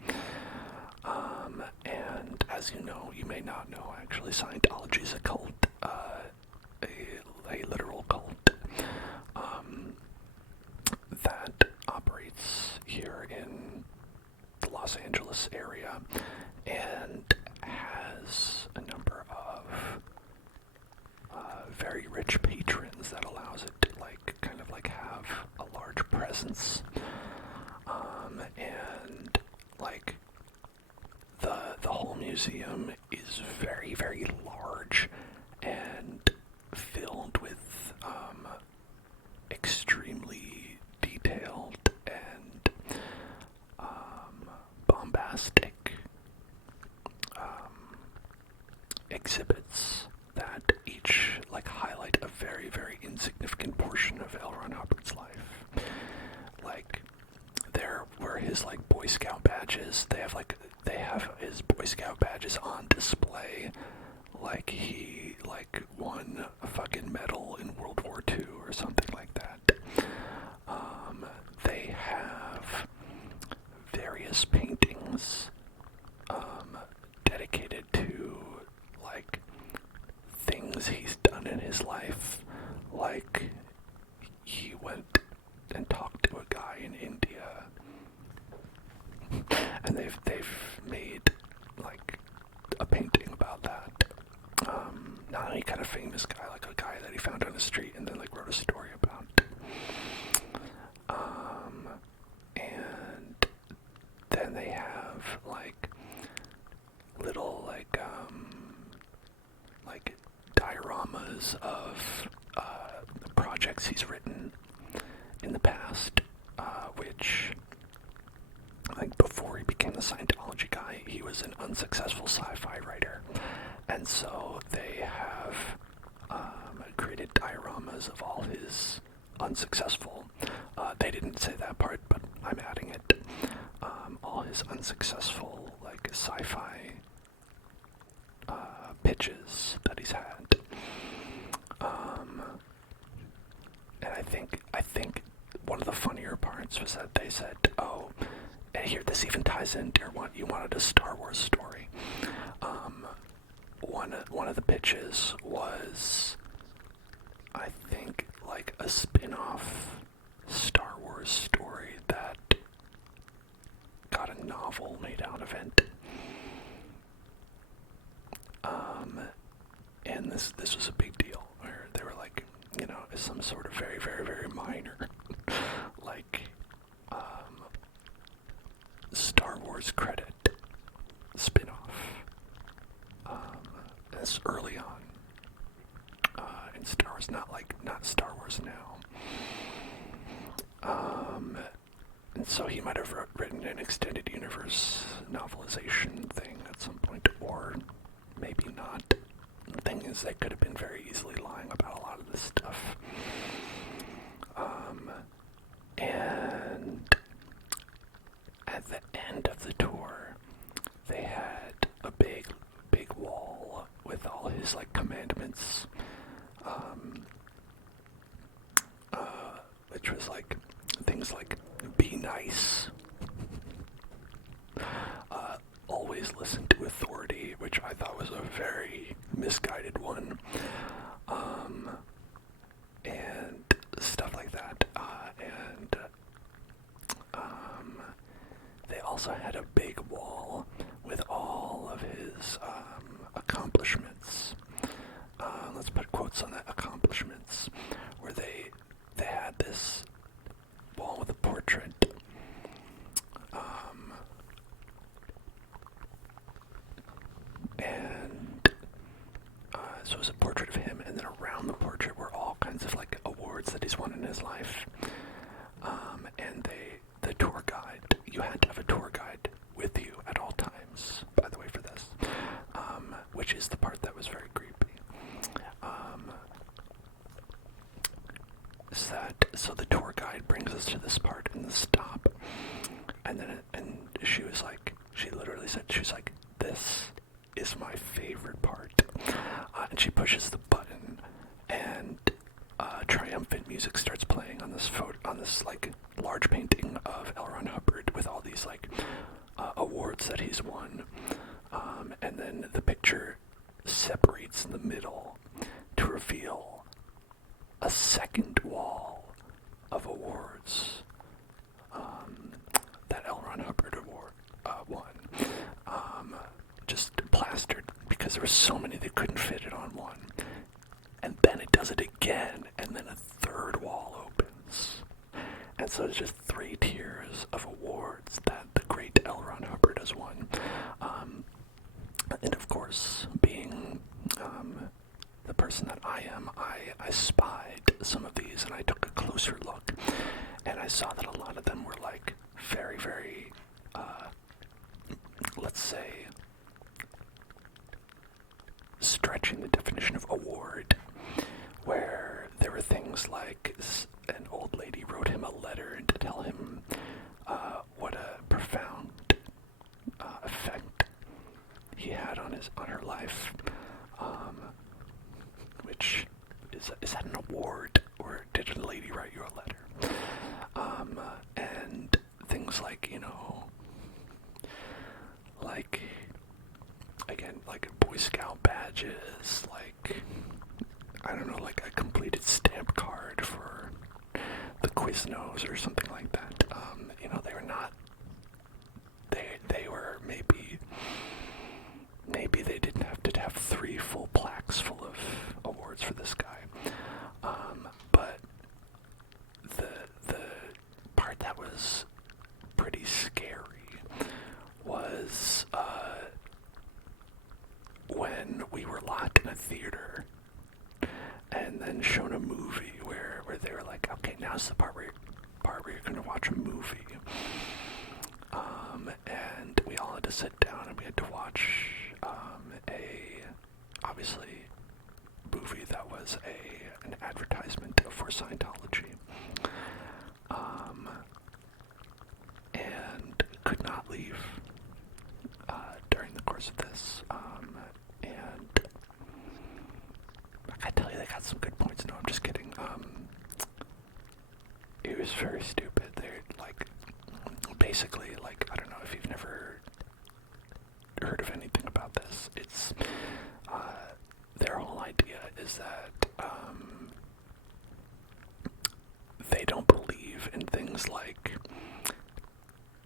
And as you may not know, actually, Scientology is a cult, a literal cult, that operates here in the Los Angeles area, and has a number of very rich patrons that allows it to kind of have a large presence, and the whole museum is very, very large and filled with extremely detailed and bombastic exhibits that each highlight a very, very insignificant portion of L. Ron Hubbard's life. There were his Boy Scout badges. They have his Boy Scout badges on display, he won a fucking medal in World War II or something like that. They have various paintings dedicated to things he's done in his life. He went and talked to a guy in India, and they've made a painting about that. Not any kind of famous guy, a guy that he found on the street and then wrote a story about. And then they have little dioramas of projects he's written in the past, which before he became the Scientology guy, he was an unsuccessful sci-fi writer, and so they have created dioramas of all his unsuccessful, they didn't say that part, but I'm adding it, all his unsuccessful sci-fi pitches that he's had. And I think one of the funnier parts was that they said, oh, and here, this even ties into you wanted a Star Wars story. One of the pitches was, I think, a spin-off Star Wars story that got a novel made out of it. And this was a big deal, where they were some sort of very, very, very minor, Star Wars credit spin-off. This early on in Star Wars, not Star Wars now. And so he might have written an extended universe novelization thing at some point, or maybe not. thing is they could have been very easily lying about a lot of this stuff. And at the end of the tour, they had a big wall with all his like commandments, which was like things like be nice, always listen to authority, which I thought was a very misguided one, and stuff like that. They also had a big wall with all of his accomplishments. Let's put quotes on that, accomplishments, where they had this wall with a portrait. So it was a portrait of him, and then around the portrait were all kinds of like awards that he's won in his life. And the tour guide, you had to have a tour guide with you at all times, by the way, for this, which is the part that was very creepy. So the tour guide brings us to this part in the stop, and she was like, she literally said, she's like, this is my favorite part, and she pushes the button, and triumphant music starts playing on this like large painting of L. Ron Hubbard with all these like awards that he's won, and then the picture separates in the middle to reveal a second wall of awards that L. Ron Hubbard won, just plastered because there were so many they couldn't fit it on one. And then it does it again, and then a third wall opens. And so it's just 3 tiers of awards that the great L. Ron Hubbard has won. And of course, being the person that I am, I spied some of these, and I took a closer look, and I saw that a lot of them were like very, very, let's say, stretching the definition of award, where there were things like an old lady wrote him a letter to tell him what a profound effect he had on her life, which is that an award, or did a lady write you a letter? And things like, you know, like, again, like Boy Scout badges, like, I don't know, like a completed stamp card for the Quiznos or something like that. You know, they were not, they were maybe they didn't have to have 3 full plaques full of awards for this guy. But the part that was pretty scary was when we were locked in a theater and then shown a movie where they were like, okay, now's the part where you're going to watch a movie. And we all had to sit down and we had to watch obviously movie that was an advertisement for Scientology, and could not leave during the course of this, and I tell you, they got some good points. No, I'm just kidding. It was very stupid. They're like, basically, like, I don't know if you've never heard of anything about this. It's their whole idea is that they don't believe in things like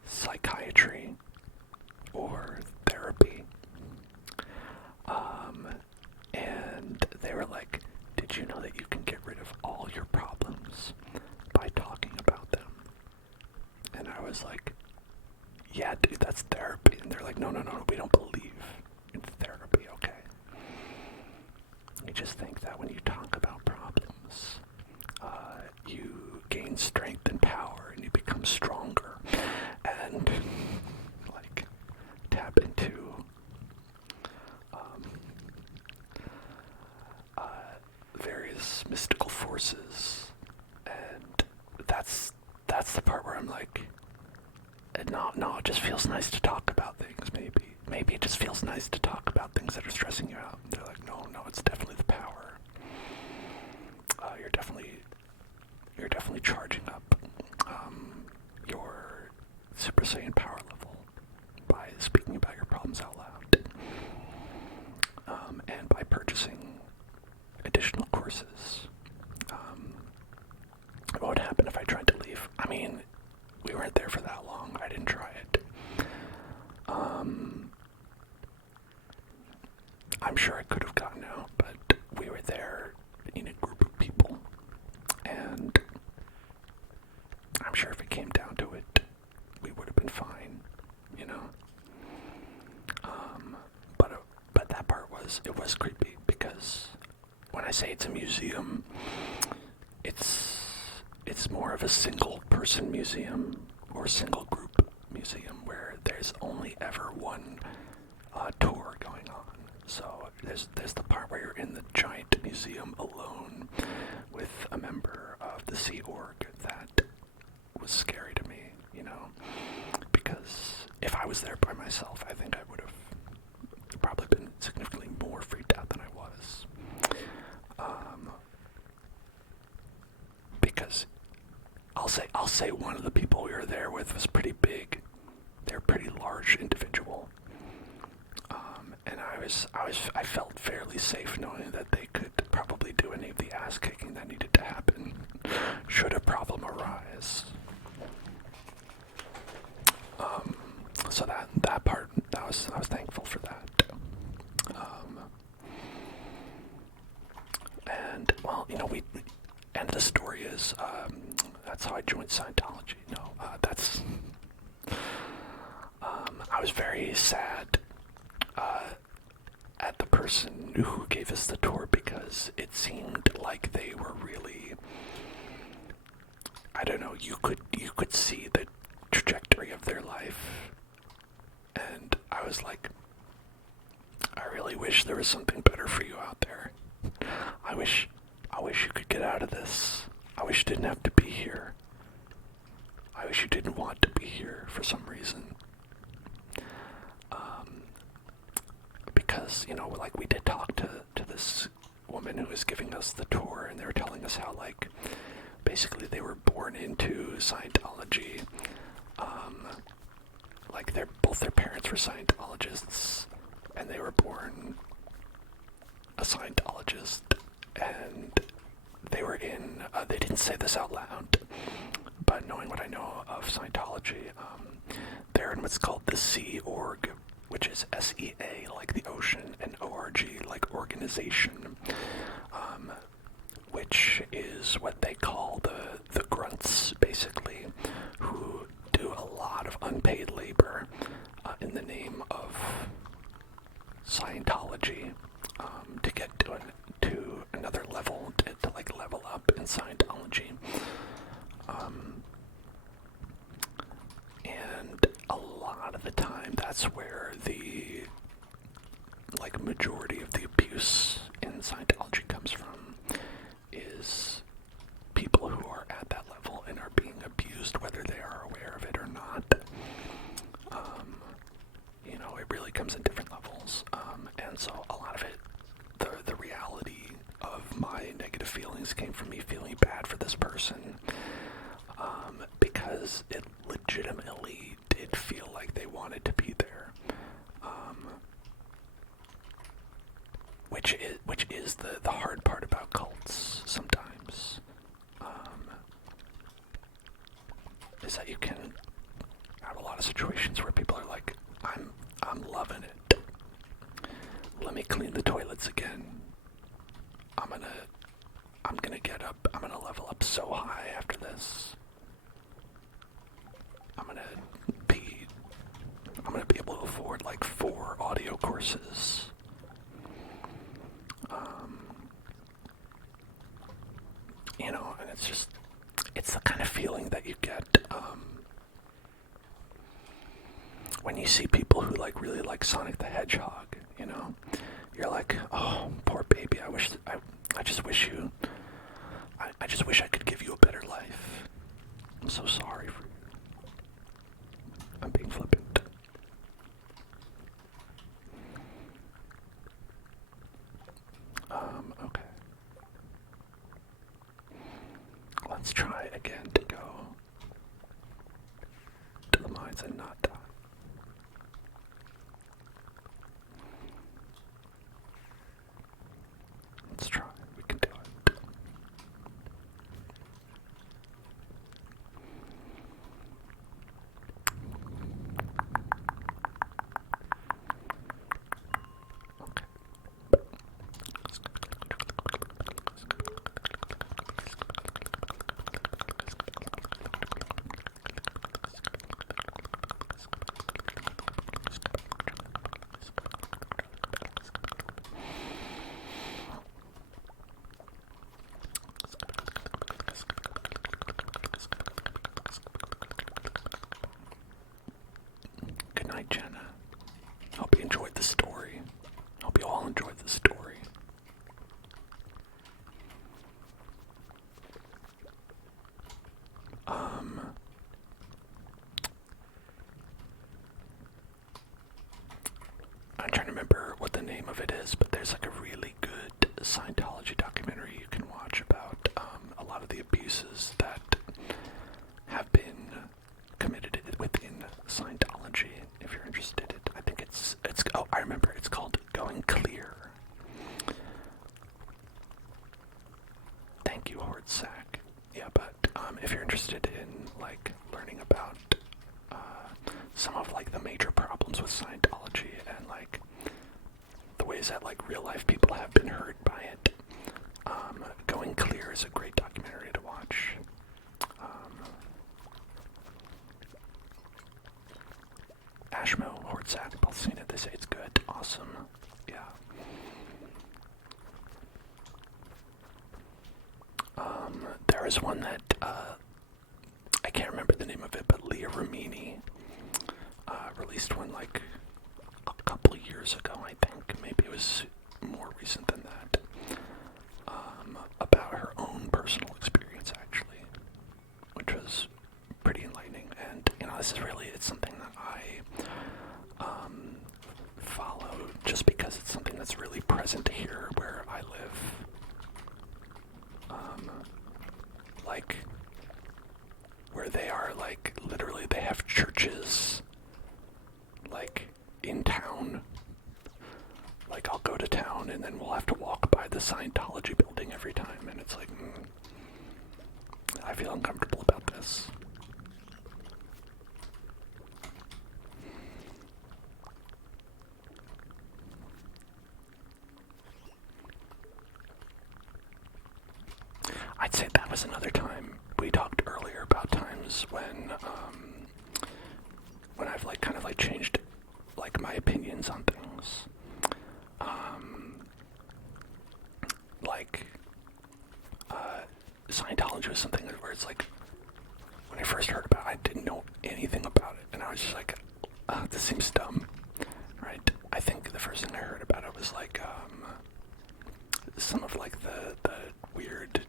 psychiatry or therapy. And they were like, did you know that you can get rid of all your problems by talking about them? And I was like, yeah, dude, that's therapy. And they're like, no, we don't believe in therapy, okay? You just think that when you talk about problems, you gain strength and power and you become stronger and, like, tap into just feels nice to talk about things, maybe it just feels nice to talk about things that are stressing you out. They're like, no, it's definitely the power. You're definitely charging up your Super Saiyan power level by speaking about your problems out loud, and by purchasing additional courses. What would happen if I tried to leave? I mean, we weren't there for that long. I didn't try it. I'm sure I could have gotten out, but we were there in a group of people, and I'm sure if it came down to it, we would have been fine, you know? But that part it was creepy, because when I say it's a museum, it's more of a single-person museum, or single-group museum, where there's only ever one tour going on. So there's the part where you're in the giant museum alone with a member of the Sea Org. That was scary to me, you know, because if I was there by myself, I think I would have probably been significantly more freaked out than I was. Because I'll say one of the people we were there with was pretty big. They're a pretty large individual. And I felt fairly safe knowing that they could probably do any of the ass kicking that needed to happen should a problem arise. So that part, I was thankful for that. And well, you know, and the story is that's how I joined Scientology. No, that's I was very sad at the person who gave us the tour, because it seemed like they were really, I don't know, you could see the trajectory of their life, and I was like, I really wish there was something better for you out there. I wish you could get out of this. I wish you didn't have to be here. I wish you didn't want to be here for some reason. Because, you know, like, we did talk to this woman who was giving us the tour, and they were telling us how, like, basically they were born into Scientology. Like, both their parents were Scientologists, and they were born a Scientologist, and they were in, they didn't say this out loud, but knowing what I know of Scientology, they're in what's called the Sea Org, which is SEA, like the ocean, and ORG, like organization, which is what they call the grunts, basically, who do a lot of unpaid labor in the name of Scientology, to get to another level, to like level up in Scientology. And a lot of the time, that's where the like majority of the abuse in Scientology comes from, is people who are at that level and are being abused, whether they are aware of it or not. You know, it really comes in different levels, and so a lot of it, the reality of my negative feelings came from me feeling bad for this person, because it legitimately did feel like they wanted to be there, which is the hard part about cults sometimes, is that you can have a lot of situations where people are like, I'm loving it. Let me clean the toilets again. I'm gonna get up. I'm gonna level up so high after this. I'm gonna be able to afford like 4 audio courses. You know, and it's the kind of feeling that you get, when you see people who like really like Sonic the Hedgehog, you know, you're like, oh, poor baby, I just wish I could give you a better life. I'm so sorry for you. I'm being flippant. Let's try again to go to the mines and not die. Let's try. We can do it. Okay. Good night, Jenna. Hope you enjoyed the story. Hope you all enjoyed the story. I'm trying to remember what the name of it is, but there's like a really good Scientology documentary you can watch about a lot of the abuses that have been committed within Scientology. If you're interested, I think it's oh, I remember, it's called Going Clear. Thank you, Hoard Sack. Yeah, but if you're interested in like learning about some of like the major problems with Scientology and like the ways that like real life people have been hurt by it, Going Clear is a great documentary to watch. Ashmo, Hoard Sack, both seen it. They say it's good. Awesome. Yeah. There is one that I can't remember the name of it, but Leah Remini released one like a couple of years ago, I think. Maybe it was more recent than that. About her own personal experience, actually, which was pretty enlightening. And this is really, it's something that I follow just because it's something that's really present here where I live. Like where they are, like literally they have churches like in town. Like I'll go to town and then we'll have to walk by the Scientology building every time, and it's like I feel uncomfortable about this. I'd say that was another time. We talked earlier about times when I've like kind of like changed like my opinions on things. Like Scientology was something where it's like when I first heard about it, I didn't know anything about it, and I was just like, this seems dumb, right? I think the first thing I heard about it was like some of like the weird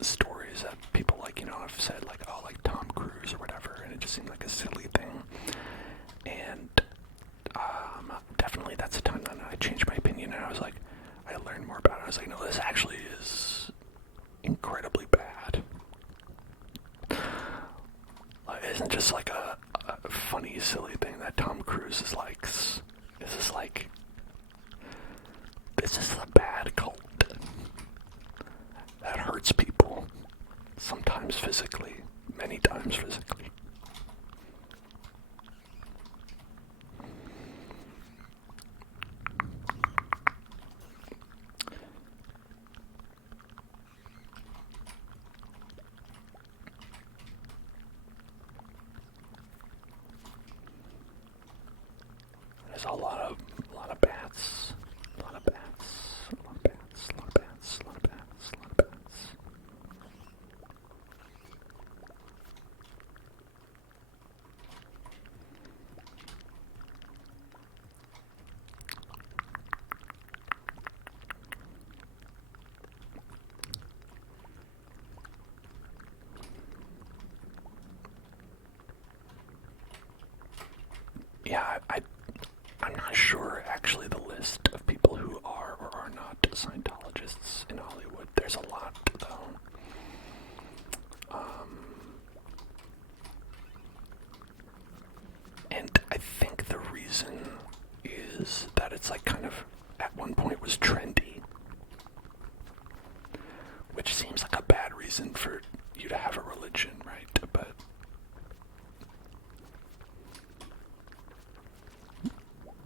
stories that people like, have said, like, oh, like Tom Cruise or whatever, and it just seemed like a silly thing. And definitely that's the time that I changed my opinion, and I was like, I learned more about it. I was like, no, this actually is incredibly bad. Like, it isn't just like a funny, silly thing that Tom Cruise is like. This is a bad cult that hurts people, sometimes physically, many times physically. There's a lot of bats, a lot of bats, a lot of bats, a lot of bats, a lot of bats, a lot of bats. Yeah, I'm not sure actually the list of people who are or are not Scientologists in Hollywood. There's a lot though. And I think the reason is that it's like kind of at one point was trendy, which seems like a bad reason for you to have a religion, right? But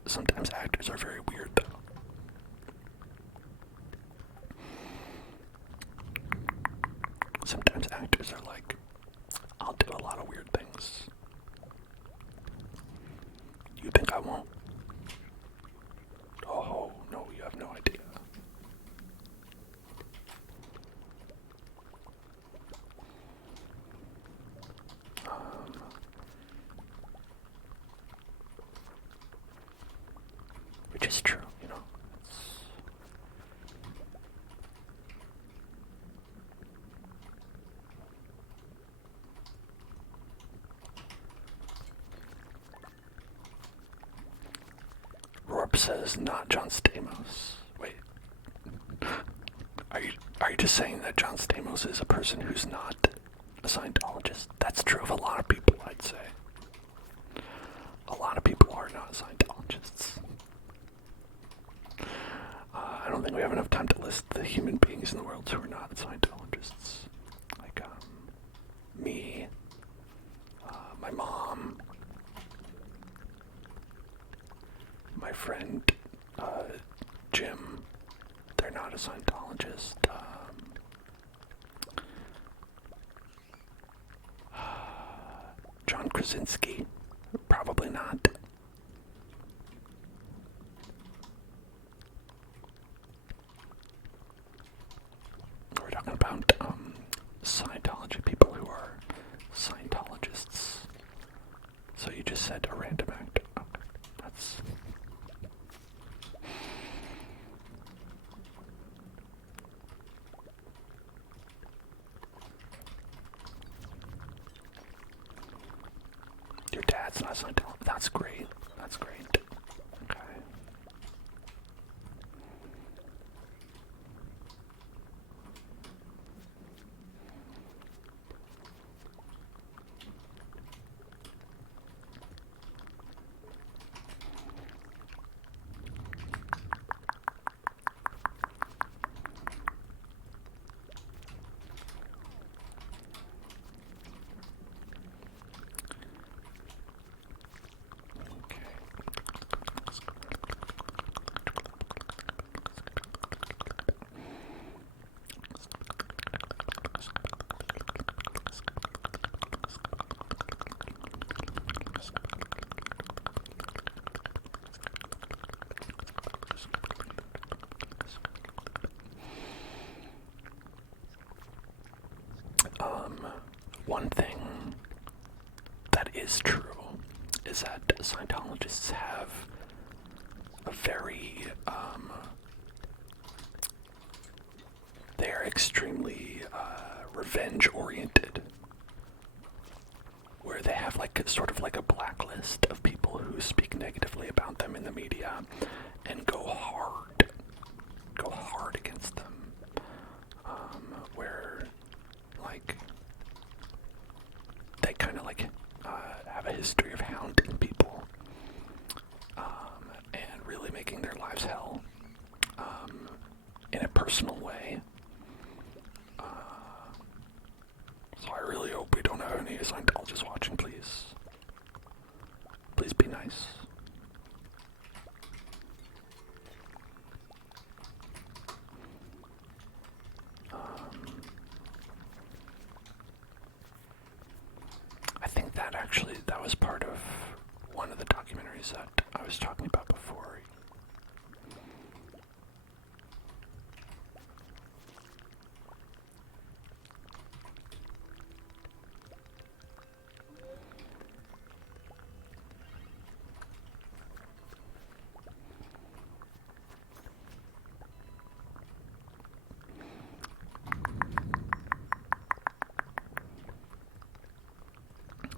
sometimes actors are very weird, though. Sometimes actors are like, I'll do a lot of weird things. You think I won't? Oh, no, you have no idea. Which is true, you know. Rorp says not John Stamos. Wait. Are you just saying that John Stamos is a person who's not a Scientologist? That's true of a lot of people, I'd say. A lot of people are not Scientologists. I don't think we have enough time to list the human beings in the world who are not Scientologists. Like, me, my mom, my friend, Jim. They're not a Scientologist. John Krasinski, probably not. We're talking about Scientology people who are Scientologists. So you just said a random actor. Okay, that's... Your dad's not a Scientologist. That's great. That's great. Okay. One thing that is true is that Scientologists have a very, they're extremely revenge-oriented, where they have like sort of like a blacklist of people who speak negatively about them in the media and go hard against them, where like they kind of like have a history of hounding people and really making their lives hell in a personal way. So I really hope we don't have any Scientologists watching, please. Please be nice. I think that was part of one of the documentaries that I was talking about before.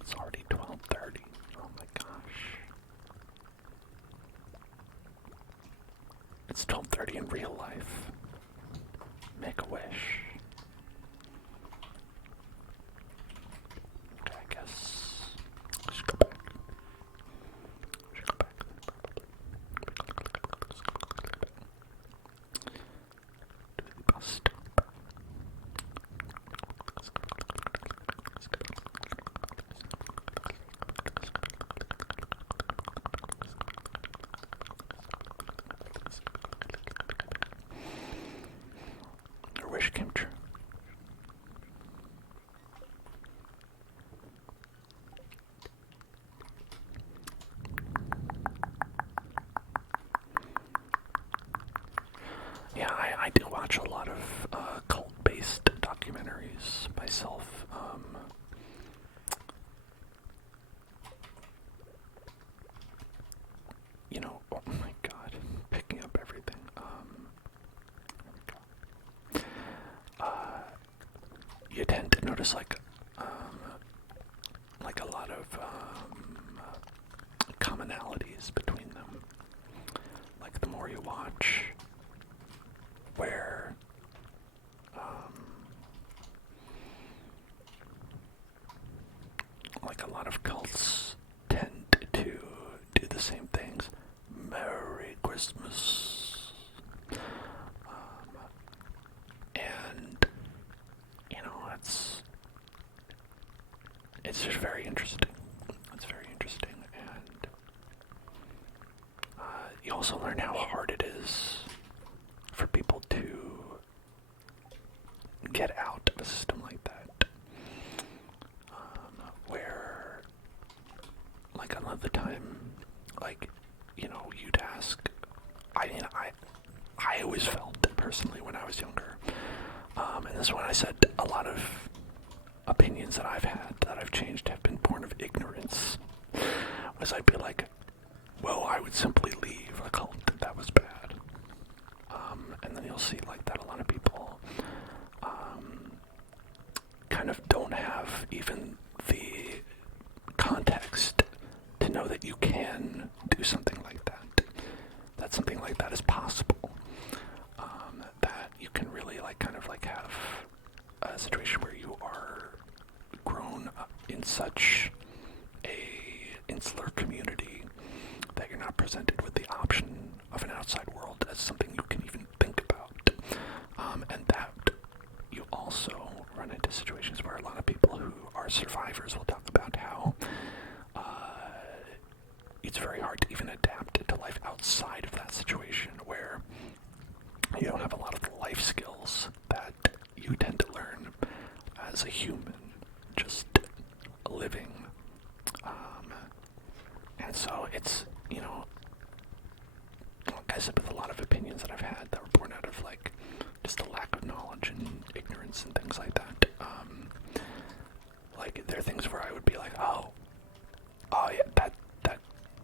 It's already 12:30. Oh my gosh. It's 12:30 in real life. Make a wish. lost. Your wish came true. Yeah, I do watch a lot of cult-based documentaries myself. Oh my god, picking up everything. You tend to notice like a lot of commonalities between them. Like the more you watch, where like a lot of cults tend to do the same things. Merry Christmas. And it's just very interesting. It's very interesting, and you also learn how hard it is for people to get out of a system like that, where, like, a lot of the time, like, you'd ask. I always felt personally when I was younger, and this is when I said a lot of opinions that I've had that I've changed have been born of ignorance. Was I'd be like, well, I would simply leave a cult that was bad. And then you'll see like that a lot of people kind of don't have even the context to know that you can do something like that. That something like that is possible. That you can really have a situation where you are grown up in such a insular community that you're not presented with the option of an outside world as something you can even think about. And that you also run into situations where a lot of people who are survivors will talk about how it's very hard to even adapt to life outside of that situation, where you don't have a lot of the life skills that you tend to learn as a human, just living. And so it's, like I said, with a lot of opinions that I've had that were born out of like just a lack of knowledge and ignorance and things like that. Like there are things where I would be like, oh yeah, that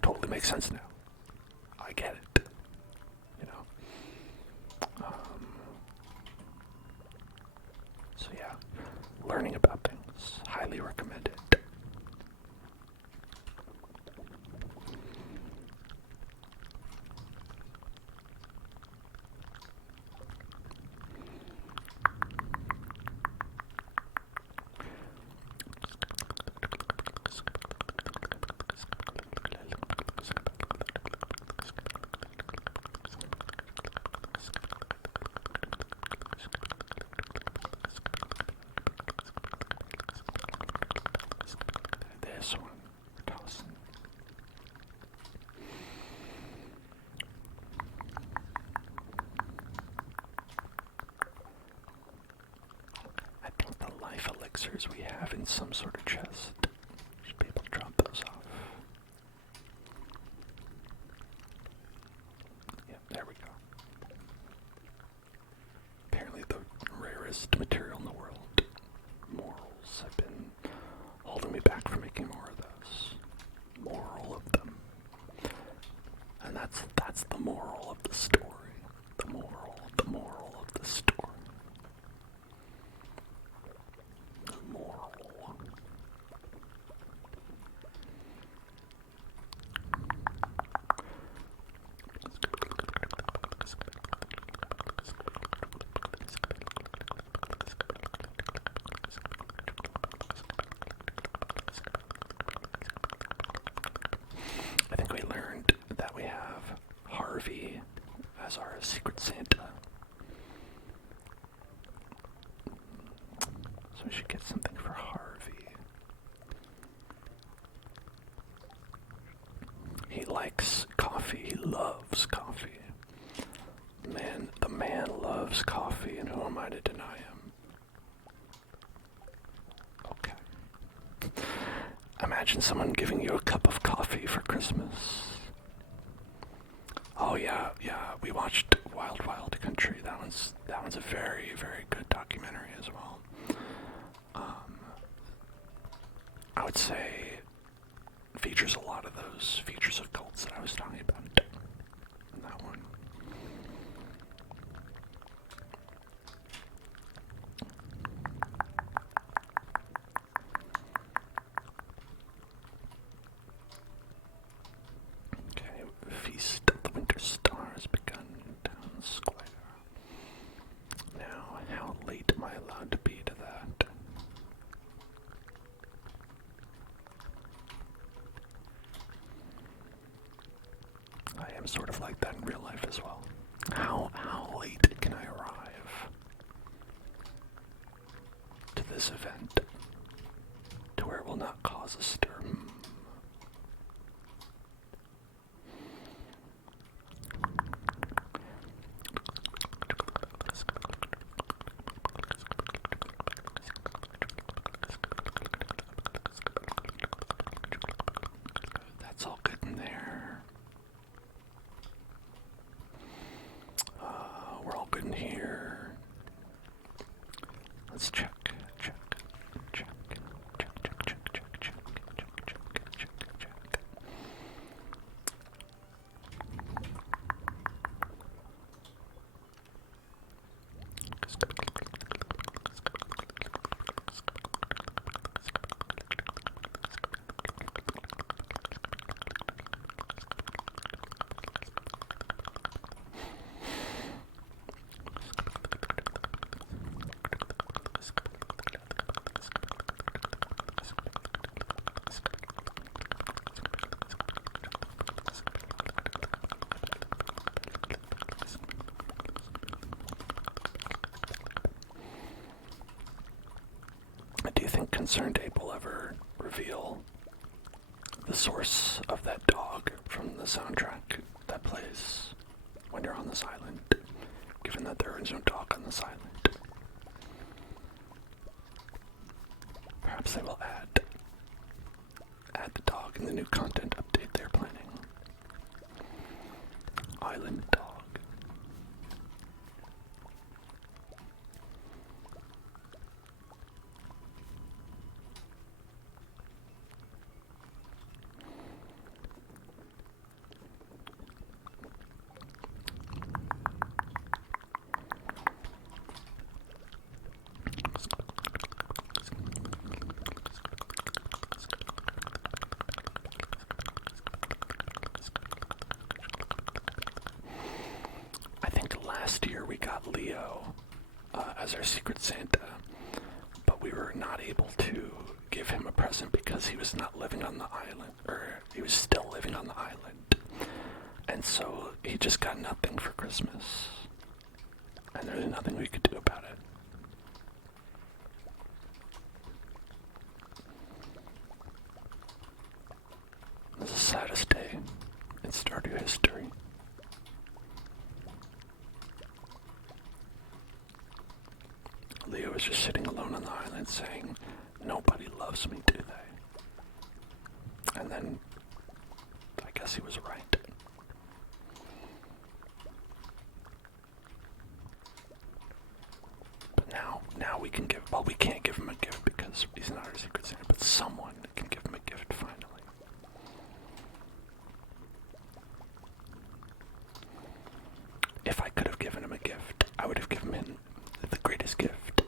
totally makes sense now. I get it. So yeah, learning about things, highly recommended. This one, we're tossing. I think the life elixirs we have in some sort of chest. Should be able to drop those off. Yeah, there we go. Apparently the rarest material in the world. Morals have been holding me back from making more of those. Moral of them. And that's the moral of the story. The moral of the story. The moral. I think we learned that we have Harvey as our secret Santa. we should get something for Harvey. He likes coffee. He loves coffee. Man, the man loves coffee, and who am I to deny him? Okay. Imagine someone giving you a cup of coffee for Christmas. Oh yeah, we watched Wild Wild Country. That one's a very, very good documentary as well. I would say features a lot of those features of cults that I was talking about in that one. Okay, Feast of the Winter Stars begun in Town Square. Now, how late am I allowed to be to that? I am sort of like that in real life as well. How late can I arrive to this event to where it will not cause a stir? That's all good in there. We're all good in here. Let's check. Do you think Concerned Ape will ever reveal the source of that dog from the soundtrack that plays when you're on this island, given that there is no dog on this island? Perhaps they will add the dog in the new content update they're planning. Island dog. Last year we got Leo as our Secret Santa, but we were not able to give him a present because he was not living on the island, or he was still living on the island, and so he just got nothing for Christmas, and there's nothing we could do about it. This is the saddest day in Stardew history. Leo was just sitting alone on the island saying, "Nobody loves me, do they?" And then, I guess he was right. But now we can give, well, we can't give him a gift because he's not our Secret Santa, but someone can give him a gift finally. If I could have given him a gift, I would have given him the greatest gift.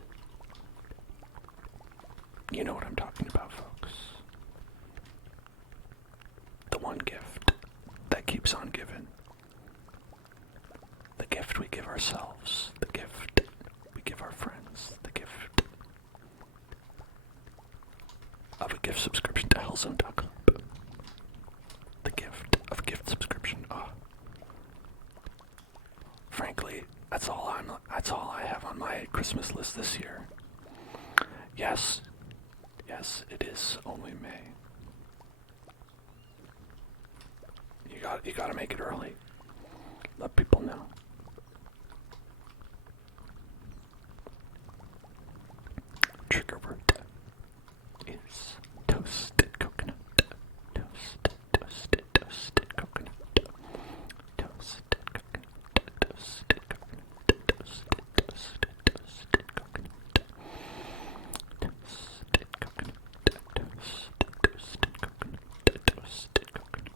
You know what I'm talking about, folks. The one gift that keeps on giving. The gift we give ourselves. The gift we give our friends. The gift of a gift subscription to Hellzone.club. The gift of a gift subscription. Oh. Frankly, that's all I have on my Christmas list this year. Yes. Yes, it is only May. You gotta make it early. Let people know. Trigger word is toasted coconut. Toasted coconut. Toasted coconut. Toasted coconut. Toasted coconut. Toasted coconut. Toasted coconut. Toasted coconut. Toasted coconut.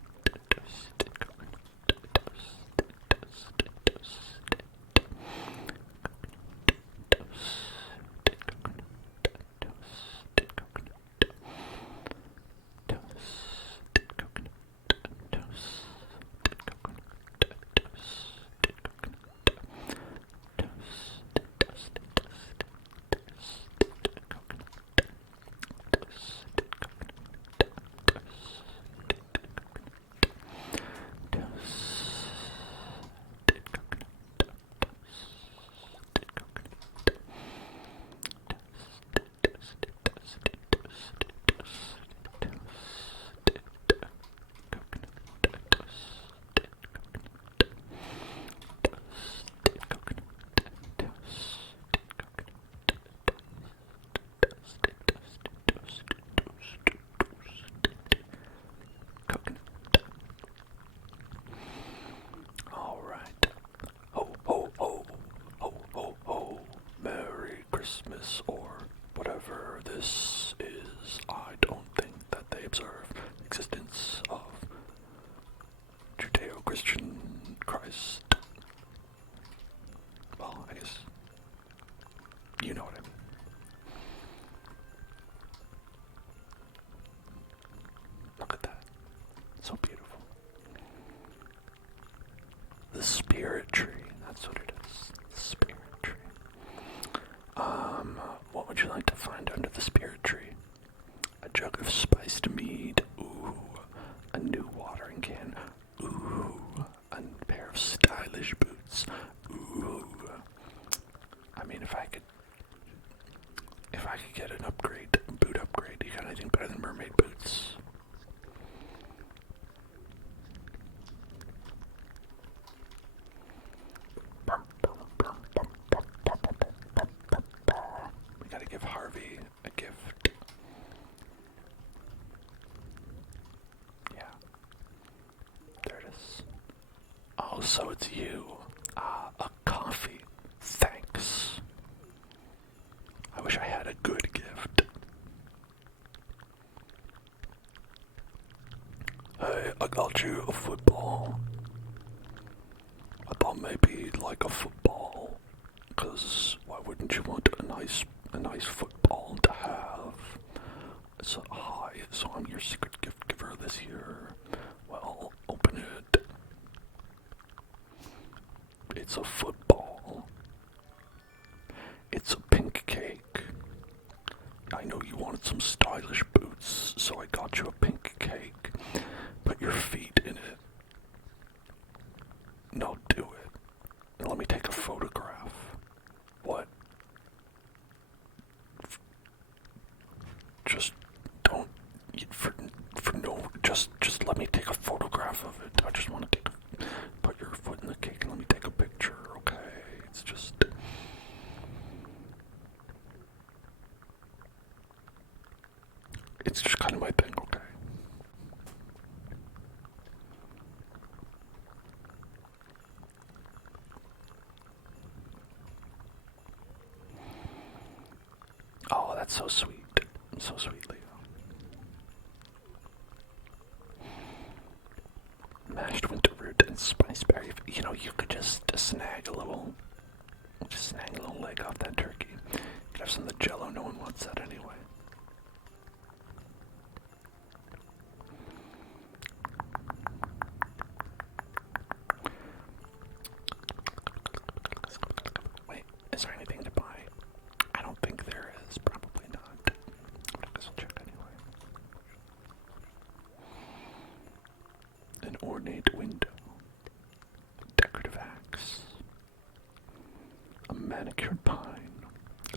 Christmas or whatever this is. I don't think that they observe the existence of Judeo-Christian Christ. Well, I guess you know what I mean. Look at that. So beautiful. The spirit tree, that's what it is. The spirit tree. What would you like to find under the spirit tree? A jug of spiced mead. Ooh. A new watering can. Ooh. A pair of stylish boots. Ooh. I mean, if I could get an upgrade, a boot upgrade, you got anything better than mermaid boots? We gotta give Harvey a gift. Yeah. There it is. Oh, so it's you. A coffee. Thanks. I wish I had a good gift. Hey, I got you a football. I thought maybe like a football, because why wouldn't you want a nice football to have? So, hi, so I'm your secret gift giver this year. Well, open it. It's a football. It's a pink cake. I know you wanted some stylish boots, so I got you a pink cake. Put your feet in it. No, do it. And let me take a photograph. What? Just don't. Just let me take a photograph of it. I just want to put your foot in the cake and let me take a picture, okay? It's just. It's just kind of my thing, okay? Oh, that's so sweet. So sweet, Leo. Mashed winter root and spiceberry. You know, you could just snag a little leg off that turkey. You could have some of the Jello. No one wants that anyway. Wait, is there anything to buy? I don't think there is. Probably not. I guess I'll check anyway. An ornate window. Decorative axe. A manicured pine.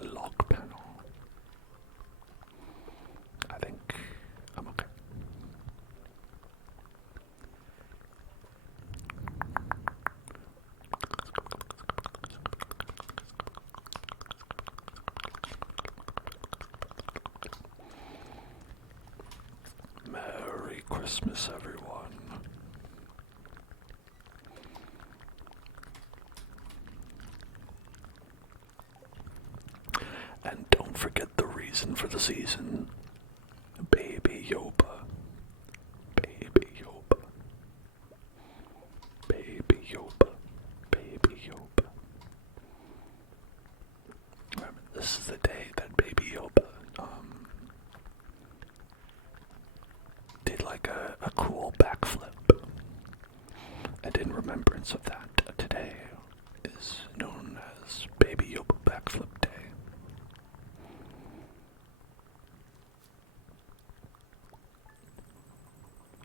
Log panel. Christmas, everyone. And don't forget the reason for the season. Baby Yoba. Baby Yoba. Baby Yoba. Baby Yoba. Remember, this is the day that Baby Yoba did like a cool backflip. And in remembrance of that, today is known as Baby Yoba Backflip Day.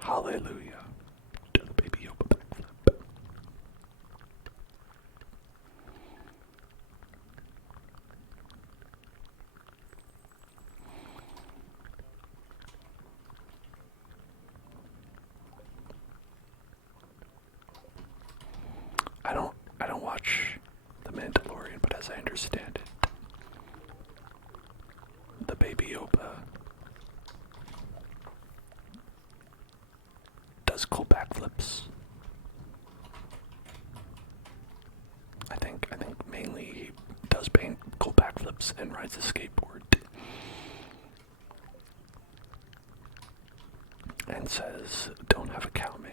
Hallelujah to the Baby Yoba backflip. I don't watch The Mandalorian, but as I understand it, the Baby Yoba does cool backflips. I think mainly he does cool backflips and rides a skateboard. And says, "Don't have a cow, man."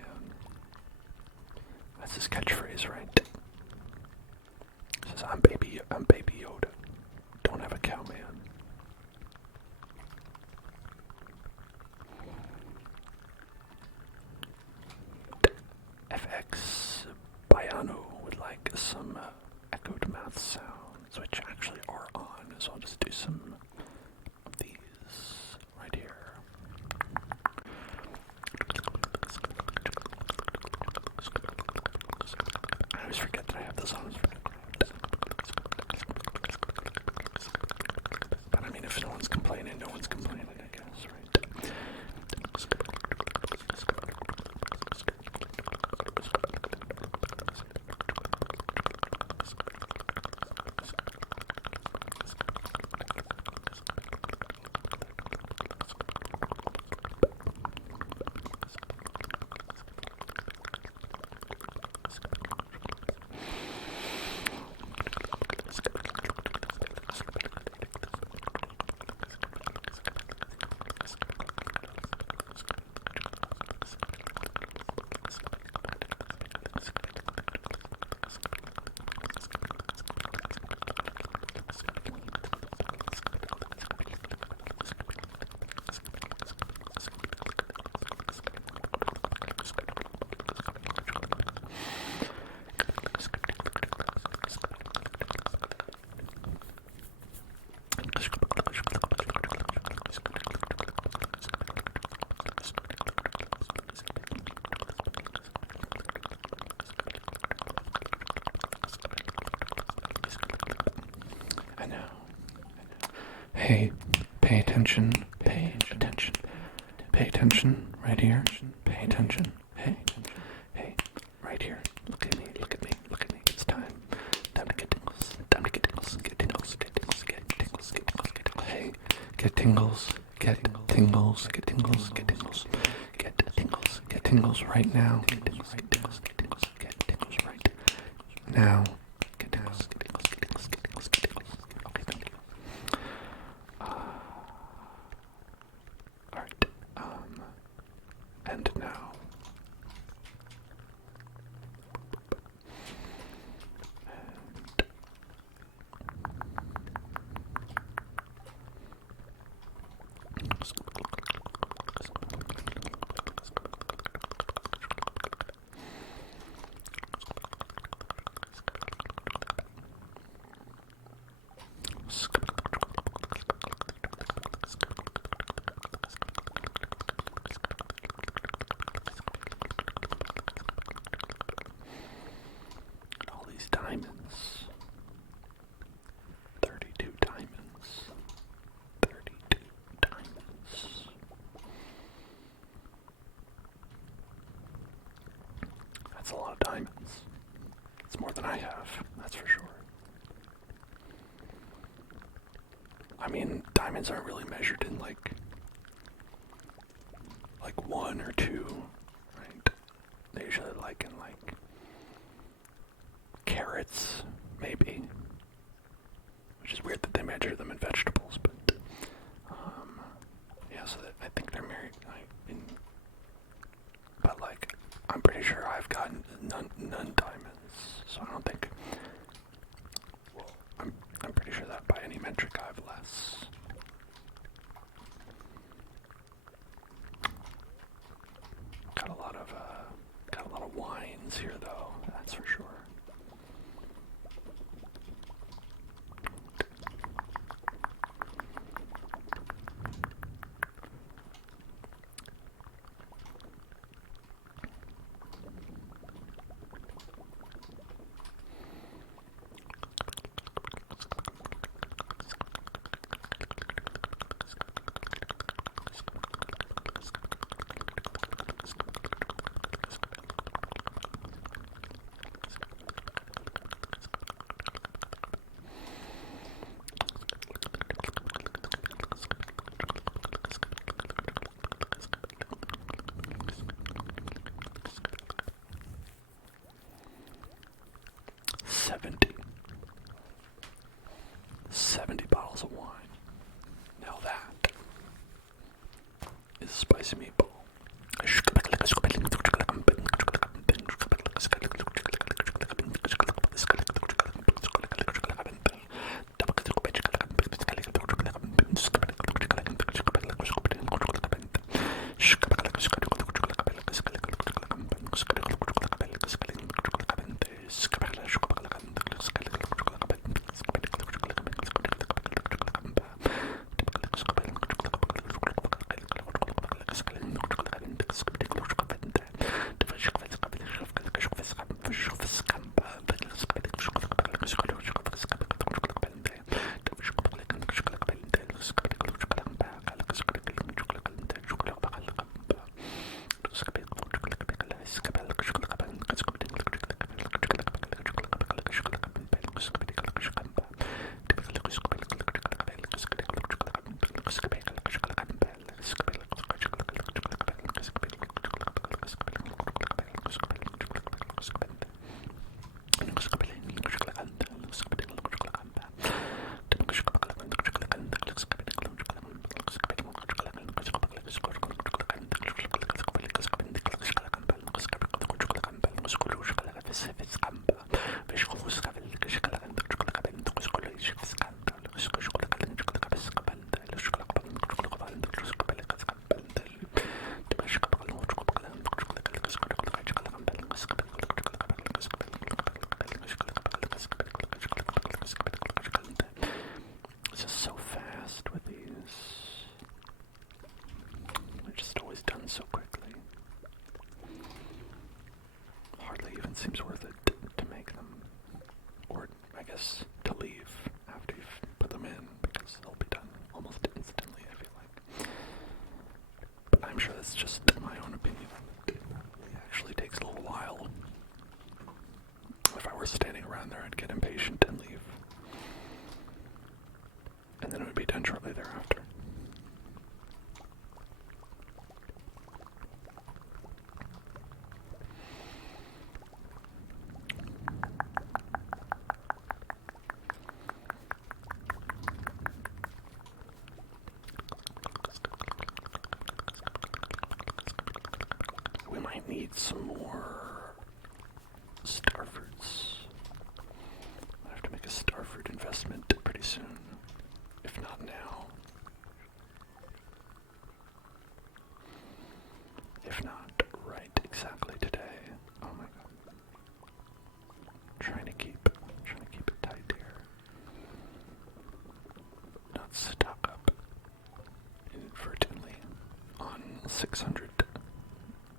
That's his catchphrase, right? Says, I'm baby Yoda. Don't have a cow, man." FX Biano would like some echoed mouth sounds, which actually are on, so I'll just do some of these right here. I always forget that I have this on. But I mean, if no one's complaining, no one's complaining, I guess, right? Hey, pay attention, pay attention, pay attention, right here, pay attention, hey, right here, look at me, it's time to get tingles, hey, get tingles, get tingles right now, get tingles right now. And now, all these diamonds. 32 diamonds. 32 diamonds. That's a lot of diamonds. It's more than I have, that's for sure. I mean, diamonds aren't really measured in like like 1 or 2, right? They usually like in like carrots, maybe. Which is weird that they measure them in vegetables, but yeah, so I think they're married. But like, I'm pretty sure I've gotten none diamonds, so I don't think. Well, I'm pretty sure that by any metric I have less. Got a lot of wines here, though. That's for sure. $70 bottles of wine. Now that is a spicy meatball. Seems worth it to make them, or I guess to leave after you've put them in, because they'll be done almost instantly, I feel like. But I'm sure that's just my own opinion. It actually takes a little while. If I were standing around there, I'd get impatient and leave. And then it would be done shortly thereafter. Need some more star fruits. I have to make a star fruit investment pretty soon, if not now. If not right exactly today. Oh my god. Trying to keep it tight here. Not stuck up inadvertently on 600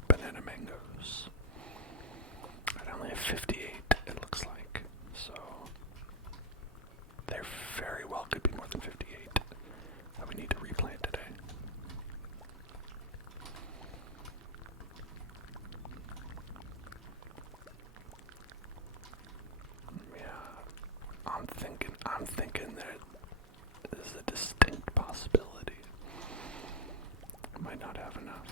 banana mangoes. I only have 58, it looks like, so there very well could be more than 58 that we need to replant today. Yeah, I'm thinking that there's a distinct possibility I might not have enough.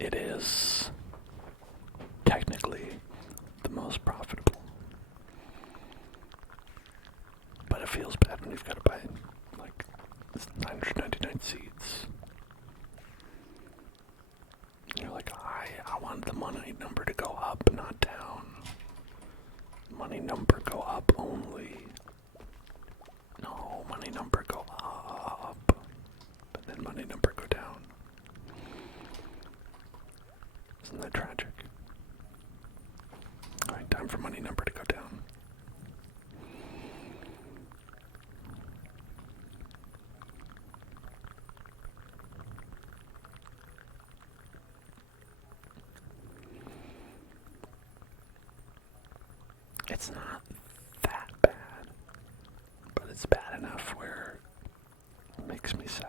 it is technically the most profitable. But it feels bad when you've got to buy like 999 seeds. You're like, I want the money number to go up, not down. Money number go up only. No, money number go up. But then money number go down. Isn't that tragic? Alright, time for money number to go down. It's not that bad, but it's bad enough where it makes me sad.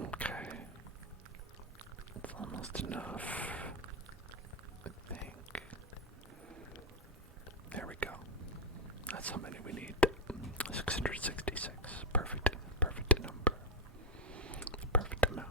Okay. It's almost enough, I think. There we go. That's how many we need. 666. Perfect. Perfect number. Perfect amount.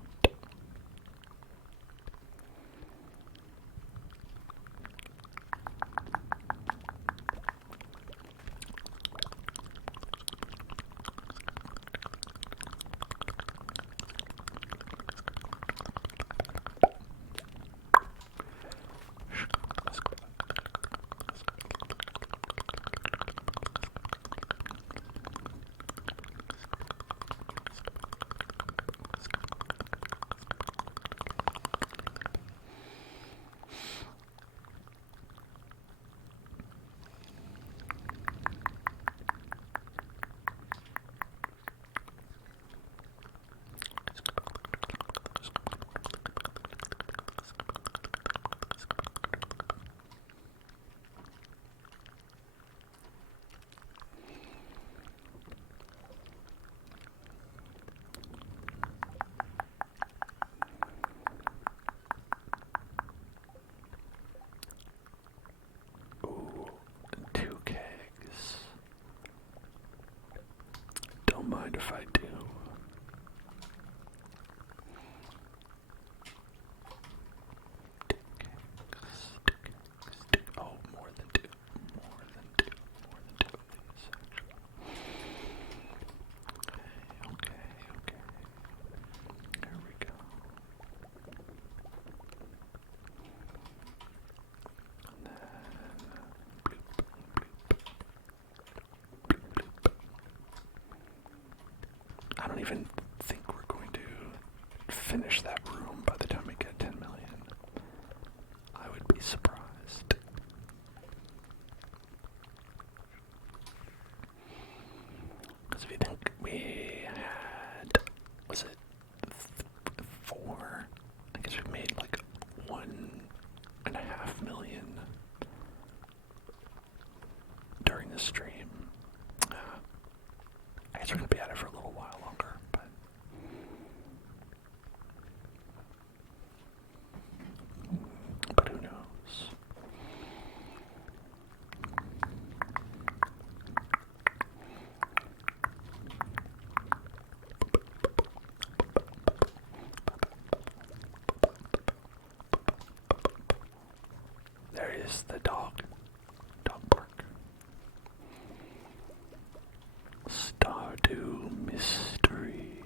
Mind if I do. Oh, more than two. More than two. More than two of these, actually. Okay. There we go. And then bloop, bloop. I don't even think we're going to finish that room by the time we get 10 million. I would be surprised. Because if you think we had, was it 4? I guess we made like 1.5 million during the stream. I guess we're going to be at it for a little while longer, but who knows? There is the dog bark. Stardew Mysteries.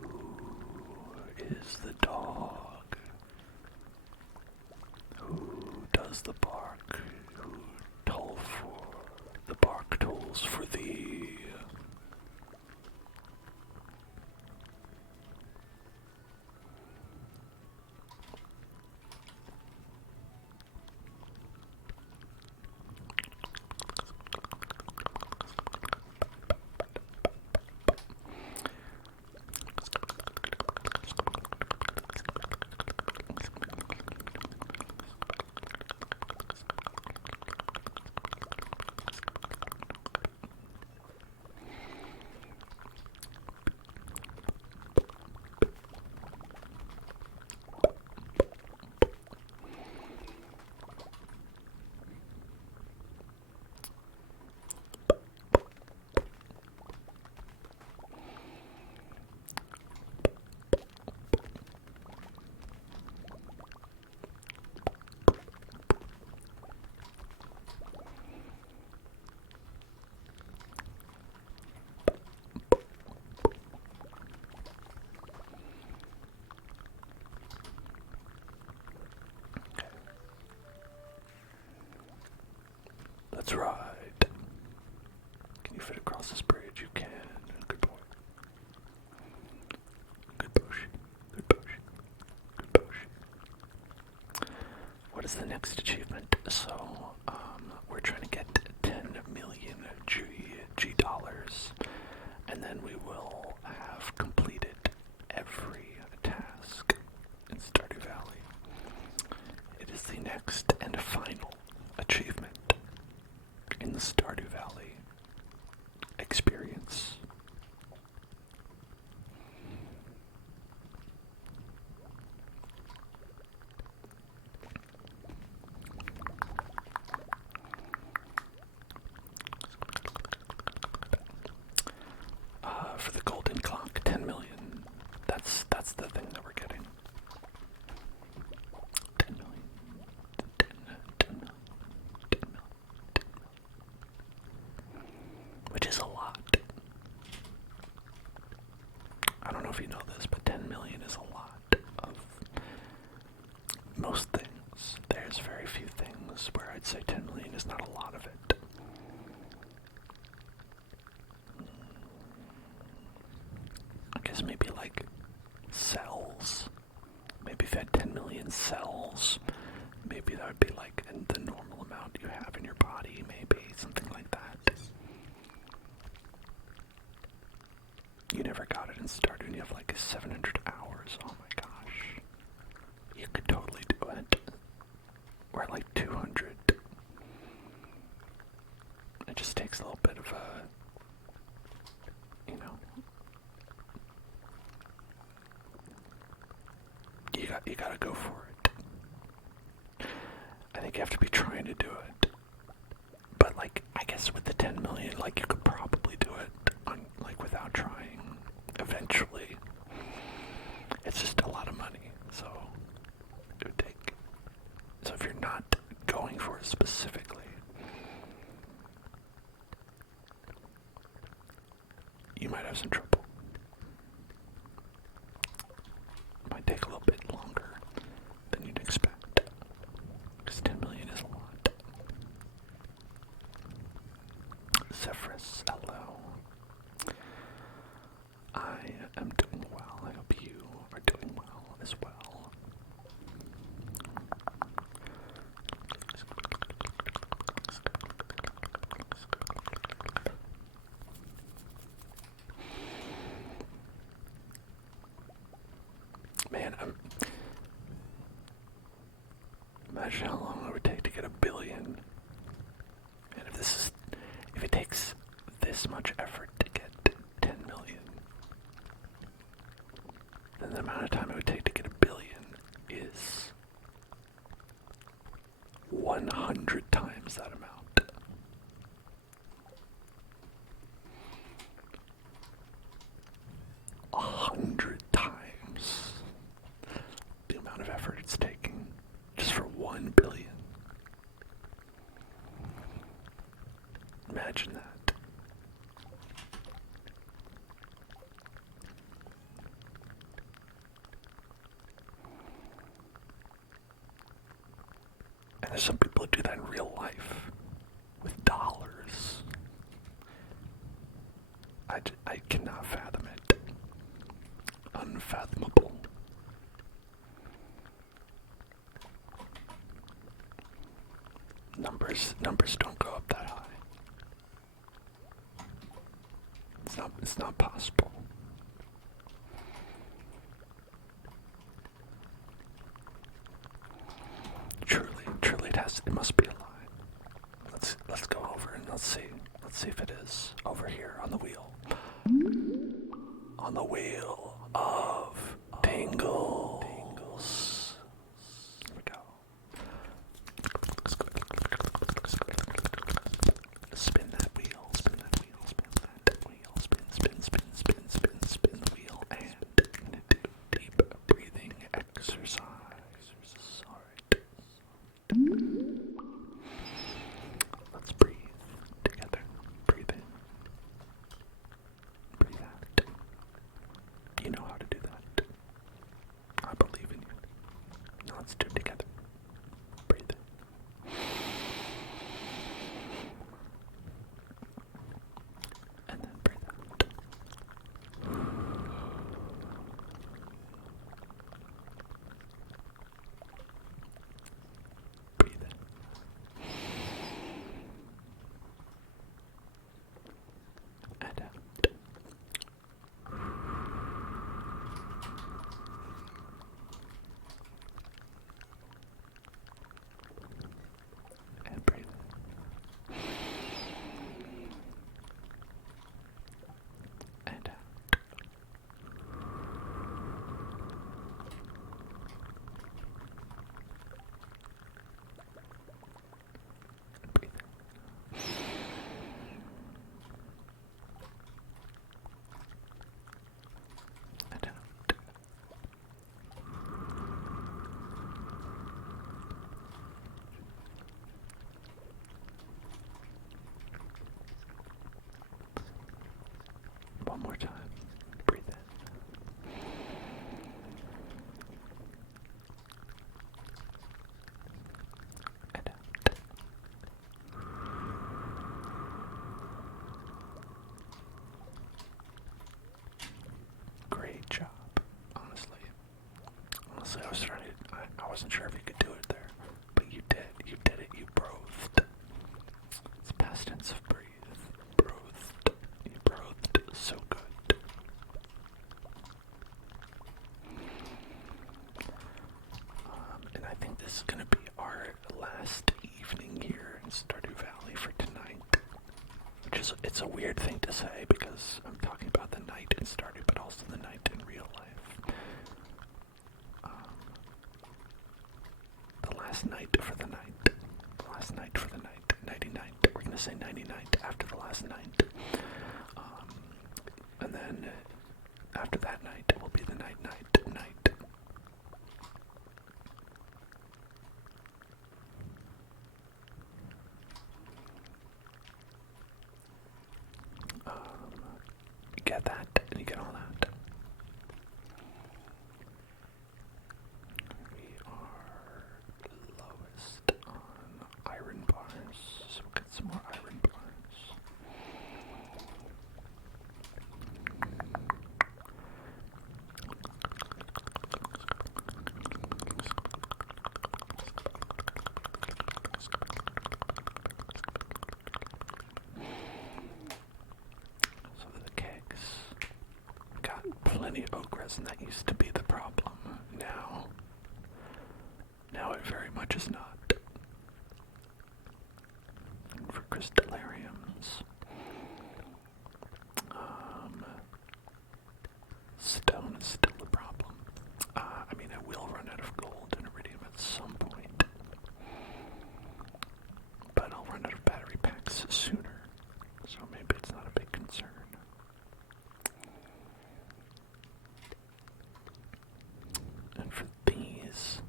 Who is the dog? Who does the bark? Who toll for the bark tolls for thee? fit across this bridge? You can. Good boy. Good push. Good push. Good push. What is the next achievement? So, we're trying to get 10 million G dollars, and then we will have completed every task in Stardew Valley. It is the next and final achievement in the Stardew Valley experience. For the golden clock, 10 million. That's the thing that we're getting. 10 million. 10 million. 10 million. 10 million. Which is a lot. I don't know if you know this, but 10 million is a lot of most things. There's very few things where I'd say 10 million is not a lot of it. I guess maybe like cells. Maybe if you had 10 million cells, maybe that would be like the normal amount you have in your body, maybe something like that. You never got it in Stardew and you have like 700 hours. Oh my gosh. You could totally do it. We're at like 200. It just takes a little bit of you gotta go for it. I think you have to be trying to do it. But like, I guess with the 10 million, like you could probably do it without trying. Eventually. It's just a lot of money, so it would take. So if you're not going for it specifically, you might have some trouble. Might take a little bit longer than you'd expect, because 10 million is a lot. Zephyrus, hello. I am doing well. I hope you are doing well as well. Man, imagine how long it would take to get 1 billion. And if it takes this much effort to get 10 million, then the amount of time it would take to get 1 billion is 100 times that amount. 100 times the amount of effort it's taking just for 1 billion. Imagine that. And there's some people who do that in real life with dollars. I cannot fathom it. Unfathomable. Numbers don't go up that high. It's not possible. Truly it must be a lie. Let's go over and let's see if it is over here on the wheel. On the wheel of tingles. Here we go. Spin that wheel, spin that wheel, spin that wheel, spin the wheel, and do deep breathing exercise. Alright. Let's breathe together. Breathe in. Breathe out. one more time. Breathe in. And out. Great job, honestly. Honestly, I wasn't sure if you could do it there, but you did. You did it. You breathed. It's past tense of breathe. Breathed. You breathed so good. And I think this is going to be our last evening here in Stardew Valley for tonight. It's a weird thing to say because I'm talking about the night in Stardew, but also the night in real life. The last night for the night. The last night for the night. Nighty-night. We're going to say nighty-night after the last night. And then after that night will be the night. You get that, and you get all that. We are lowest on iron bars, so we'll get some more iron bars. So the kegs got plenty of oak resin. That used to be the problem. Now it very much is not. And for crystallariums, stone is still a problem. I mean, I will run out of gold and iridium at some point, but I'll run out of battery packs sooner, so maybe it's not a big concern. And for these,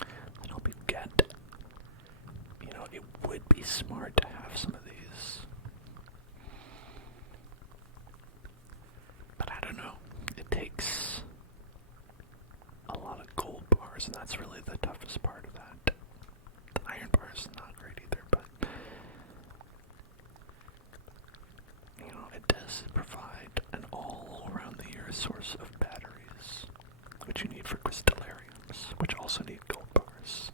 I hope you get, it would be smart to have some of these. But I don't know. It takes a lot of gold bars, and that's really the toughest part of that. The iron bar is not great either, but it does provide an all-around-the-year source of batteries, which you need for crystallariums, which also need gold bars.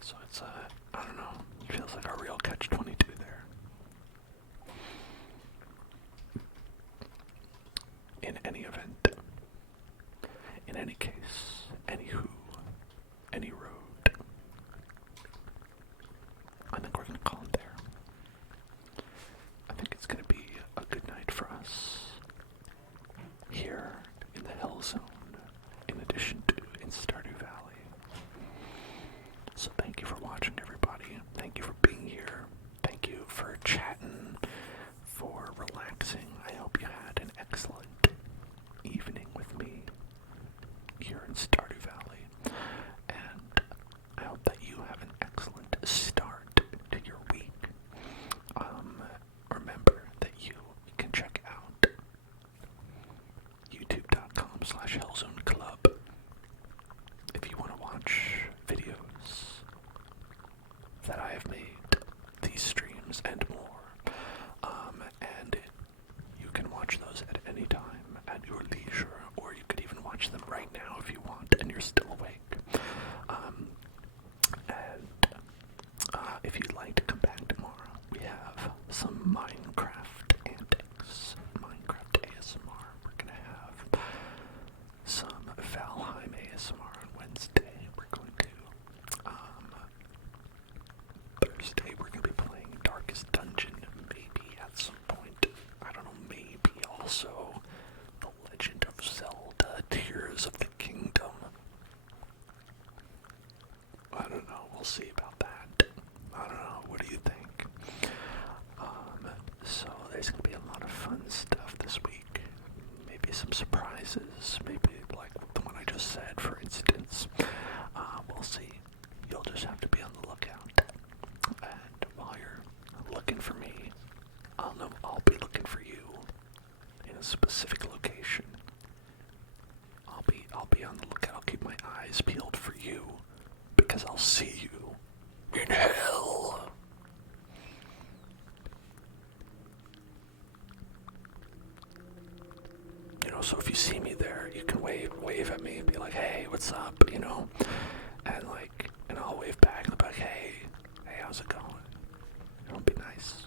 So it's I don't know, it feels like a real catch-22 there. In any event, in any case, anywho, any road, I think we're going to call it there. I think it's going to be a good night for us here in the Hell Zone, in addition to in Stardew Valley. So thank you for watching, everybody. Thank you for being here. Thank you for chatting, for relaxing. I hope you had an excellent evening with me here in Stardew Valley. And I hope that you have an excellent start to your week. Remember that you can check out youtube.com/hellzoneclub if you want to watch videos that I have made, these streams and more. And you can watch those at any time at your leisure, or you could even watch them right now if you want and you're still awake. If you'd like to come back tomorrow, we have some Minecraft antics, Minecraft ASMR. We're going to have some Valheim ASMR on Wednesday. We're going to, Thursday we're going to be playing Darkest Dungeon, maybe at some point. I don't know, maybe also The Legend of Zelda, Tears of the Kingdom. I don't know, we'll see about that. I don't know, what do you think? So there's going to be a lot of fun stuff this week. Maybe some surprises, maybe like the one I just said, for instance. We'll see. You'll just have to be on the lookout. And while you're looking for me, I'll be looking for you. a specific location. I'll be on the lookout. I'll keep my eyes peeled for you, because I'll see you in hell. You know, so if you see me there, you can wave at me and be like, hey, what's up, you know? And I'll wave back and be like, hey, how's it going? It'll be nice.